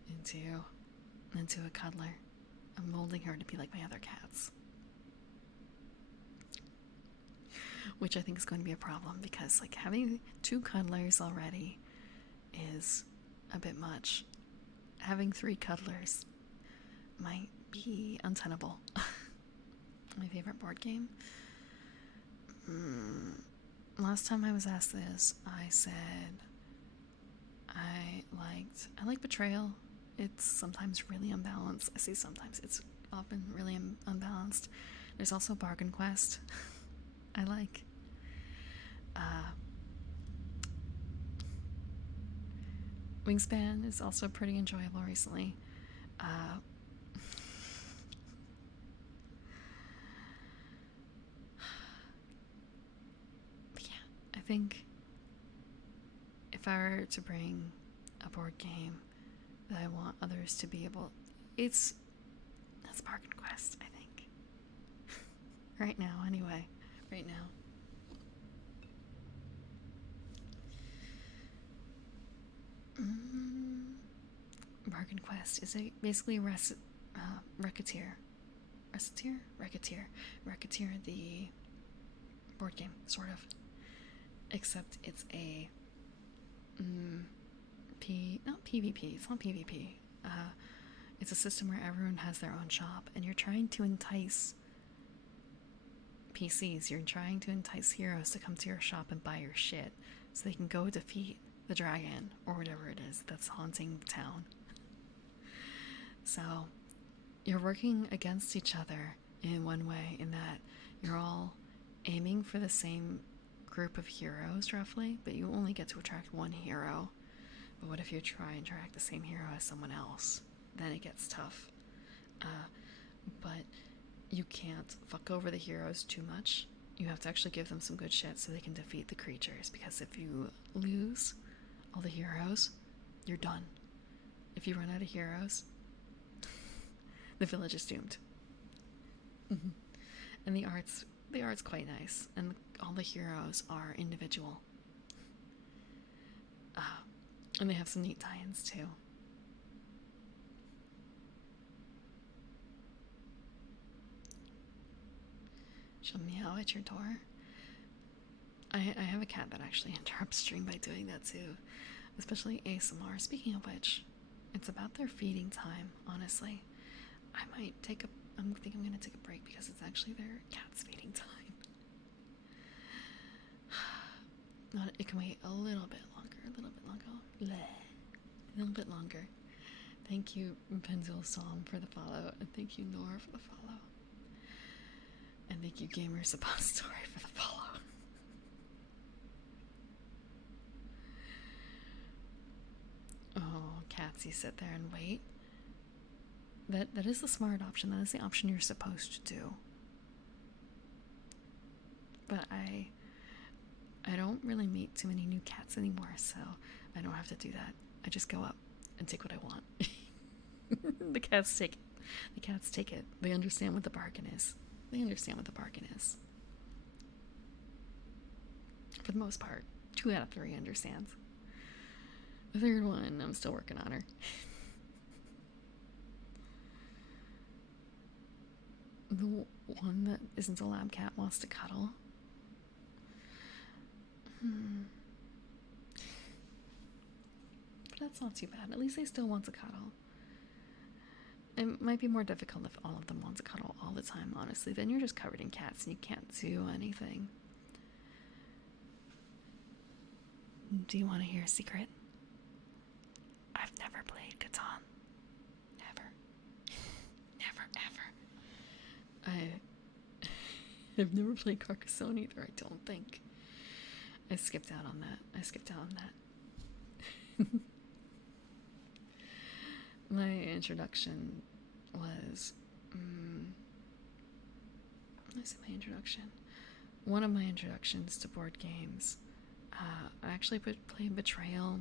into a cuddler. I'm molding her to be like my other cats. Which I think is going to be a problem, because like having 2 cuddlers already is a bit much. Having 3 cuddlers might be untenable. My favorite board game. Last time I was asked this, I said I like Betrayal. It's sometimes really unbalanced. I say sometimes, it's often really unbalanced. There's also Bargain Quest. I like. Wingspan is also pretty enjoyable recently. But yeah, I think if I were to bring a board game that I want others to be able, that's Bargain Quest, I think. Right now, anyway. Right now. Mm, Bargain Quest is basically Racketeer. Racketeer, the board game, sort of. Except it's a not PvP. It's not PvP. It's a system where everyone has their own shop, and you're trying to entice PCs. You're trying to entice heroes to come to your shop and buy your shit, so they can go defeat the dragon or whatever it is that's haunting the town. So you're working against each other in one way, in that you're all aiming for the same group of heroes roughly, but you only get to attract one hero. But what if you try and attract the same hero as someone else? Then it gets tough. But you can't fuck over the heroes too much. You have to actually give them some good shit so they can defeat the creatures, because if you lose all the heroes, you're done. If you run out of heroes, the village is doomed. And the art's quite nice, and all the heroes are individual. And they have some neat tie-ins too. She'll meow at your door. I have a cat that actually interrupts stream by doing that too, especially ASMR. Speaking of which, it's about their feeding time, honestly. I think I'm gonna take a break because it's actually their cat's feeding time. It can wait a little bit longer. Thank you, Penzil Song, for the follow, and thank you, Nora, for the follow, and thank you, Gamer Suppository, for the follow. Oh, cats, you sit there and wait. That is the smart option. That is the option you're supposed to do. But I don't really meet too many new cats anymore, so I don't have to do that. I just go up and take what I want. The cats take it. They understand what the bargain is. For the most part. 2 out of 3 understands. The third one, I'm still working on her. The one that isn't a lab cat wants to cuddle. But that's not too bad. At least they still want to cuddle. It might be more difficult if all of them want to cuddle all the time, honestly. Then you're just covered in cats and you can't do anything. Do you want to hear a secret? I've never played Catan. Never, ever. I've never played Carcassonne either, I don't think. I skipped out on that. My introduction was... One of my introductions to board games. I actually played Betrayal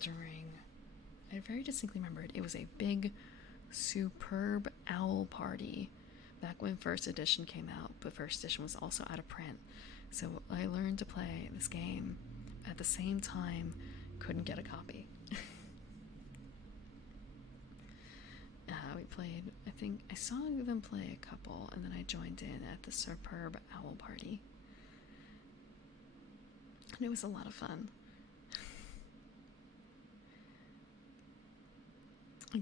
during... I very distinctly remember it. It was a big, superb owl party back when first edition came out, but first edition was also out of print. So I learned to play this game at the same time, couldn't get a copy. We played, I think, I saw them play a couple, and then I joined in at the superb owl party. And it was a lot of fun. I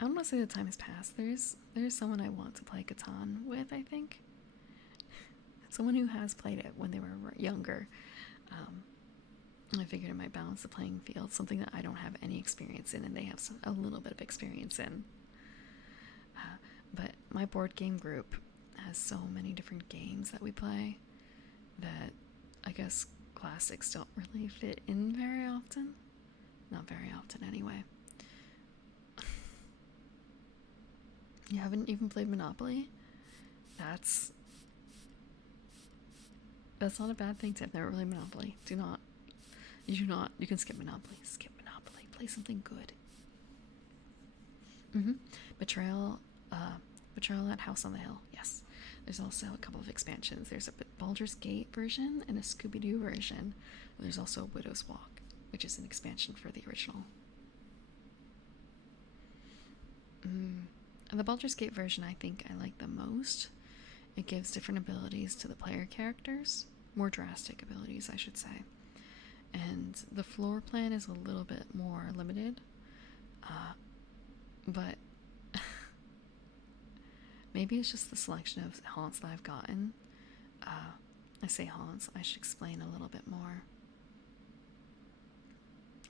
don't want to say the time has passed. There's someone I want to play Catan with, I think. Someone who has played it when they were younger. I figured it might balance the playing field, something that I don't have any experience in and they have a little bit of experience in. But my board game group has so many different games that we play that I guess classics don't really fit in very often. Not very often, anyway. You haven't even played Monopoly? That's not a bad thing to have never played Monopoly. You can skip Monopoly. Play something good. Betrayal at House on the Hill. Yes. There's also a couple of expansions. There's a Baldur's Gate version and a Scooby-Doo version. There's also Widow's Walk, which is an expansion for the original. And the Baldur's Gate version I think I like the most. It gives different abilities to the player characters. More drastic abilities, I should say. And the floor plan is a little bit more limited. But maybe it's just the selection of haunts that I've gotten. I say haunts, I should explain a little bit more.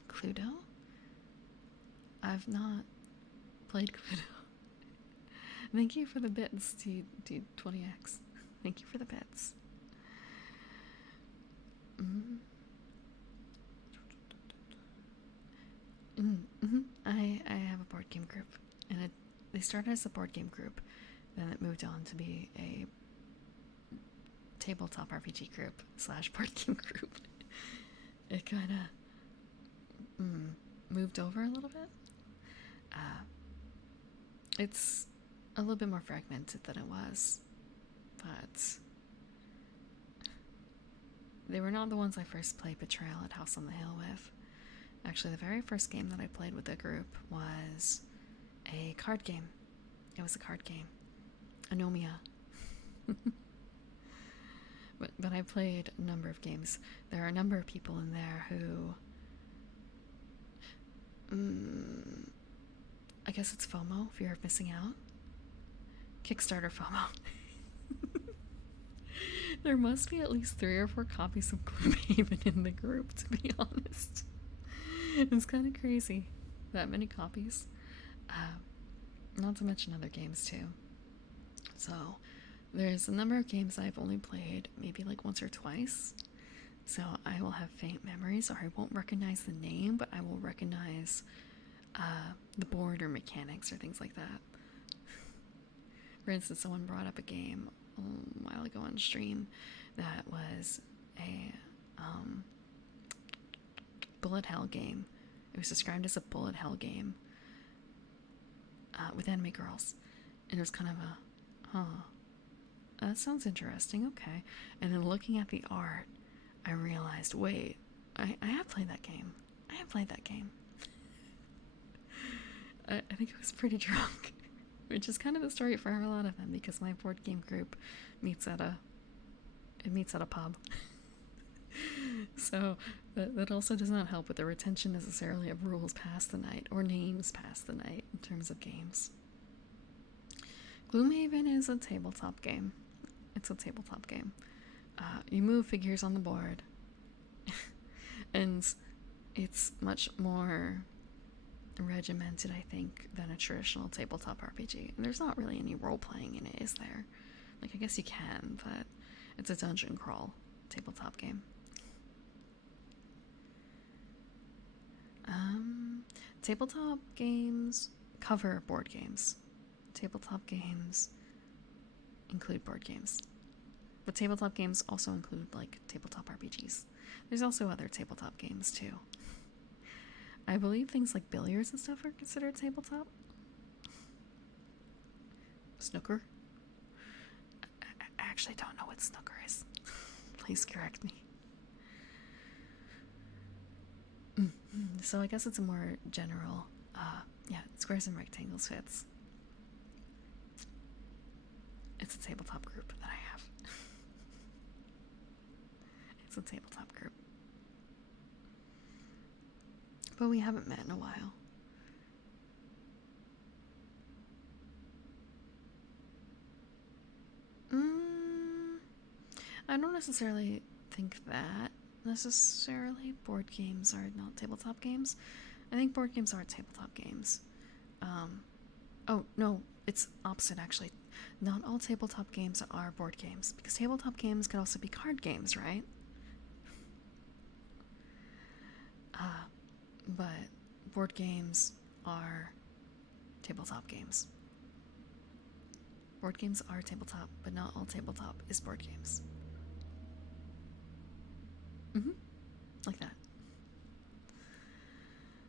Cluedo? I've not played Cluedo. Thank you for the bits, D20X. Thank you for the bits. I have a board game group, and they started as a board game group, then it moved on to be a tabletop RPG group / board game group. It kind of moved over a little bit. It's a little bit more fragmented than it was, but they were not the ones I first played Betrayal at House on the Hill with. Actually, the very first game that I played with the group was a card game. It was a card game. Anomia. But I played a number of games. There are a number of people in there who... I guess it's FOMO, fear of missing out. Kickstarter FOMO. There must be at least 3 or 4 copies of Gloomhaven in the group, to be honest. It's kind of crazy. That many copies. Not to mention other games, too. So, there's a number of games I've only played maybe like once or twice. So, I will have faint memories, or I won't recognize the name, but I will recognize the board or mechanics or things like that. For instance, someone brought up a game a while ago on stream that was a bullet hell game. It was described as a bullet hell game with anime girls, and it was kind of that sounds interesting, okay. And then looking at the art, I realized, wait, I have played that game. I think I was pretty drunk, which is kind of the story for a lot of them, because my board game group meets at a pub. So that also does not help with the retention necessarily of rules past the night or names past the night in terms of games. Gloomhaven is a tabletop game. It's a tabletop game. You move figures on the board, and it's much more regimented, I think, than a traditional tabletop RPG. And there's not really any role-playing in it, is there? Like, I guess you can, but it's a dungeon crawl tabletop game. Tabletop games cover board games. Tabletop games include board games. But tabletop games also include, like, tabletop RPGs. There's also other tabletop games, too. I believe things like billiards and stuff are considered tabletop. Snooker? I actually don't know what snooker is. Please correct me. So I guess it's a more general, squares and rectangles fits. It's a tabletop group that I have. It's a tabletop group. But we haven't met in a while. I don't necessarily think that necessarily board games are not tabletop games. I think board games are tabletop games. Oh, no, it's opposite, actually. Not all tabletop games are board games, because tabletop games can also be card games, right? But board games are tabletop games. Board games are tabletop, but not all tabletop is board games. Like that.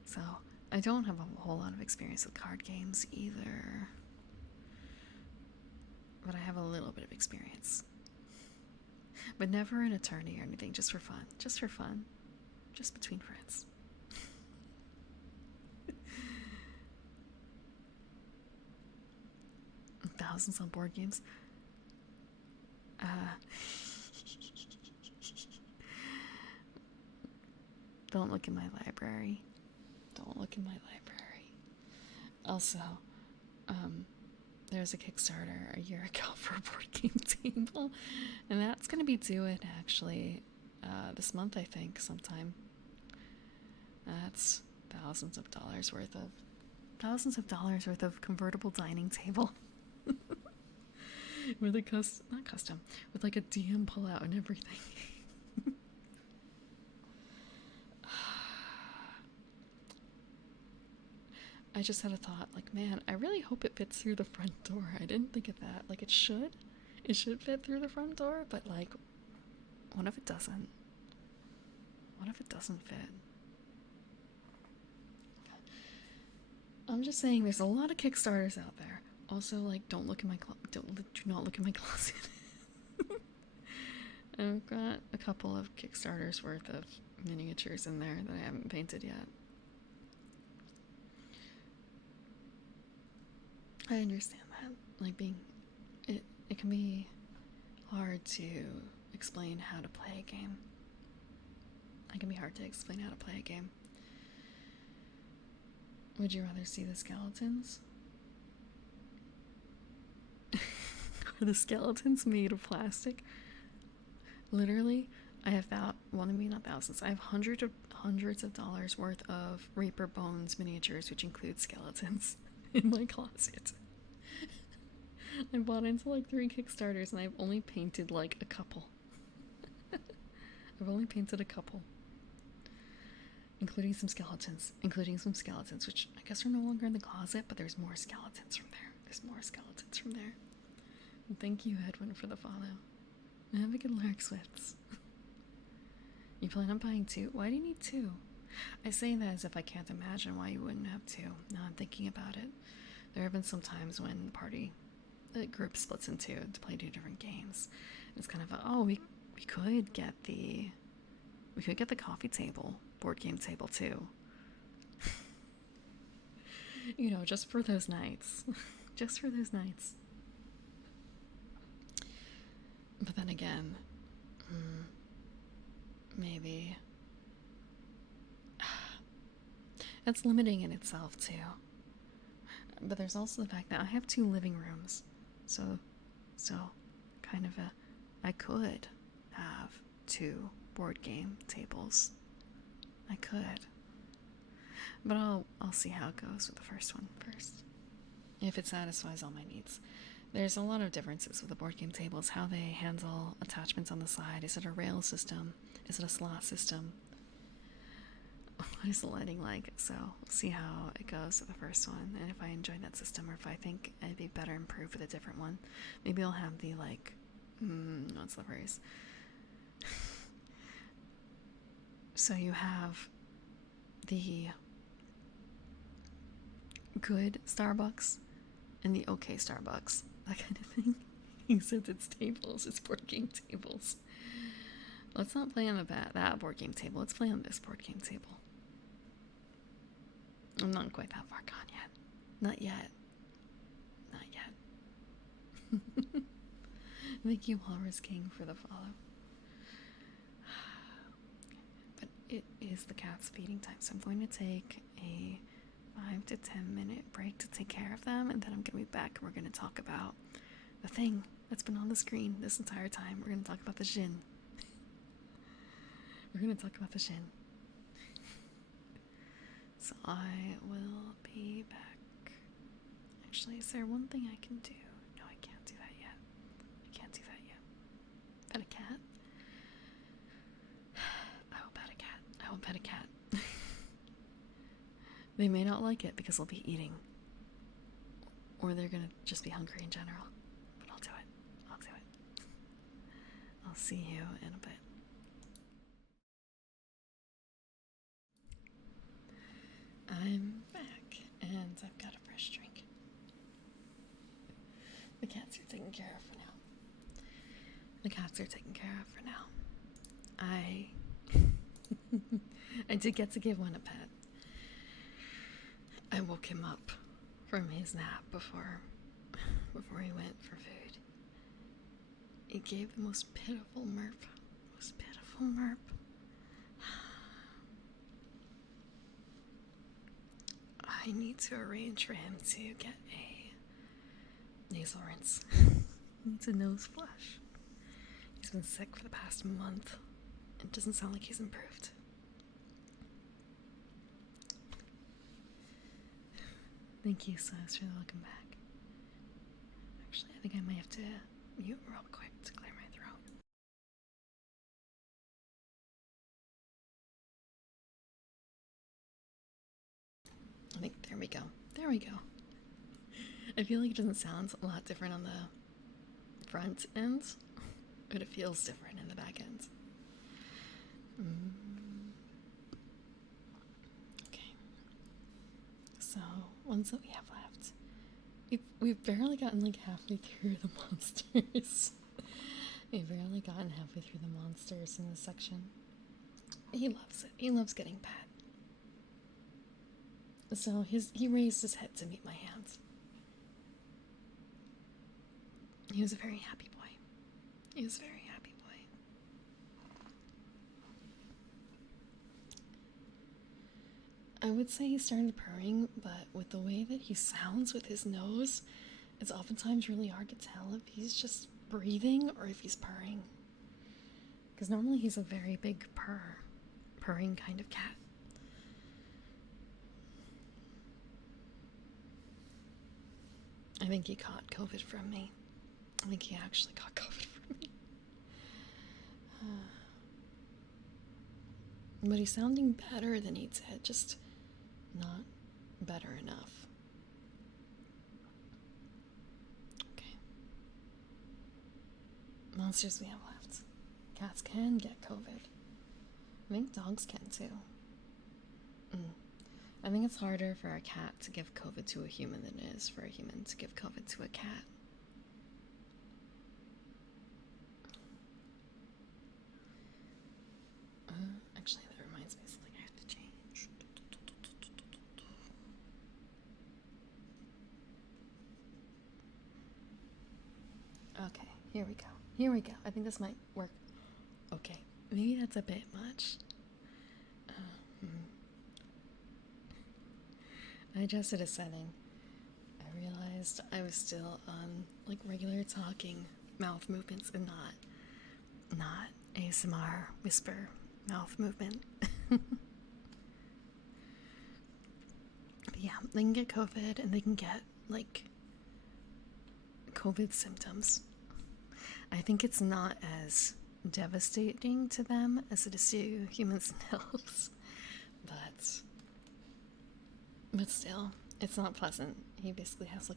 So, I don't have a whole lot of experience with card games either. but I have a little bit of experience. But never an attorney or anything, just for fun. Just for fun. Just between friends. Thousands on board games. Don't look in my library. Don't look in my library. Also, there's a Kickstarter a year ago for a board game table, and that's going to be due in actually this month, I think, sometime. That's thousands of dollars worth of convertible dining table. With a not custom, with like a DM pullout and everything. I just had a thought, like, man, I really hope it fits through the front door. I didn't think of that. Like, it should fit through the front door, but like, what if it doesn't? What if it doesn't fit? I'm just saying, there's a lot of Kickstarters out there. Also, like, do not look in my closet. I've got a couple of Kickstarters worth of miniatures in there that I haven't painted yet. I understand that. Like, it can be hard to explain how to play a game. It can be hard to explain how to play a game. Would you rather see the skeletons? Are the skeletons made of plastic? Literally, I have not thousands. I have hundreds of dollars worth of Reaper Bones miniatures, which include skeletons, in my closet. I bought into like 3 Kickstarters and I've only painted like a couple. I've only painted a couple. Including some skeletons, which I guess are no longer in the closet, but there's more skeletons from there. And thank you, Edwin, for the follow. Have a good Lark Swifts. You plan on buying 2? Why do you need 2? I say that as if I can't imagine why you wouldn't have 2. Now I'm thinking about it. There have been some times when the group splits in 2 to play 2 different games. It's kind of we could get the coffee table, board game table too. You know, just for those nights. Just for those nights. But then again, maybe that's limiting in itself too. But there's also the fact that I have 2 living rooms, so kind of I could have 2 board game tables. I could, but I'll see how it goes with the first one first. If it satisfies all my needs. There's a lot of differences with the board game tables, how they handle attachments on the side. Is it a rail system? Is it a slot system? What is the lighting like? So we'll see how it goes with the first one, and if I enjoy that system, or if I think it'd be better improved with a different one. Maybe I'll have the what's the phrase? So you have the good Starbucks and the okay Starbucks, that kind of thing. Except it's tables, it's board game tables. Let's not play on that board game table. Let's play on this board game table. I'm not quite that far gone yet. Not yet. Thank you, Walrus King, for the follow. But it is the cat's feeding time, so I'm going to take a 5 to 10 minute break to take care of them, and then I'm going to be back and we're going to talk about the thing that's been on the screen this entire time. We're going to talk about the Jin. So I will be back. Actually, is there one thing I can do? No, I can't do that yet. Pet a cat? I will pet a cat. They may not like it because they'll be eating. Or they're gonna just be hungry in general. But I'll do it. I'll see you in a bit. I'm back, and I've got a fresh drink. The cats are taken care of for now. The cats are taken care of for now. I did get to give one a pet. I woke him up from his nap before he went for food. He gave the most pitiful merp. Most pitiful merp. I need to arrange for him to get a nasal rinse. He needs a nose flush. He's been sick for the past month. It doesn't sound like he's improved. Thank you, Sus, for the welcome back. Actually, I think I might have to mute real quick to clear my throat. I think, there we go. There we go. I feel like it doesn't sound a lot different on the front end, but it feels different in the back end. Okay. So, ones that we have left. We've barely gotten like halfway through the monsters. We've barely gotten halfway through the monsters in this section. He loves it. He loves getting pet. So he raised his head to meet my hands. He was a very happy boy. He was a very happy boy. I would say he started purring, but with the way that he sounds with his nose, it's oftentimes really hard to tell if he's just breathing or if he's purring. Because normally he's a very big purring kind of cat. I think he caught COVID from me. I think he actually caught COVID from me. But he's sounding better than he did, just not better enough. Okay. Monsters we have left. Cats can get COVID. I think dogs can too. I think it's harder for a cat to give COVID to a human than it is for a human to give COVID to a cat. Actually, that reminds me of something I have to change. Okay, here we go. Here we go. I think this might work. Okay, maybe that's a bit much. I adjusted a setting. I realized I was still on like regular talking mouth movements and not ASMR whisper mouth movement. But yeah, they can get COVID and they can get like COVID symptoms. I think it's not as devastating to them as it is to humans and elves, but still, it's not pleasant. He basically has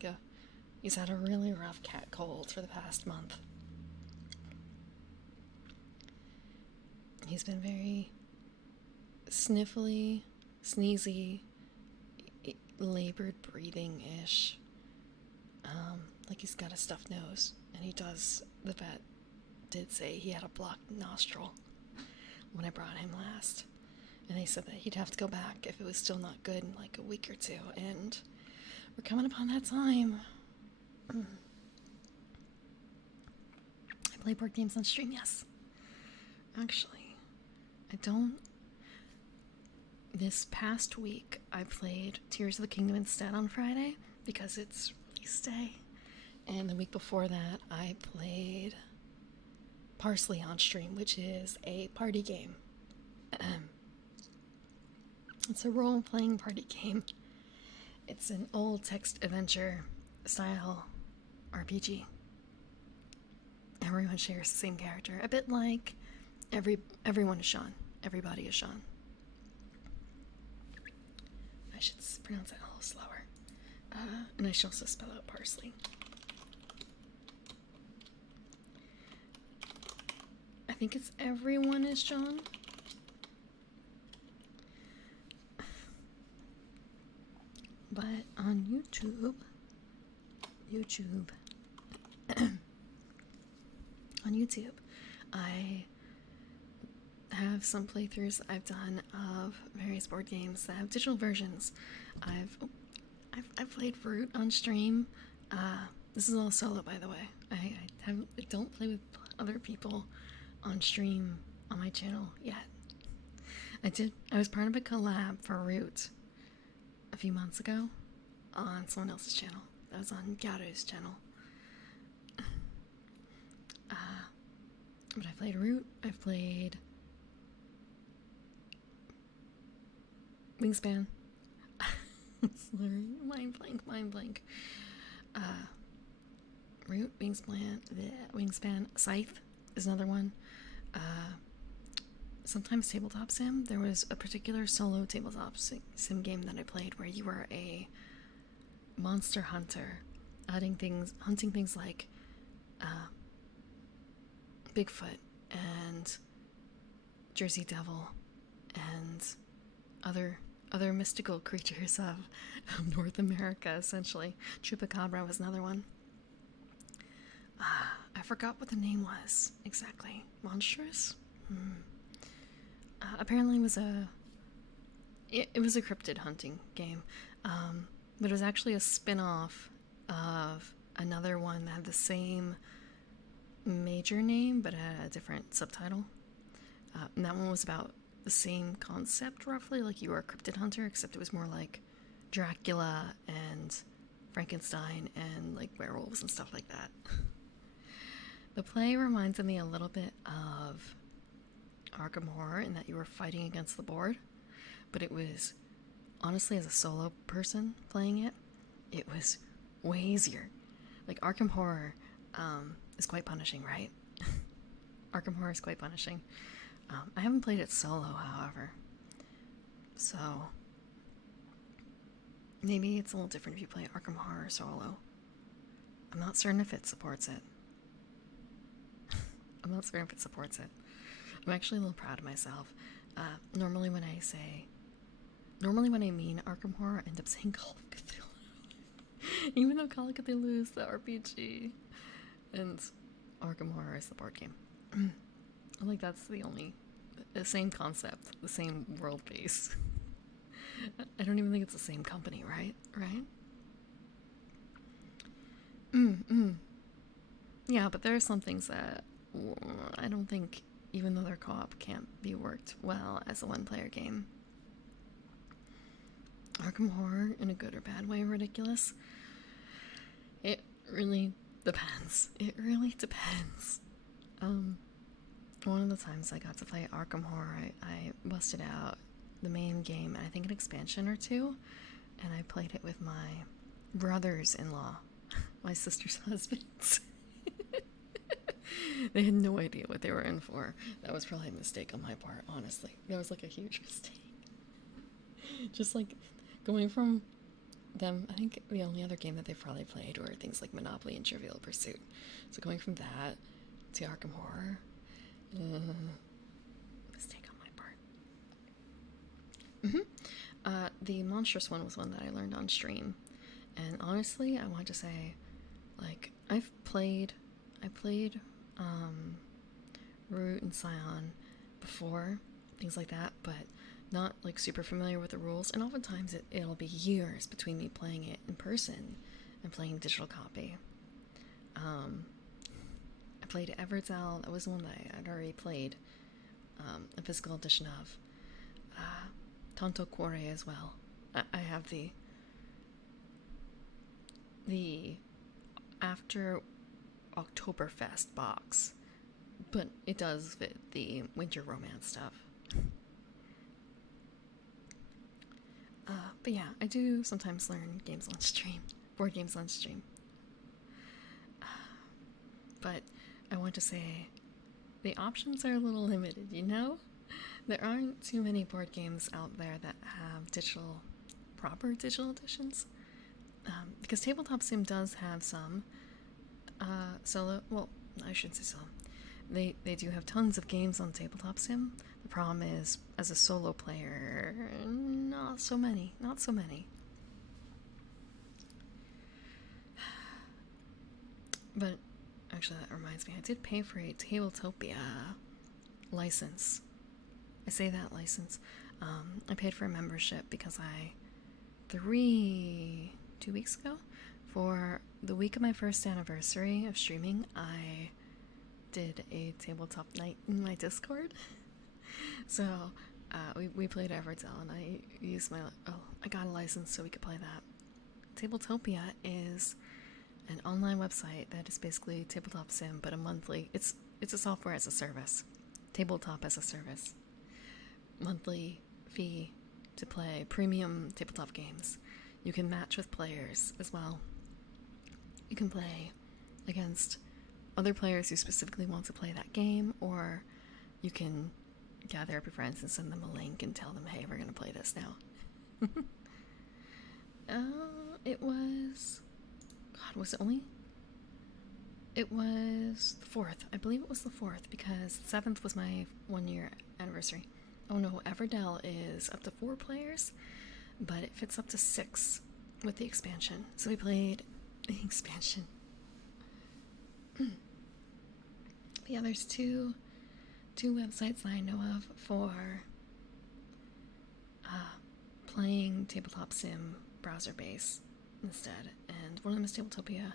he's had a really rough cat cold for the past month. He's been very sniffly, sneezy, labored breathing-ish. Like he's got a stuffed nose, and the vet did say he had a blocked nostril when I brought him last. And they said that he'd have to go back if it was still not good in like a week or two, and we're coming upon that time. I play board games on stream, yes. Actually, I don't. This past week, I played Tears of the Kingdom instead on Friday because it's release day. And the week before that, I played Parsley on stream, which is a party game. It's a role-playing party game. It's an old text adventure style RPG. Everyone shares the same character, a bit like everyone is Sean. Everybody is Sean. I should pronounce that a little slower. And I should also spell out parsley. I think it's everyone is Sean. But on YouTube, on YouTube. I have some playthroughs that I've done of various board games that have digital versions. I've played Root on stream. This is all solo, by the way. I don't play with other people on stream on my channel yet. I was part of a collab for Root a few months ago on someone else's channel. That was on Garu's channel. But I played Root. I've played Wingspan. Sorry, mind blank. Root, Wingspan, Scythe is another one. Sometimes tabletop sim. There was a particular solo tabletop sim game that I played where you were a monster hunter, hunting things like Bigfoot and Jersey Devil and other mystical creatures of North America, essentially. Chupacabra was another one. I forgot what the name was exactly. Monstrous? Apparently it was a cryptid hunting game, but it was actually a spin-off of another one that had the same major name but had a different subtitle. And that one was about the same concept, roughly, like you were a cryptid hunter, except it was more like Dracula and Frankenstein and like werewolves and stuff like that. The play reminds me a little bit of Arkham Horror in that you were fighting against the board, but it was, honestly, as a solo person playing it, it was way easier. Like Arkham Horror is quite punishing, right? Arkham Horror is quite punishing. I haven't played it solo, however, so maybe it's a little different if you play Arkham Horror solo. I'm not certain if it supports it. I'm actually a little proud of myself. Normally when I mean Arkham Horror, I end up saying Call of Cthulhu. Even though Call of Cthulhu is the RPG and Arkham Horror is the board game. Like that's the same concept, the same world base. I don't even think it's the same company, right? Yeah, but there are some things that I don't think, even though they're co-op, can't be worked well as a one-player game. Arkham Horror, in a good or bad way, ridiculous. It really depends. One of the times I got to play Arkham Horror, I busted out the main game, and I think an expansion or two, and I played it with my brothers-in-law, my sister's husbands. They had no idea what they were in for. That was probably a mistake on my part, honestly. That was like a huge mistake. Just like going from them, I think the only other game that they've probably played were things like Monopoly and Trivial Pursuit. So going from that to Arkham Horror, mistake on my part. The monstrous one was one that I learned on stream, and honestly, I want to say, like, I played Root and Scion before, things like that, but not like super familiar with the rules, and oftentimes it'll be years between me playing it in person and playing digital copy. I played Everzel. That was the one that I had already played a physical edition of. Tanto Cuore as well. I have the after Oktoberfest box, but it does fit the winter romance stuff. But yeah, I do sometimes learn games on stream, board games on stream. But I want to say the options are a little limited, you know? There aren't too many board games out there that have proper digital editions. Because Tabletop Sim does have some solo, well, I shouldn't say solo. They do have tons of games on Tabletop Sim. The problem is, as a solo player, not so many. But actually, that reminds me, I did pay for a Tabletopia license. I say that license. I paid for a membership because 2 weeks ago, for the week of my first anniversary of streaming, I did a tabletop night in my Discord. So we played Everdell, and I used I got a license so we could play that. Tabletopia is an online website that is basically tabletop sim, but a monthly. It's a software as a service, tabletop as a service, monthly fee to play premium tabletop games. You can match with players as well. You can play against other players who specifically want to play that game, or you can gather up your friends and send them a link and tell them, hey, we're going to play this now. It was... God, was it only... It was the 4th. I believe it was the 4th, because the 7th was my 1-year anniversary. Oh no, Everdell is up to 4 players, but it fits up to 6 with the expansion. So we played the expansion. Yeah, there's two websites that I know of for playing tabletop sim browser base instead, and one of them is Tabletopia.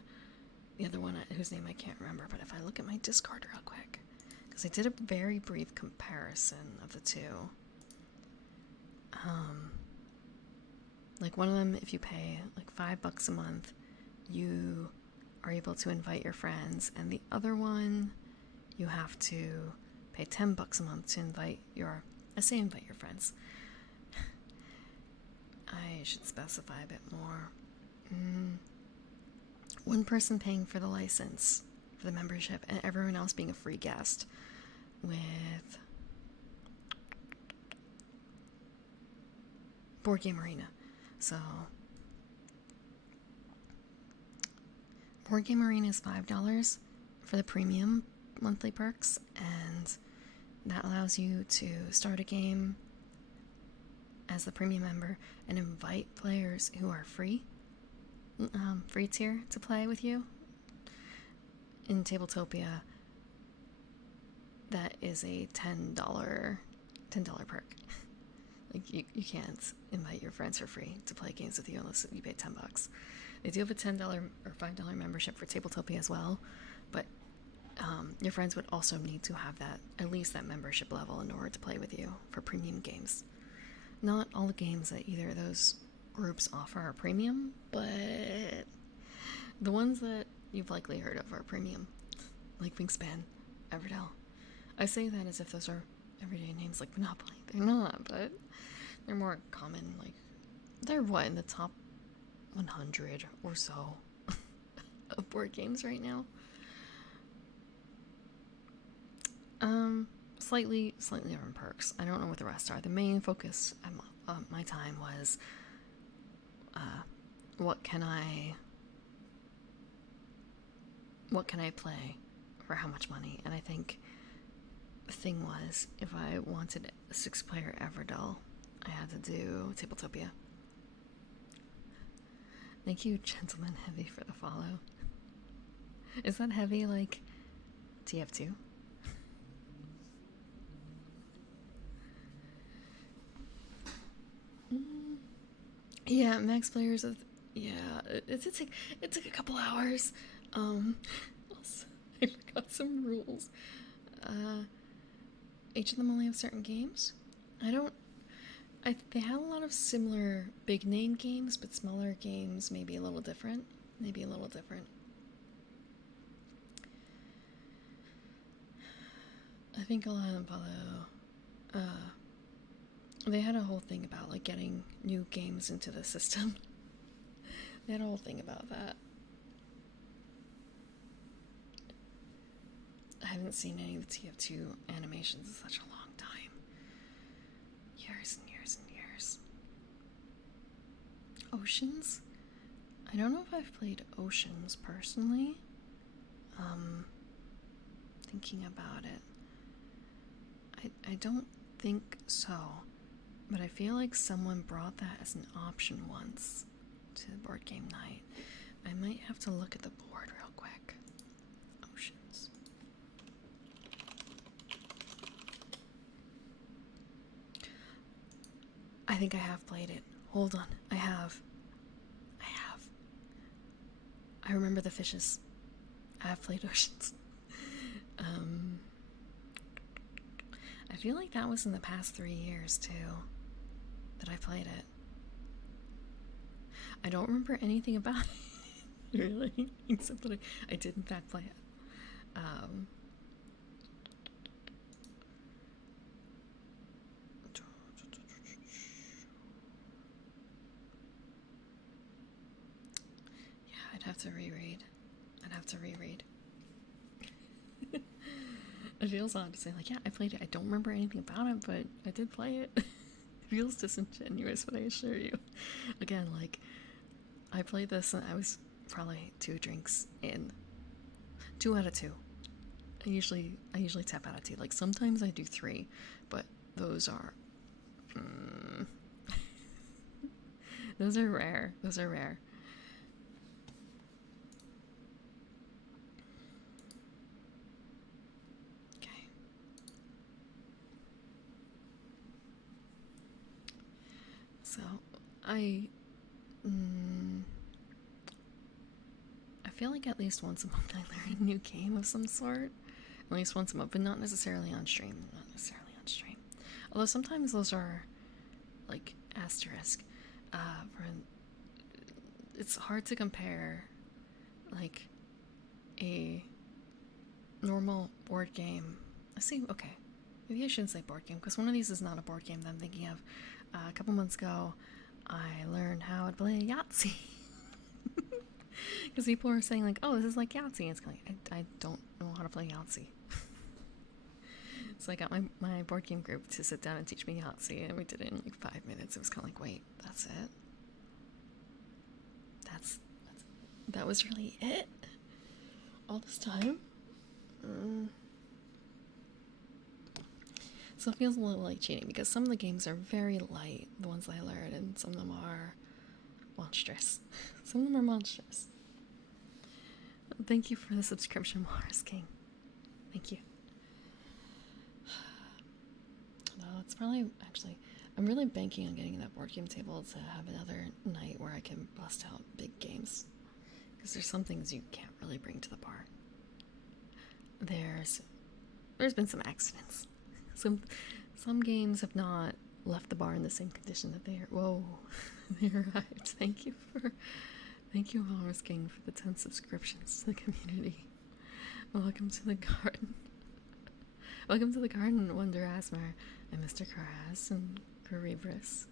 The other one, whose name I can't remember, but if I look at my Discord real quick, because I did a very brief comparison of the two. Like one of them, if you pay like $5 a month, you are able to invite your friends, and the other one, you have to pay $10 a month to invite your friends. I should specify a bit more. One person paying for the license, for the membership, and everyone else being a free guest with Board Game Arena. So Board Game Arena is $5 for the premium monthly perks, and that allows you to start a game as the premium member and invite players who are free tier to play with you. In Tabletopia, that is a $10 perk. Like you can't invite your friends for free to play games with you unless you pay $10. They do have a $10 or $5 membership for Tabletopia as well, but your friends would also need to have at least that membership level in order to play with you for premium games. Not all the games that either of those groups offer are premium, but the ones that you've likely heard of are premium, like Wingspan, Everdell. I say that as if those are everyday names like Monopoly. They're not, but they're more common. Like, they're in the top 100 or so of board games right now. Slightly different perks. I don't know what the rest are. The main focus of my time was what can I play for how much money? And I think the thing was, if I wanted a 6-player Everdell, I had to do Tabletopia. Thank you, Gentleman Heavy, for the follow. Is that heavy like TF2? Yeah, max players of... Yeah, it took a couple hours. Also, I forgot some rules. Each of them only have certain games. They had a lot of similar big name games, but smaller games may be a little different. I think a lot of them follow... They had a whole thing about, like, getting new games into the system. They had a whole thing about that. I haven't seen any of the TF2 animations in such a long time. Years and years and years. Oceans? I don't know if I've played Oceans personally. Thinking about it. I don't think so. But I feel like someone brought that as an option once to board game night. I might have to look at the board real quick. Oceans. I think I have played it. Hold on. I have. I have. I remember the fishes. I have played Oceans. I feel like that was in the past 3 years, too, that I played it. I don't remember anything about it, really, except that I did, in fact, play it. Yeah, I'd have to reread. It feels odd to say, like, yeah, I played it. I don't remember anything about it, but I did play it. It feels disingenuous, but I assure you. Again, like, I played this and I was probably 2 drinks in. 2 out of 2. I usually tap out of 2. Like, sometimes I do 3, but those are... those are rare. So, I feel like at least once a month I learn a new game of some sort. At least once a month, but not necessarily on stream. Although sometimes those are, like, asterisk. It's hard to compare, like, a normal board game. Okay. Maybe I shouldn't say board game, because one of these is not a board game that I'm thinking of. A couple months ago, I learned how to play Yahtzee. Because people are saying, like, oh, this is like Yahtzee. It's like, I don't know how to play Yahtzee. So I got my board game group to sit down and teach me Yahtzee, and we did it in like 5 minutes. It was kind of like, wait, that's it? That was really it? All this time? So it feels a little like cheating, because some of the games are very light, the ones I learned, and some of them are monstrous. Some of them are monstrous. Thank you for the subscription, Mars King. Thank you. No, it's probably, actually, I'm really banking on getting that board game table to have another night where I can bust out big games. Because there's some things you can't really bring to the bar. There's been some accidents. Some games have not left the bar in the same condition that they are. Whoa, they arrived. Thank you, Mars King, for the 10 subscriptions to the community. Welcome to the garden. Welcome to the garden, Wonder Asmer, and Mr. Karaz, and Caribris.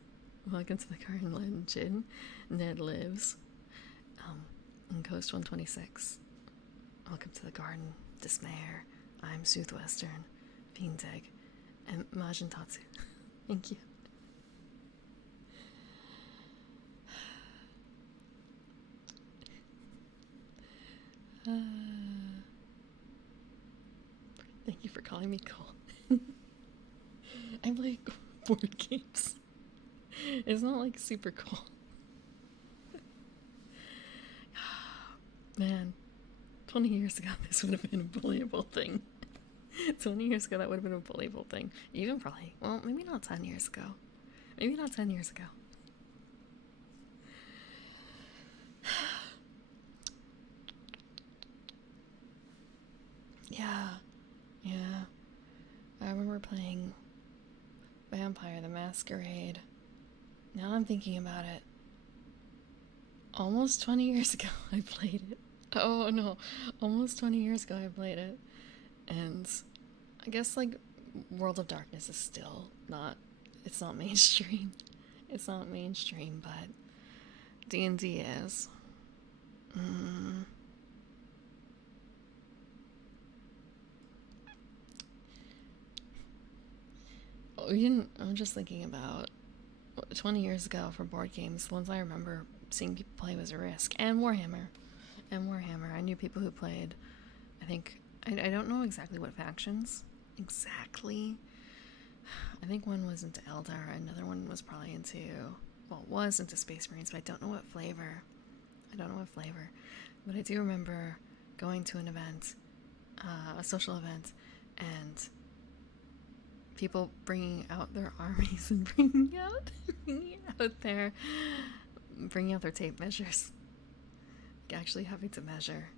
Welcome to the garden, Legend. Ned Lives, and Coast 126. Welcome to the garden, Dismayer. I'm Southwestern, Fiendeg, and Majin Tatsu. Thank you. Thank you for calling me cool. I play board games. It's not like super cool. Man, 20 years ago this would have been a bullyable thing. 20 years ago that would have been a bullyable thing. Even probably, well, maybe not 10 years ago. Maybe not 10 years ago. Yeah. I remember playing Vampire the Masquerade. Now I'm thinking about it. Almost 20 years ago I played it. Oh no, almost 20 years ago I played it. And I guess, like, World of Darkness is still not, it's not mainstream. It's not mainstream, but D&D is. I'm just thinking about 20 years ago for board games. The ones I remember seeing people play was Risk and Warhammer. I knew people who played, I think, I don't know exactly what factions. Exactly. I think one was into Eldar, another one was probably was into Space Marines, but I don't know what flavor. But I do remember going to an event, a social event, and people bringing out their armies and bringing out their tape measures, actually having to measure.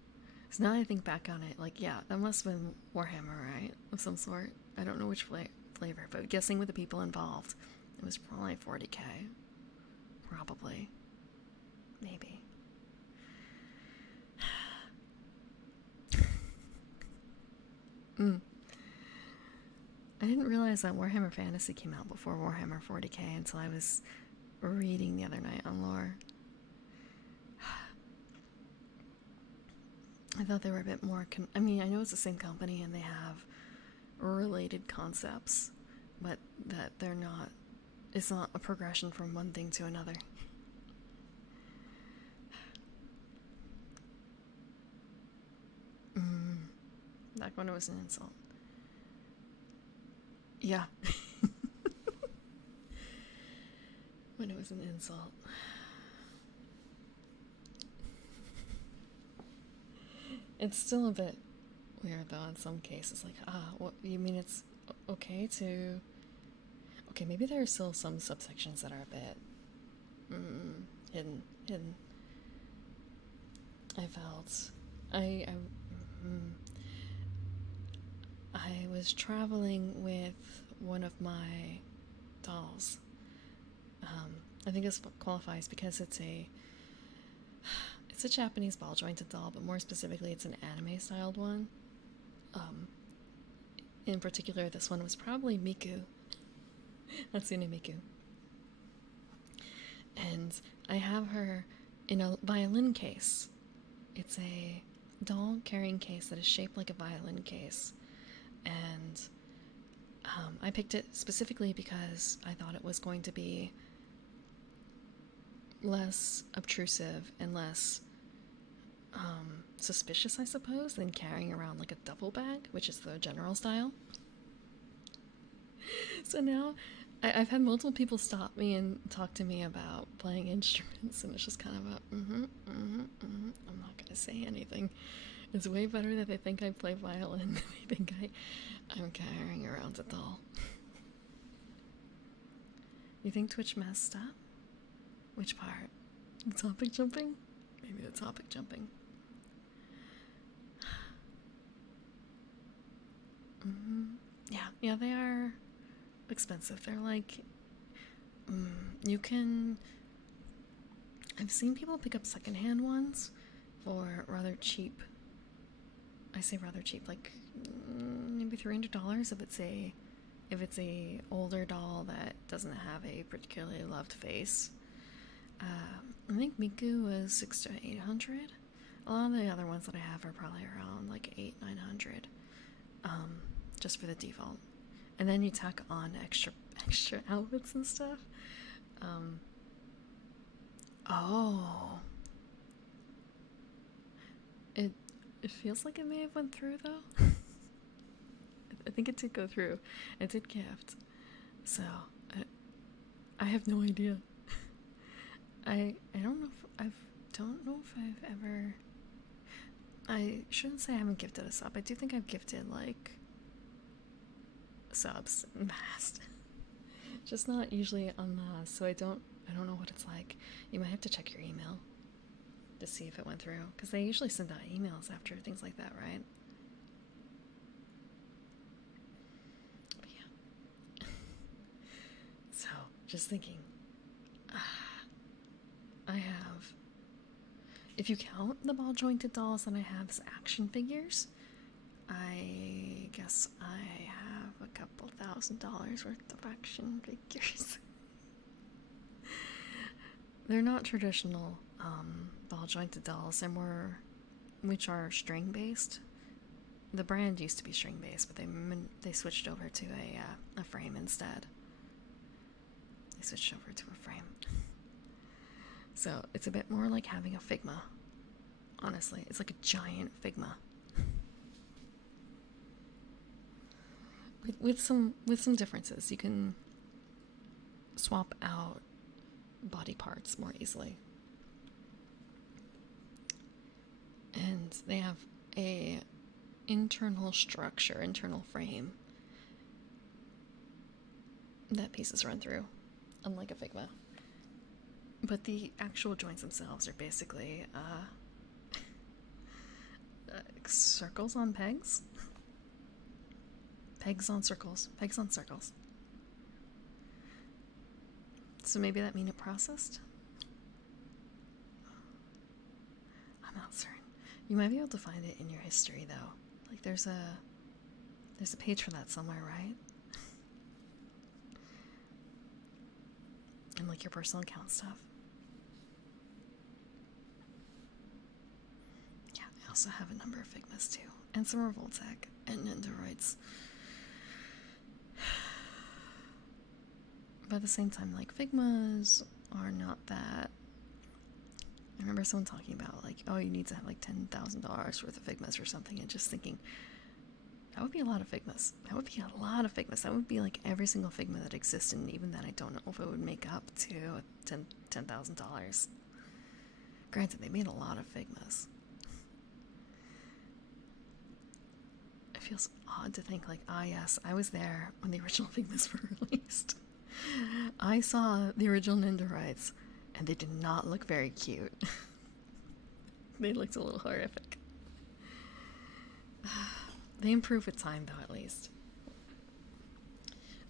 So now I think back on it, like, yeah, that must have been Warhammer, right? Of some sort. I don't know which flavor, but guessing with the people involved, it was probably 40K. Probably. Maybe. I didn't realize that Warhammer Fantasy came out before Warhammer 40K until I was reading the other night on lore. I thought they were a bit more... I mean, I know it's the same company and they have related concepts, but that they're not... It's not a progression from one thing to another. Back when it was an insult. Yeah. When it was an insult. It's still a bit weird though in some cases. Like, what you mean it's okay to... Okay, maybe there are still some subsections that are a bit hidden. I felt... I was traveling with one of my dolls. I think this qualifies because it's a Japanese ball jointed doll, but more specifically it's an anime styled one. In particular, this one was probably Miku. Hatsune Miku. And I have her in a violin case. It's a doll carrying case that is shaped like a violin case. And I picked it specifically because I thought it was going to be less obtrusive and less suspicious, I suppose, than carrying around like a duffel bag, which is the general style. So now I've had multiple people stop me and talk to me about playing instruments, and it's just kind of a I'm not gonna say anything. It's way better that they think I play violin than they think I'm carrying around a doll. You think Twitch messed up? Which part? The topic jumping? Maybe the topic jumping. Yeah, they are expensive. They're like, you can... I've seen people pick up secondhand ones for rather cheap. I say rather cheap, like maybe $300 if it's a older doll that doesn't have a particularly loved face. I think Miku was $600 to $800. A lot of the other ones that I have are probably around like $800-900, just for the default. And then you tack on extra outfits and stuff. It feels like it may have went through though. I think it did go through. It did gift. So I have no idea. I don't know if I've ever... I shouldn't say I haven't gifted a sub. I do think I've gifted like subs in the past. Just not usually en masse, so I don't know what it's like. You might have to check your email to see if it went through, because they usually send out emails after things like that, right? But yeah. So, just thinking. I have... If you count the ball jointed dolls that I have as action figures, I guess I have a couple $1,000s worth of action figures. They're not traditional ball jointed dolls. They're more, which are string based. The brand used to be string based, but they switched over to a frame instead. They switched over to a frame. So it's a bit more like having a Figma. Honestly, it's like a giant Figma. With some differences. You can swap out body parts more easily. And they have a internal structure, internal frame that pieces run through, unlike a Figma. But the actual joints themselves are basically circles on pegs. Pegs on circles. Pegs on circles. So maybe that mean it processed? I'm not certain. You might be able to find it in your history though. Like there's a page for that somewhere, right? And like your personal account stuff. Yeah, I also have a number of Figmas too. And some Revoltech and Nendoroids. But at the same time, like Figmas are not that. I remember someone talking about like, oh, you need to have like $10,000 worth of Figmas or something, and just thinking, that would be a lot of Figmas. That would be a lot of Figmas. That would be like every single Figma that exists, and even then I don't know if it would make up to $10,000. Granted, they made a lot of Figmas. It feels odd to think like, yes, I was there when the original Figmas were released. I saw the original Nendoroids, and they did not look very cute. They looked a little horrific. They improve with time, though, at least.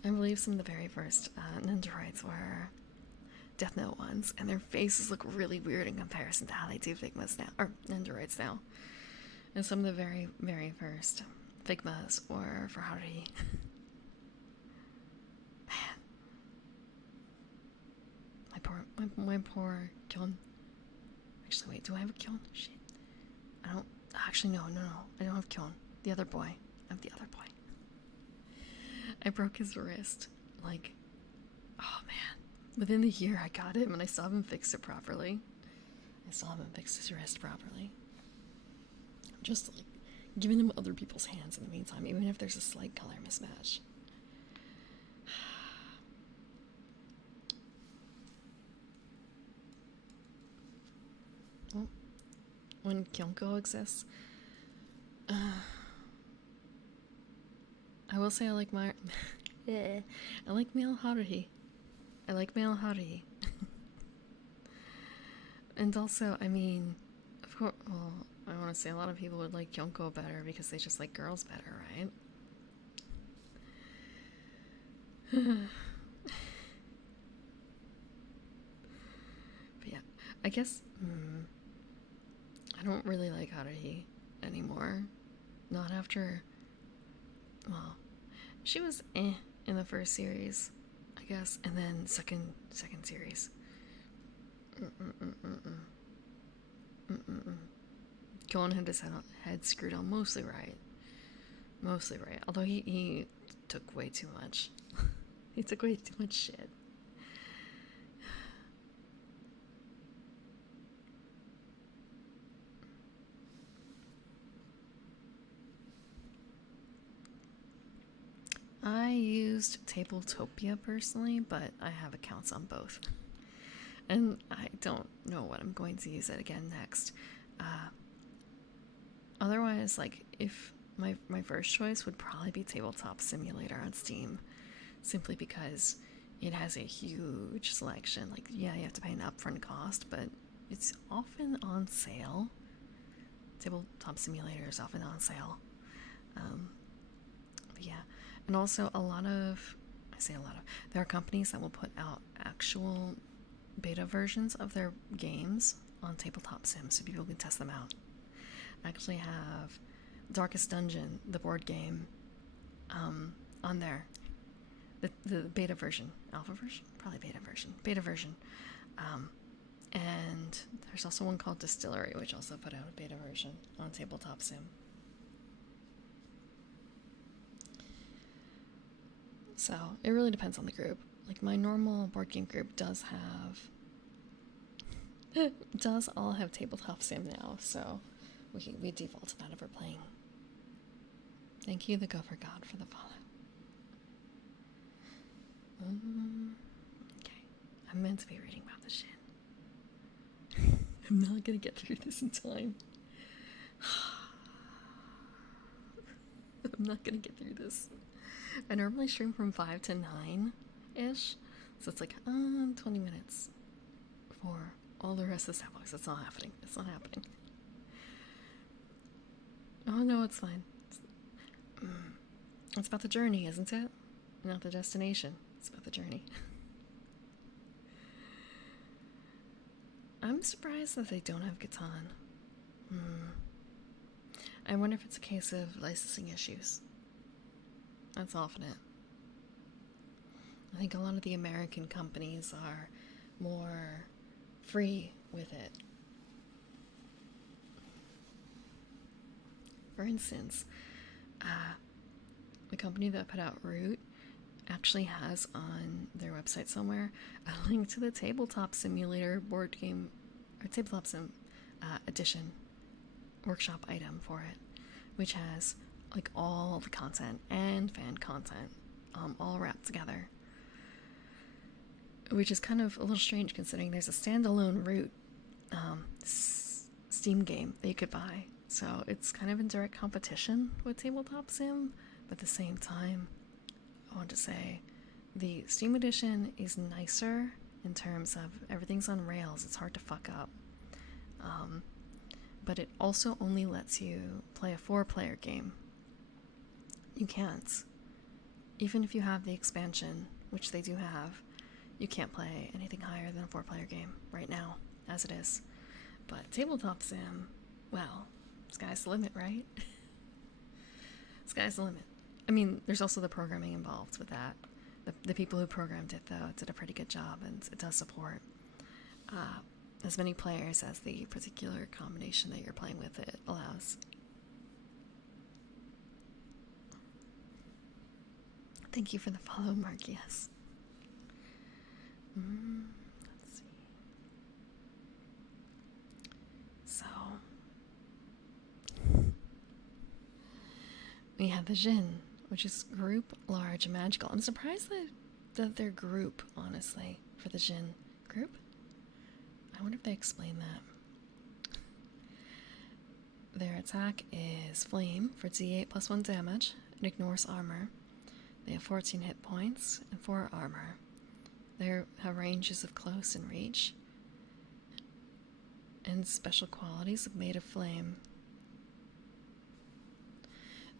I believe some of the very first Nendoroids were Death Note ones, and their faces look really weird in comparison to how they do Figmas now, or Nendoroids now. And some of the very, very first Figmas were for Haruhi. My poor Kyon. Actually, wait, do I have a Kyon? Shit. I don't. Actually, no. I don't have Kyon. The other boy. I have the other boy. I broke his wrist. Like, oh man. Within the year, I got him and I saw him fix it properly. I saw him fix his wrist properly. Just like giving him other people's hands in the meantime, even if there's a slight color mismatch. Well, when Kyonko exists, I will say I like my I like male Haruhi. I like male Haruhi. And also, I mean, of course, well, I want to say a lot of people would like Kyonko better because they just like girls better, right? But yeah, I guess I don't really like Haruhi anymore. Not after, well, she was in the first series, I guess, and then second series. Gon had his head screwed on mostly right. Although he took way too much. He took way too much shit. I used Tabletopia personally, but I have accounts on both. And I don't know what I'm going to use it again next. Otherwise, like, if my first choice would probably be Tabletop Simulator on Steam, simply because it has a huge selection. Like, yeah, you have to pay an upfront cost, but it's often on sale. Tabletop Simulator is often on sale. But yeah, and also there are companies that will put out actual beta versions of their games on Tabletop Sim so people can test them out. I actually have Darkest Dungeon, the board game, on there. The beta version. Alpha version? Probably beta version. And there's also one called Distillery, which also put out a beta version on Tabletop Sim. So, it really depends on the group. Like, my normal board game group does all have Tabletop Sim now, so we default to that if we're playing. Thank you, the Gopher God, for the follow. Okay. I'm meant to be reading about this shit. I'm not gonna get through this in time. I'm not gonna get through this. I normally stream from 5 to 9, ish. So it's like 20 minutes for all the rest of the sandbox. It's not happening. It's not happening. Oh no, it's fine. It's about the journey, isn't it? Not the destination. It's about the journey. I'm surprised that they don't have Catan. I wonder if it's a case of licensing issues. That's often it. I think a lot of the American companies are more free with it. For instance, the company that put out Root actually has on their website somewhere a link to the Tabletop Simulator board game, or Tabletop Sim edition workshop item for it, which has like all the content and fan content all wrapped together, which is kind of a little strange considering there's a standalone Root Steam game that you could buy, so it's kind of in direct competition with Tabletop Sim, but at the same time I want to say the Steam edition is nicer in terms of everything's on rails. It's hard to fuck up. But it also only lets you play a 4-player game. You can't. Even if you have the expansion, which they do have, you can't play anything higher than a 4-player game right now, as it is. But Tabletop Sim, well, sky's the limit, right? Sky's the limit. I mean, there's also the programming involved with that. The people who programmed it, though, did a pretty good job, and it does support as many players as the particular combination that you're playing with it allows. Thank you for the follow, Mark, yes. Let's see. So, we have the Jin, which is group, large, and magical. I'm surprised that they're group, honestly, for the Jin. Group? I wonder if they explain that. Their attack is Flame for D8 plus 1 damage. It ignores armor. They have 14 hit points and 4 armor. They have ranges of close and reach. And special qualities of Made of Flame.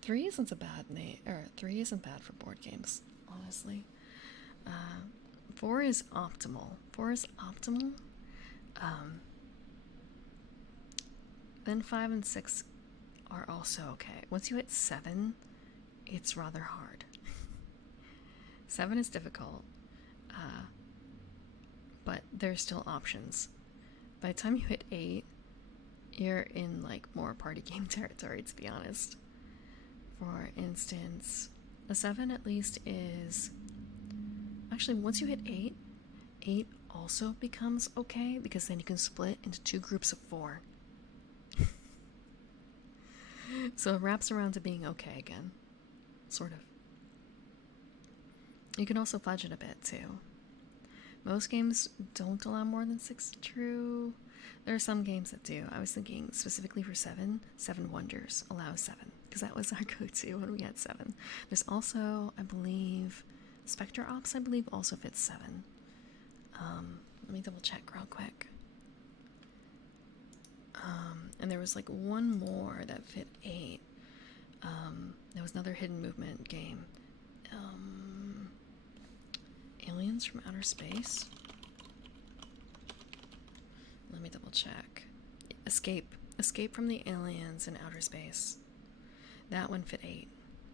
3 isn't a bad name, or 3 isn't bad for board games, honestly. 4 is optimal. 4 is optimal. Then 5 and 6 are also okay. Once you hit 7, it's rather hard. 7 is difficult, but there's still options. By the time you hit 8, you're in like more party game territory, to be honest. For instance, a 7 at least is... Actually, once you hit 8, 8 also becomes okay, because then you can split into 2 groups of 4. So it wraps around to being okay again. Sort of. You can also fudge it a bit, too. Most games don't allow more than 6 true. There are some games that do. I was thinking specifically for 7, 7 Wonders allows 7, because that was our go-to when we had 7. There's also, I believe, Spectre Ops, I believe, also fits 7. Let me double check real quick. And there was like one more that fit 8. There was another hidden movement game. Aliens from Outer Space. Let me double check. Escape from the aliens in outer space. That one fit 8.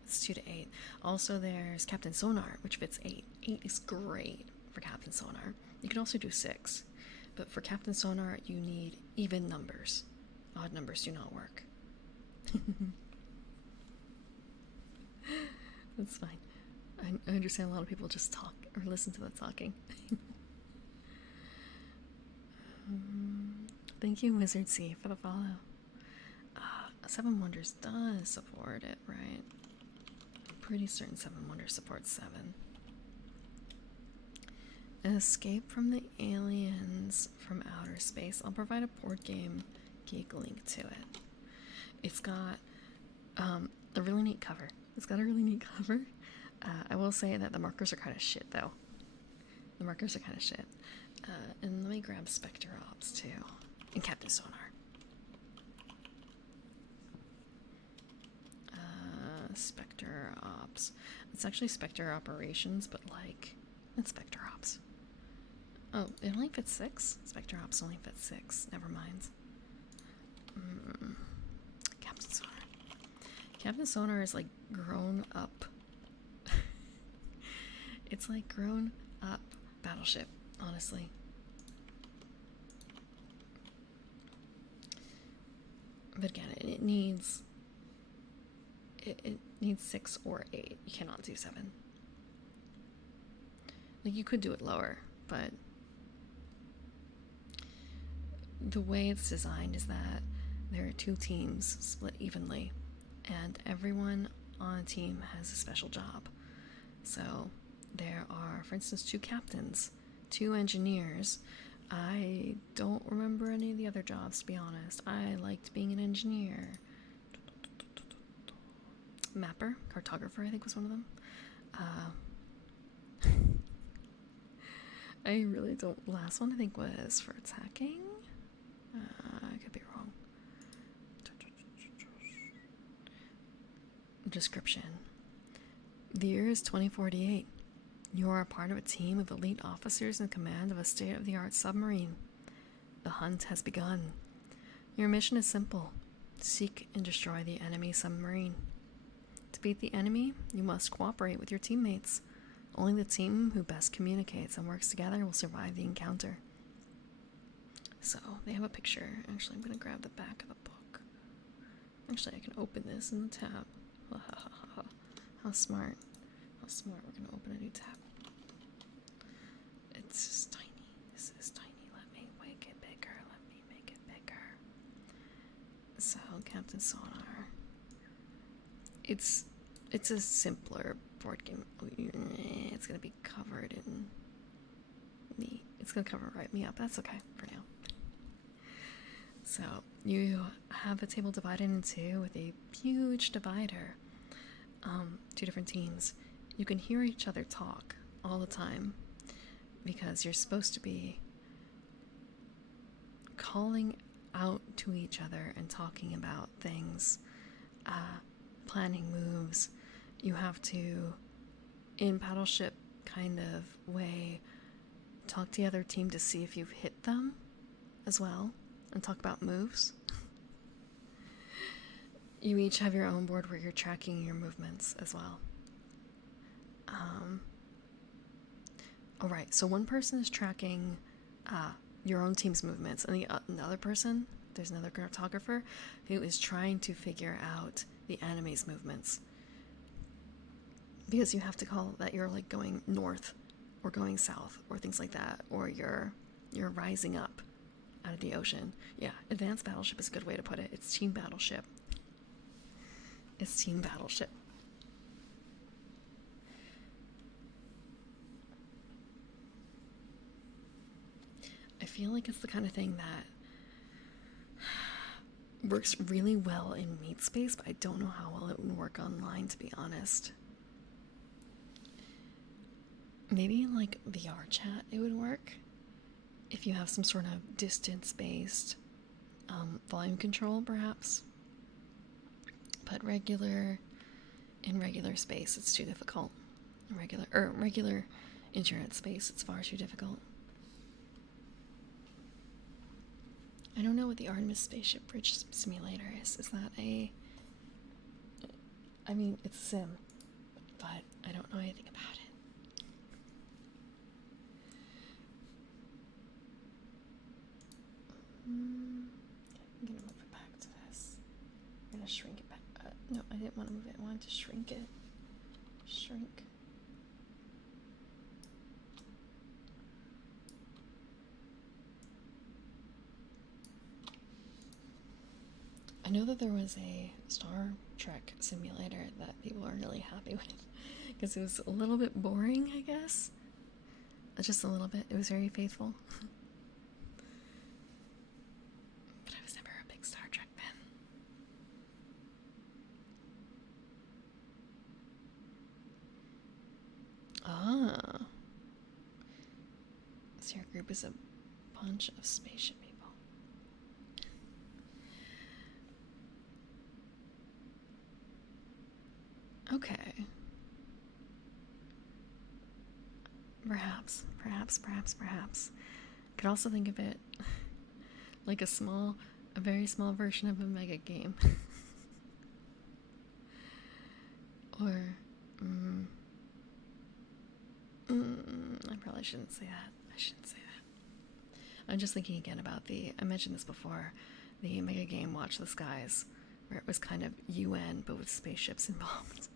It's 2 to 8. Also, there's Captain Sonar, which fits 8. 8 is great for Captain Sonar. You can also do 6, but for Captain Sonar, you need even numbers. Odd numbers do not work. That's fine. I understand a lot of people just talk or listen to the talking. Thank you, Wizard C, for the follow. 7 Wonders does support it, right? I'm pretty certain 7 Wonders supports 7. Escape from the aliens from outer space. I'll provide a board game geek link to it. It's got a really neat cover. I will say that the markers are kind of shit, though. The markers are kind of shit. And let me grab Spectre Ops too. And Captain Sonar. Spectre Ops. It's actually Spectre Operations, but like, it's Spectre Ops. Oh, it only fits 6? Spectre Ops only fits 6. Never mind. Captain Sonar. Captain Sonar is like grown up. It's like grown up battleship, honestly. But again, it needs 6 or 8. You cannot do 7. Like, you could do it lower, but the way it's designed is that there are 2 teams split evenly, and everyone on a team has a special job. So there are, for instance, 2 captains, 2 engineers. I don't remember any of the other jobs, to be honest. I liked being an engineer. Mapper, cartographer, I think was one of them. I really don't. Last one I think was for attacking. I could be wrong. Description. The year is 2048. You are a part of a team of elite officers in command of a state-of-the-art submarine. The hunt has begun. Your mission is simple. Seek and destroy the enemy submarine. To beat the enemy, you must cooperate with your teammates. Only the team who best communicates and works together will survive the encounter. So, they have a picture. Actually, I'm going to grab the back of the book. Actually, I can open this in the tab. How smart. How smart. We're going to open a new tab. It's just tiny. This is tiny. Let me make it bigger. Let me make it bigger. So, Captain Sonar. It's a simpler board game. It's going to be covered in me. It's going to cover me up. That's okay for now. So, you have a table divided in 2 with a huge divider. 2 different teams. You can hear each other talk all the time because you're supposed to be calling out to each other and talking about things, planning moves. You have to, in battleship kind of way, talk to the other team to see if you've hit them as well and talk about moves. You each have your own board where you're tracking your movements as well. Alright, so one person is tracking your own team's movements, and the other person, there's another cartographer, who is trying to figure out the enemy's movements. Because you have to call that you're like going north or going south or things like that, or you're rising up out of the ocean. Yeah, advanced battleship is a good way to put it. It's team battleship. It's team battleship. I feel like it's the kind of thing that works really well in Meat Space, but I don't know how well it would work online, to be honest. Maybe in like VR chat it would work if you have some sort of distance-based volume control, perhaps. But in regular space, it's too difficult. Regular internet space, it's far too difficult. I don't know what the Artemis Spaceship Bridge Simulator is. Is that I mean, it's a sim, but I don't know anything about it. I'm gonna move it back to this. I'm gonna shrink it back. No, I didn't want to move it. I wanted to shrink it. Shrink. I know that there was a Star Trek simulator that people are really happy with because it was a little bit boring, I guess. Just a little bit. It was very faithful. But I was never a big Star Trek fan. Ah. group is a bunch of spaceship people. Okay. Perhaps. Could also think of it like a very small version of a mega game. Or, I probably shouldn't say that. I'm just thinking again about I mentioned this before, the mega game Watch the Skies, where it was kind of UN, but with spaceships involved.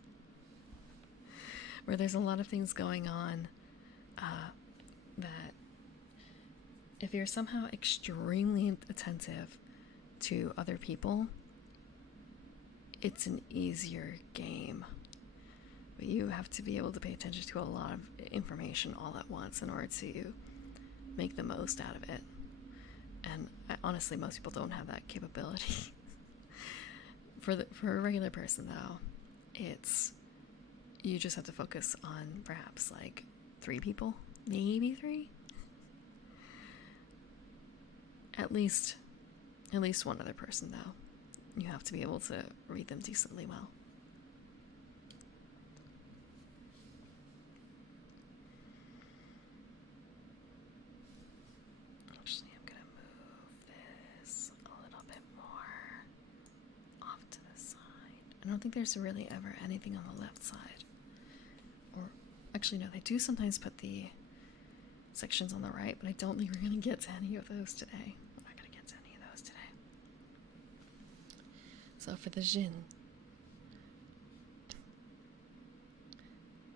Where there's a lot of things going on that if you're somehow extremely attentive to other people, it's an easier game. But you have to be able to pay attention to a lot of information all at once in order to make the most out of it. And honestly, most people don't have that capability. For a regular person, though, you just have to focus on perhaps like 3 people, maybe 3. At least one other person, though. You have to be able to read them decently well. Actually, I'm gonna move this a little bit more off to the side. I don't think there's really ever anything on the left side. Or, actually, no, they do sometimes put the sections on the right, but I don't think we're gonna get to any of those today. So for the Jinn,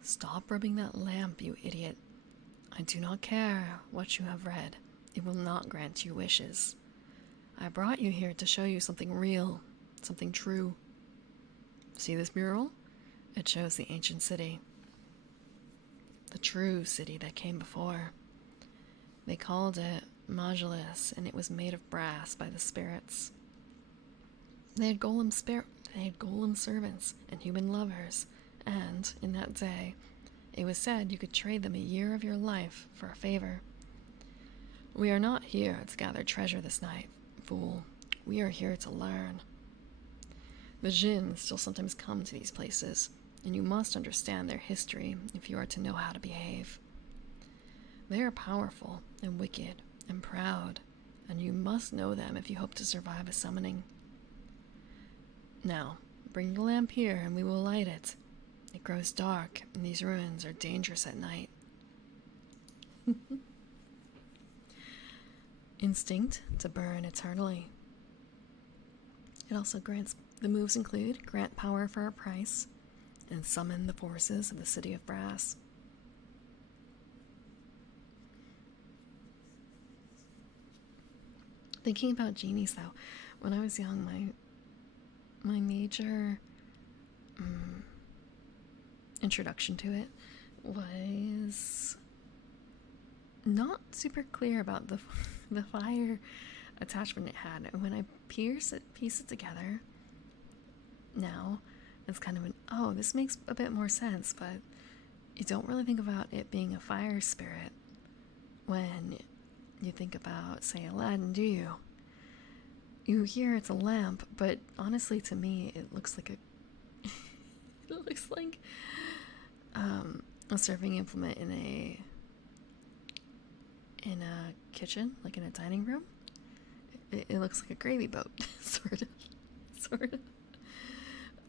stop rubbing that lamp, you idiot. I do not care what you have read. It will not grant you wishes. I brought you here to show you something real, something true. See this mural? It shows the ancient city. The true city that came before. They called it Majlis, and it was made of brass by the spirits. They had golem servants and human lovers, and in that day, it was said you could trade them a year of your life for a favor. We are not here to gather treasure this night, fool. We are here to learn. The Jinn still sometimes come to these places, and you must understand their history if you are to know how to behave. They are powerful and wicked and proud, and you must know them if you hope to survive a summoning. Now, bring the lamp here and we will light it. It grows dark, and these ruins are dangerous at night. Instinct to burn eternally. It also grants, the moves include grant power for a price, and summon the forces of the City of Brass. Thinking about genies, though, when I was young, my major introduction to it was not super clear about the fire attachment it had. And when I piece it together now, it's kind of this makes a bit more sense, but you don't really think about it being a fire spirit when you think about, say, Aladdin, do you? You hear it's a lamp, but honestly, to me, it looks like a serving implement in a kitchen, like in a dining room. It looks like a gravy boat, sort of,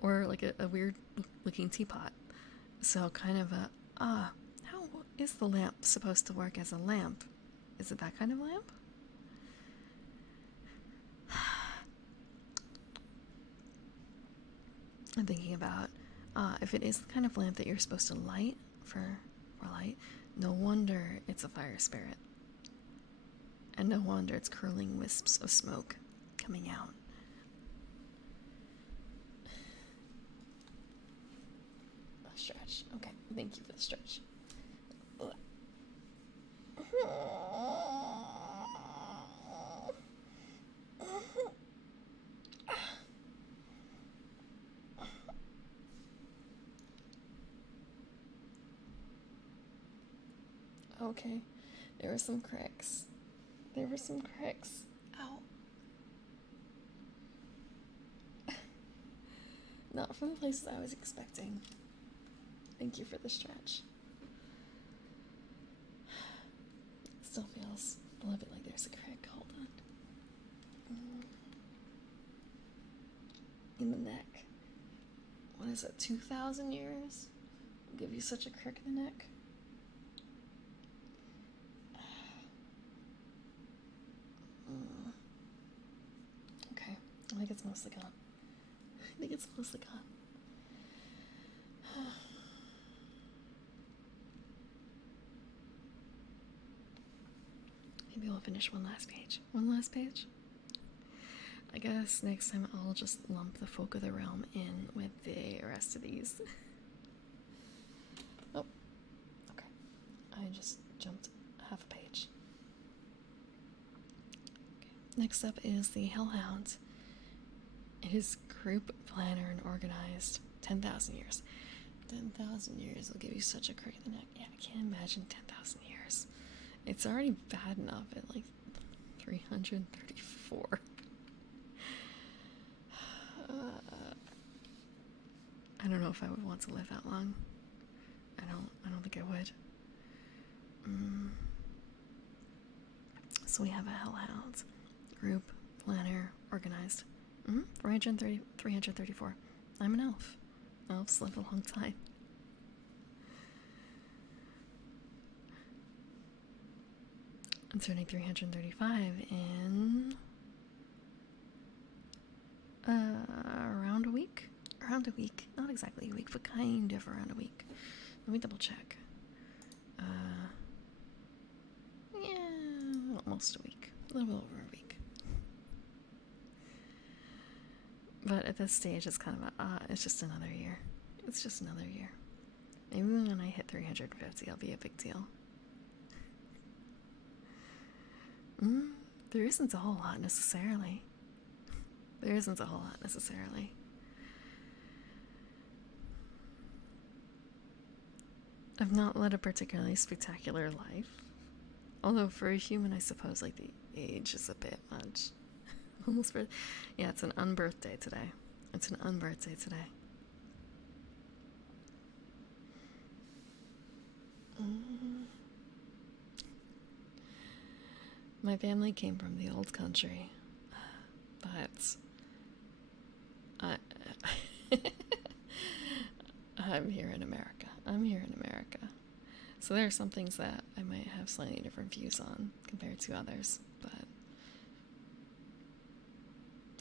or like a weird looking teapot. So kind of how is the lamp supposed to work as a lamp? Is it that kind of lamp? I'm thinking about if it is the kind of lamp that you're supposed to light for light, no wonder it's a fire spirit. And no wonder it's curling wisps of smoke coming out. A stretch. Okay, thank you for the stretch. Okay, there were some cracks. cracks. There were some cracks. Ow. Not from the places I was expecting. Thank you for the stretch. Still feels a little bit like there's a crack. Hold on. In the neck. What is it, 2,000 years? Will give you such a crick in the neck. Okay, I think it's mostly gone. Maybe we'll finish one last page. I guess next time I'll just lump the Folk of the Realm in with the rest of these. Oh, okay. I just jumped half a page. Okay. Next up is the Hellhound. It is group, planner, and organized. 10,000 years. 10,000 years will give you such a crick in the neck. Yeah, I can't imagine 10,000 years. It's already bad enough at like 334. I don't know if I would want to live that long. I don't think I would. So we have a Hellhound. Group, planner, organized. 334. I'm an elf. Elves live a long time. I'm turning 335 in around a week. Not exactly a week, but kind of around a week. Let me double check. Yeah, almost a week. A little bit over a week. But at this stage, it's kind of it's just another year. It's just another year. Maybe when I hit 350, it'll be a big deal. There isn't a whole lot necessarily. I've not led a particularly spectacular life. Although for a human, I suppose, like, the age is a bit much. Almost for... Yeah, it's an unbirthday today. My family came from the old country, but I'm here in America. So there are some things that I might have slightly different views on compared to others, but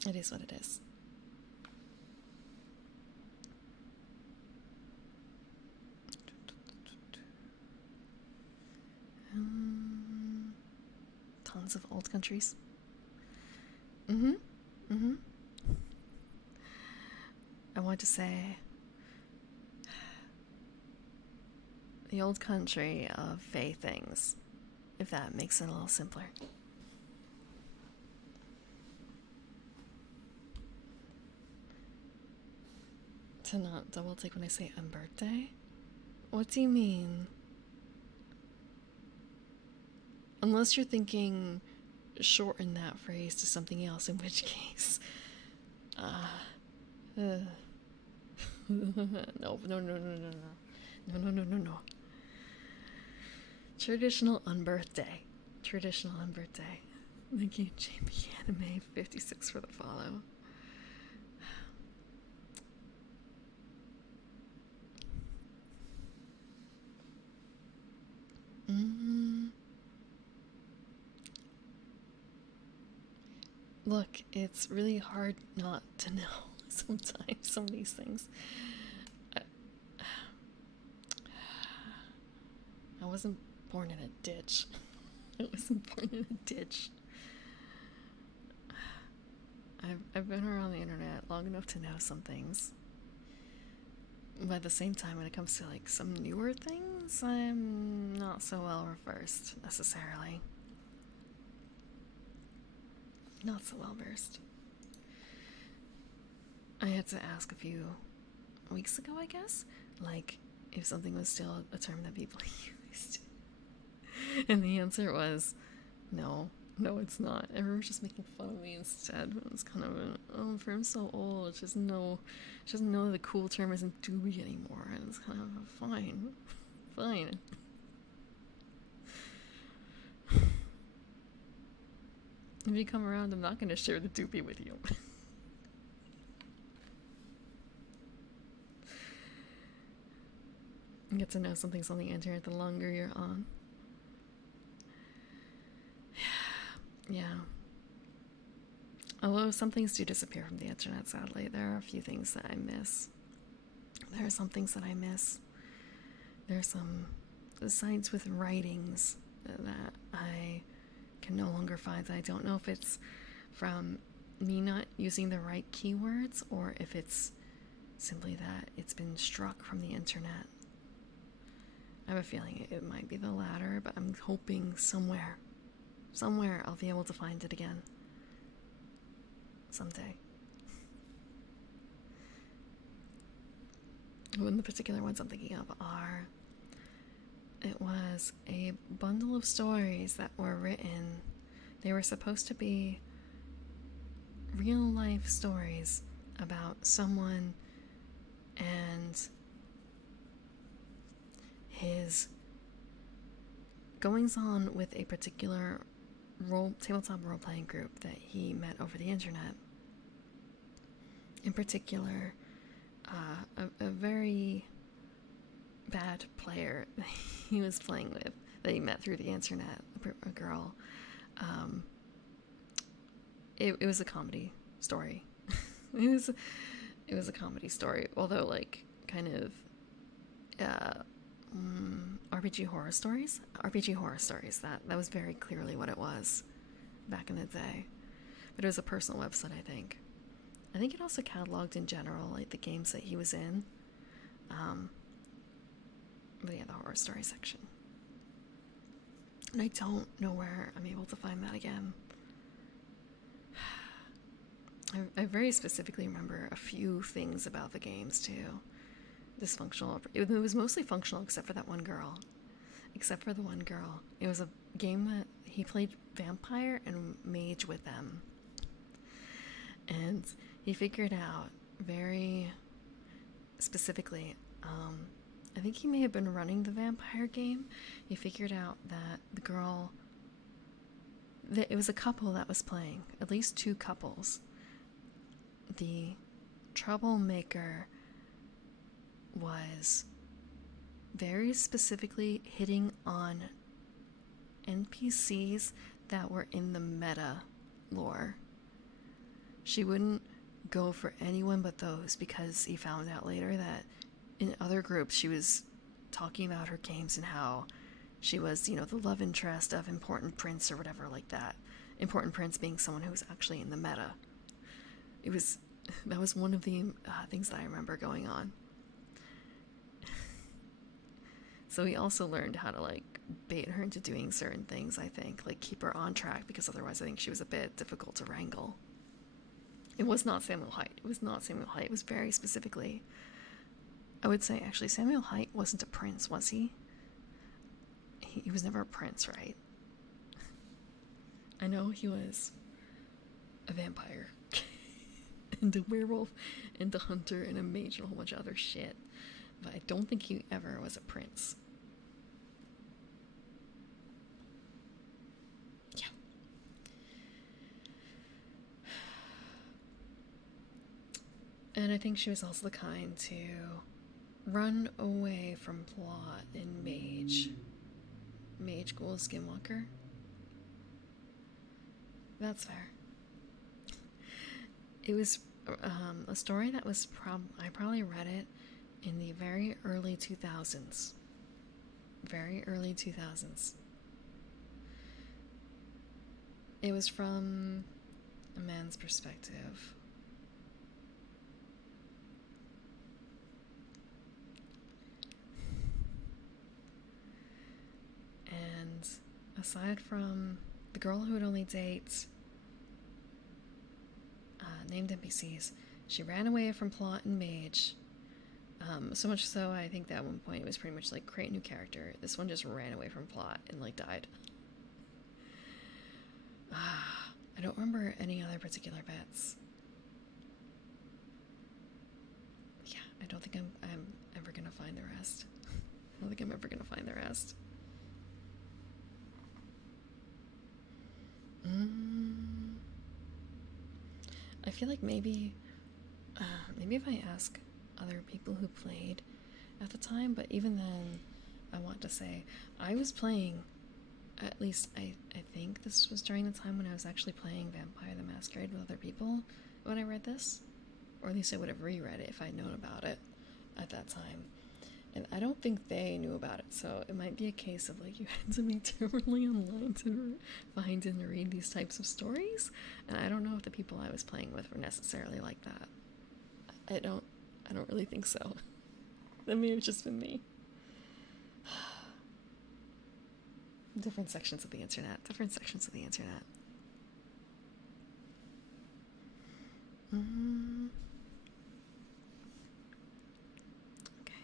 it is what it is. Tons of old countries. I want to say the old country of Fae things, if that makes it a little simpler. To not double take when I say unbirthday? What do you mean? Unless you're thinking shorten that phrase to something else, in which case no. Traditional unbirthday. Thank you, JP Anime 56 for the follow. Look, it's really hard not to know sometimes some of these things. I wasn't born in a ditch. I've been around the internet long enough to know some things. But at the same time, when it comes to like some newer things, I'm not so well versed necessarily. Not so well versed. I had to ask a few weeks ago, I guess, like if something was still a term that people used. And the answer was, No, no, it's not. Everyone's just making fun of me instead. It was kind of Firm's so old. She doesn't know the cool term isn't doobie anymore. And it's kind of fine, fine. If you come around, I'm not going to share the doobie with you. You get to know something's on the internet the longer you're on. Yeah. Although some things do disappear from the internet, sadly, there are a few things that I miss. There are some things that I miss. There are some sites with writings that I can no longer find. I don't know if it's from me not using the right keywords or if it's simply that it's been struck from the internet. I have a feeling it might be the latter, but I'm hoping somewhere I'll be able to find it again. Someday. When the particular ones I'm thinking of are, it was a bundle of stories that were written. They were supposed to be real life stories about someone and his goings on with a particular tabletop role-playing group that he met over the internet. In particular, a very bad player that he was playing with, that he met through the internet, a girl. It was a comedy story. it was a comedy story, although like kind of RPG horror stories. That was very clearly what it was back in the day. But it was a personal website, I think. I think it also cataloged in general, like the games that he was in. But yeah, the horror story section. And I don't know where I'm able to find that again. I very specifically remember a few things about the games too. Dysfunctional. It was mostly functional except for that one girl. Except for the one girl. It was a game that he played vampire and mage with them. And he figured out very specifically, I think he may have been running the vampire game. He figured out that the girl, that it was a couple that was playing, at least two couples. The troublemaker was very specifically hitting on NPCs that were in the meta lore. She wouldn't go for anyone but those because he found out later that in other groups she was talking about her games and how she was, the love interest of Important Prince or whatever like that. Important Prince being someone who was actually in the meta. That was one of the things that I remember going on. So he also learned how to bait her into doing certain things, I think, keep her on track, because otherwise I think she was a bit difficult to wrangle. It was not Samuel Hite. It was very specifically, I would say, actually, Samuel Hite wasn't a prince, was he? He was never a prince, right? I know he was a vampire and a werewolf and a hunter and a mage and a whole bunch of other shit, but I don't think he ever was a prince. Yeah. And I think she was also the kind to run away from plot in Mage Ghoul Skinwalker. That's fair. It was a story that was I probably read it in the very early 2000s. It was from a man's perspective. And aside from the girl who would only date named NPCs, she ran away from plot and mage. So much so, I think that at one point it was pretty much create a new character. This one just ran away from plot and died. I don't remember any other particular bits. Yeah, I don't think I'm ever gonna find the rest. I don't think I'm ever gonna find the rest. I feel like maybe if I ask other people who played at the time, but even then, I want to say I was playing. At least I think this was during the time when I was actually playing Vampire the Masquerade with other people when I read this, or at least I would have reread it if I'd known about it at that time. And I don't think they knew about it, so it might be a case of like you had to be terribly online to find and read these types of stories. And I don't know if the people I was playing with were necessarily like that. I don't really think so. That may have just been me. Different sections of the internet. Okay,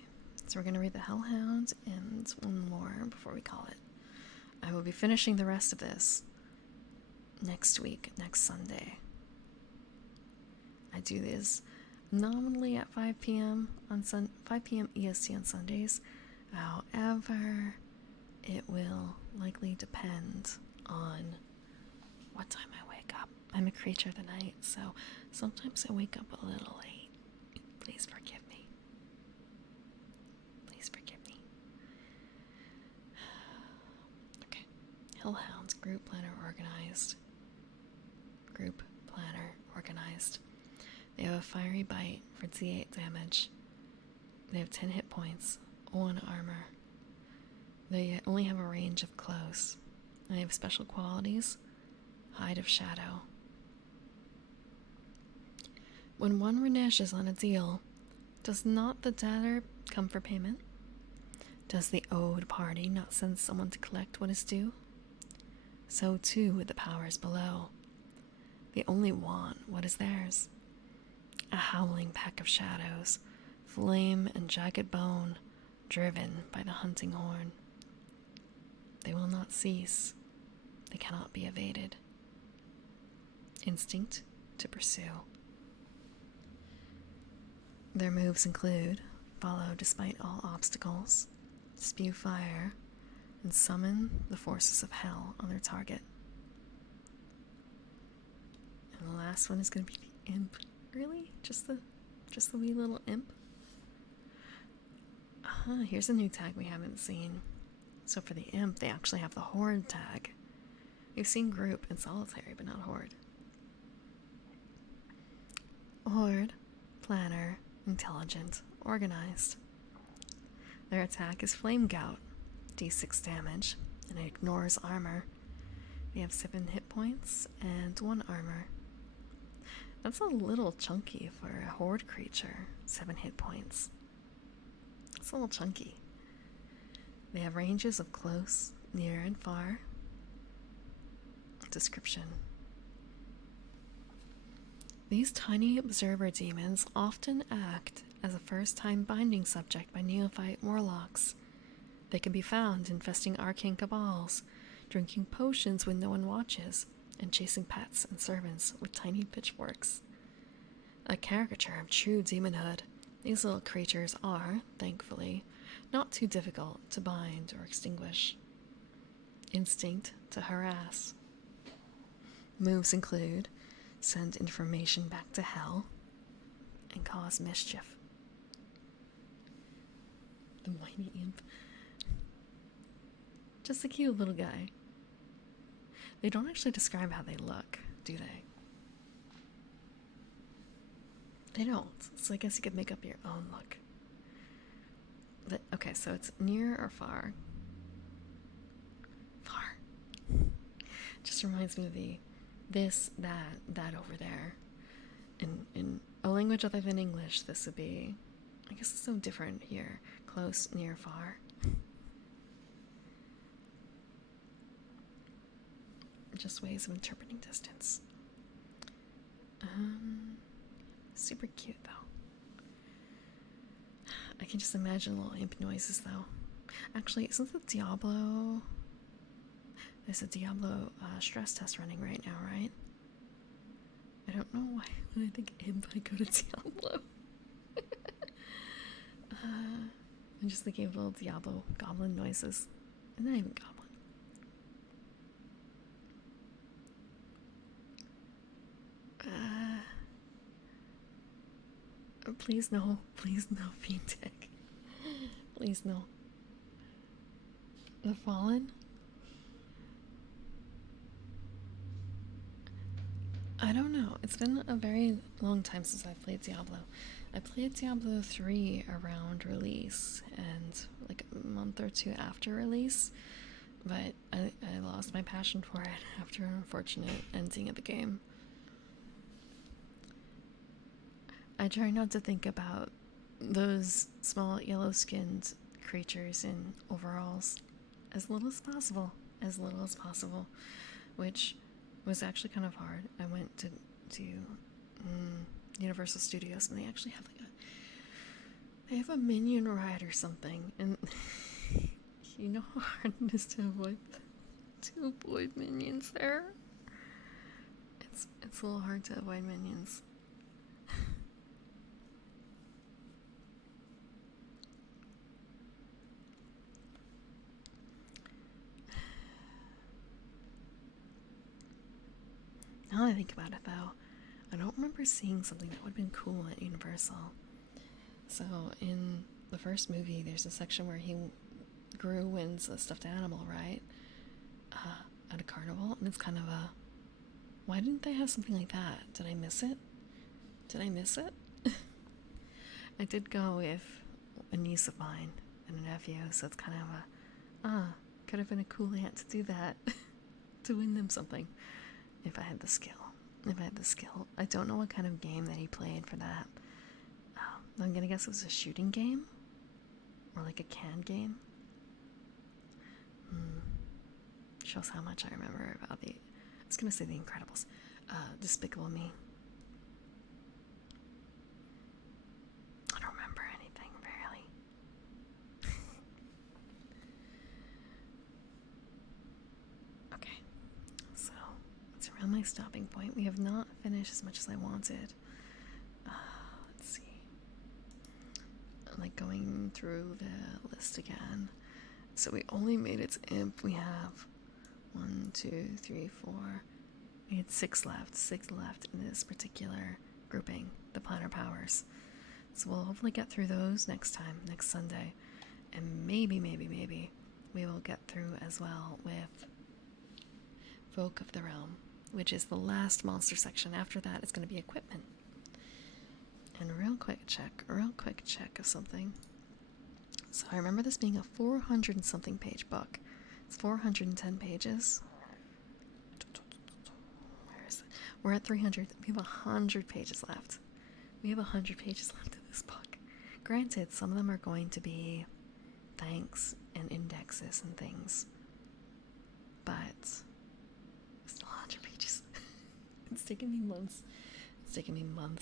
so we're going to read The Hellhound and one more before we call it. I will be finishing the rest of this next week, next Sunday. I do this nominally at 5 p.m. 5 p.m. EST on Sundays. However, it will likely depend on what time I wake up. I'm a creature of the night, so sometimes I wake up a little late. Please forgive me. Okay. Hellhounds, group planner organized. They have a fiery bite for D8 damage. They have 10 hit points, 1 armor. They only have a range of close. They have special qualities, hide of shadow. When one reneges on a deal, does not the debtor come for payment? Does the owed party not send someone to collect what is due? So too with the powers below. They only want what is theirs. A howling pack of shadows, flame and jagged bone, driven by the hunting horn. They will not cease. They cannot be evaded. Instinct to pursue. Their moves include follow despite all obstacles, spew fire, and summon the forces of hell on their target. And the last one is going to be the imp. Really? Just the wee little imp? Here's a new tag we haven't seen. So for the imp, they actually have the horde tag. We've seen group and solitary, but not horde. Horde, planner, intelligent, organized. Their attack is Flame Gout, d6 damage, and it ignores armor. They have 7 hit points and 1 armor. That's a little chunky for a horde creature, 7 hit points. It's a little chunky. They have ranges of close, near, and far. Description. These tiny observer demons often act as a first-time binding subject by neophyte warlocks. They can be found infesting arcane cabals, drinking potions when no one watches, and chasing pets and servants with tiny pitchforks. A caricature of true demonhood, these little creatures are, thankfully, not too difficult to bind or extinguish. Instinct to harass. Moves include send information back to hell and cause mischief. The whiny imp. Just a cute little guy. They don't actually describe how they look, do they? They don't. So I guess you could make up your own look. But, okay, so it's near or far? Far. Just reminds me of the this, that over there. In a language other than English, this would be, I guess it's so different here. Close, near, far. Just ways of interpreting distance. Super cute, though. I can just imagine little imp noises, though. Actually, isn't the Diablo... There's a Diablo stress test running right now, right? I don't know why when I think imp I go to Diablo. I'm just thinking of little Diablo goblin noises. And not even goblin. Please no. Please no, Fiendtech. Please no. The Fallen? I don't know. It's been a very long time since I've played Diablo. I played Diablo 3 around release and like a month or two after release, but I lost my passion for it after an unfortunate ending of the game. I try not to think about those small yellow-skinned creatures in overalls as little as possible, which was actually kind of hard. I went to Universal Studios, and they actually have they have a minion ride or something, and you know how hard it is to avoid minions there. It's a little hard to avoid minions. Now that I think about it, though, I don't remember seeing something that would have been cool at Universal. So, in the first movie, there's a section where Gru wins a stuffed animal, right? At a carnival, and it's kind of a... Why didn't they have something like that? Did I miss it? I did go with a niece of mine and a nephew, so it's kind of could have been a cool aunt to do that. To win them something. If I had the skill. I don't know what kind of game that he played for that. I'm gonna guess it was a shooting game? Or like a canned game? Shows how much I remember about I was gonna say The Incredibles. Despicable Me. I don't remember anything, really. Okay. So, it's around my stopping point. We have not finished as much as I wanted. Let's see. I'm like going through the list again. So we only made it to Imp. We have 1, 2, 3, 4. We had 6 left. 6 left in this particular grouping, the Planar Powers. So we'll hopefully get through those next time, next Sunday. And maybe we will get through as well with Folk of the Realm, which is the last monster section. After that, it's going to be equipment. And a real quick check of something. So I remember this being a 400 and something page book. It's 410 pages. Where is it? We're at 300. We have 100 pages left. In this book. Granted, some of them are going to be thanks and indexes and things. But it's still 100 pages. It's taken me months.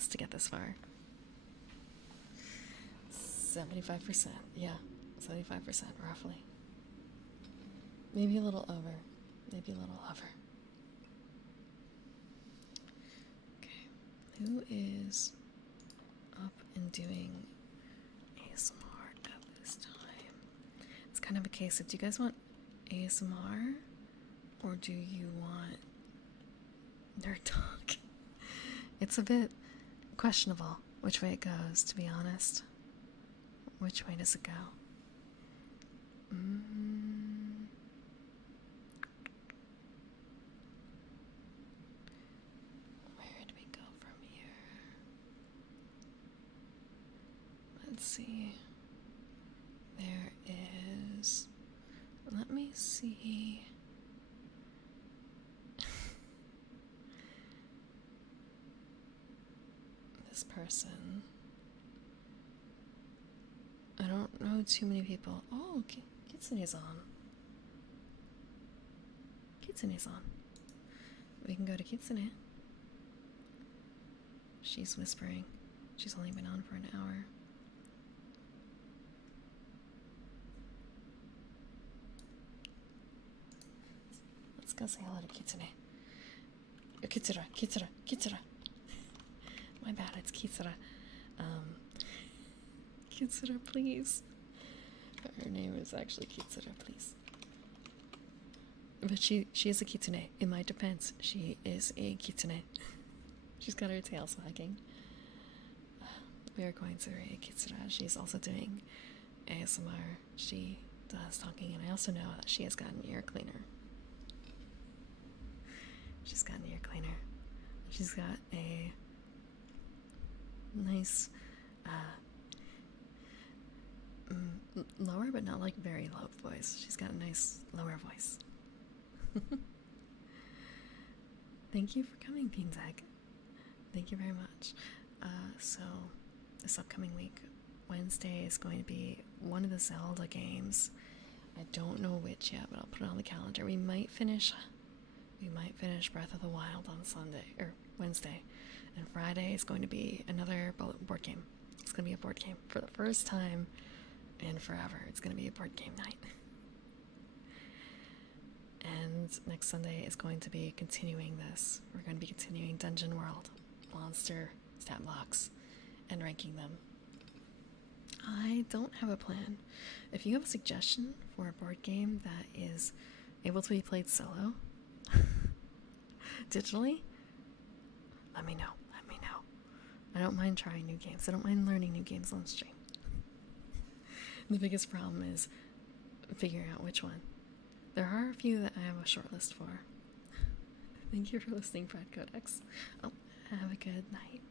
To get this far. 75%. Yeah, 75% roughly. Maybe a little over. Okay. Who is up and doing ASMR at this time? It's kind of a case of, do you guys want ASMR or do you want nerd talk? It's a bit questionable which way it goes, to be honest. Which way does it go? Where do we go from here? Let's see. There is... Let me see... This person... I don't know too many people. Oh, Kitsune's on. We can go to Kitsune. She's whispering. She's only been on for an hour. go say hello to Kitsune. Kitsura, Kitsura, Kitsura. My bad, it's Kitsura. Kitsura, please. Her name is actually Kitsura, please. But she is a kitsune. In my defense, she is a kitsune. She's got her tail wagging. We are going to read Kitsura. She's also doing ASMR. She does talking, and I also know that she has got an ear cleaner. She's got an ear cleaner. She's got a nice lower, but not like very low voice. She's got a nice lower voice. Thank you for coming, Beanzag. Thank you very much. So this upcoming week, Wednesday is going to be one of the Zelda games. I don't know which yet, but I'll put it on the calendar. We might finish Breath of the Wild on Sunday or Wednesday, and Friday is going to be another board game. It's going to be a board game for the first time in forever. It's going to be a board game night. And next Sunday is going to be continuing this. We're going to be continuing Dungeon World, monster stat blocks, and ranking them. I don't have a plan. If you have a suggestion for a board game that is able to be played solo, digitally, let me know. Let me know. I don't mind trying new games. I don't mind learning new games on stream. The biggest problem is figuring out which one. There are a few that I have a short list for. Thank you for listening, Fred Codex. Oh, have a good night.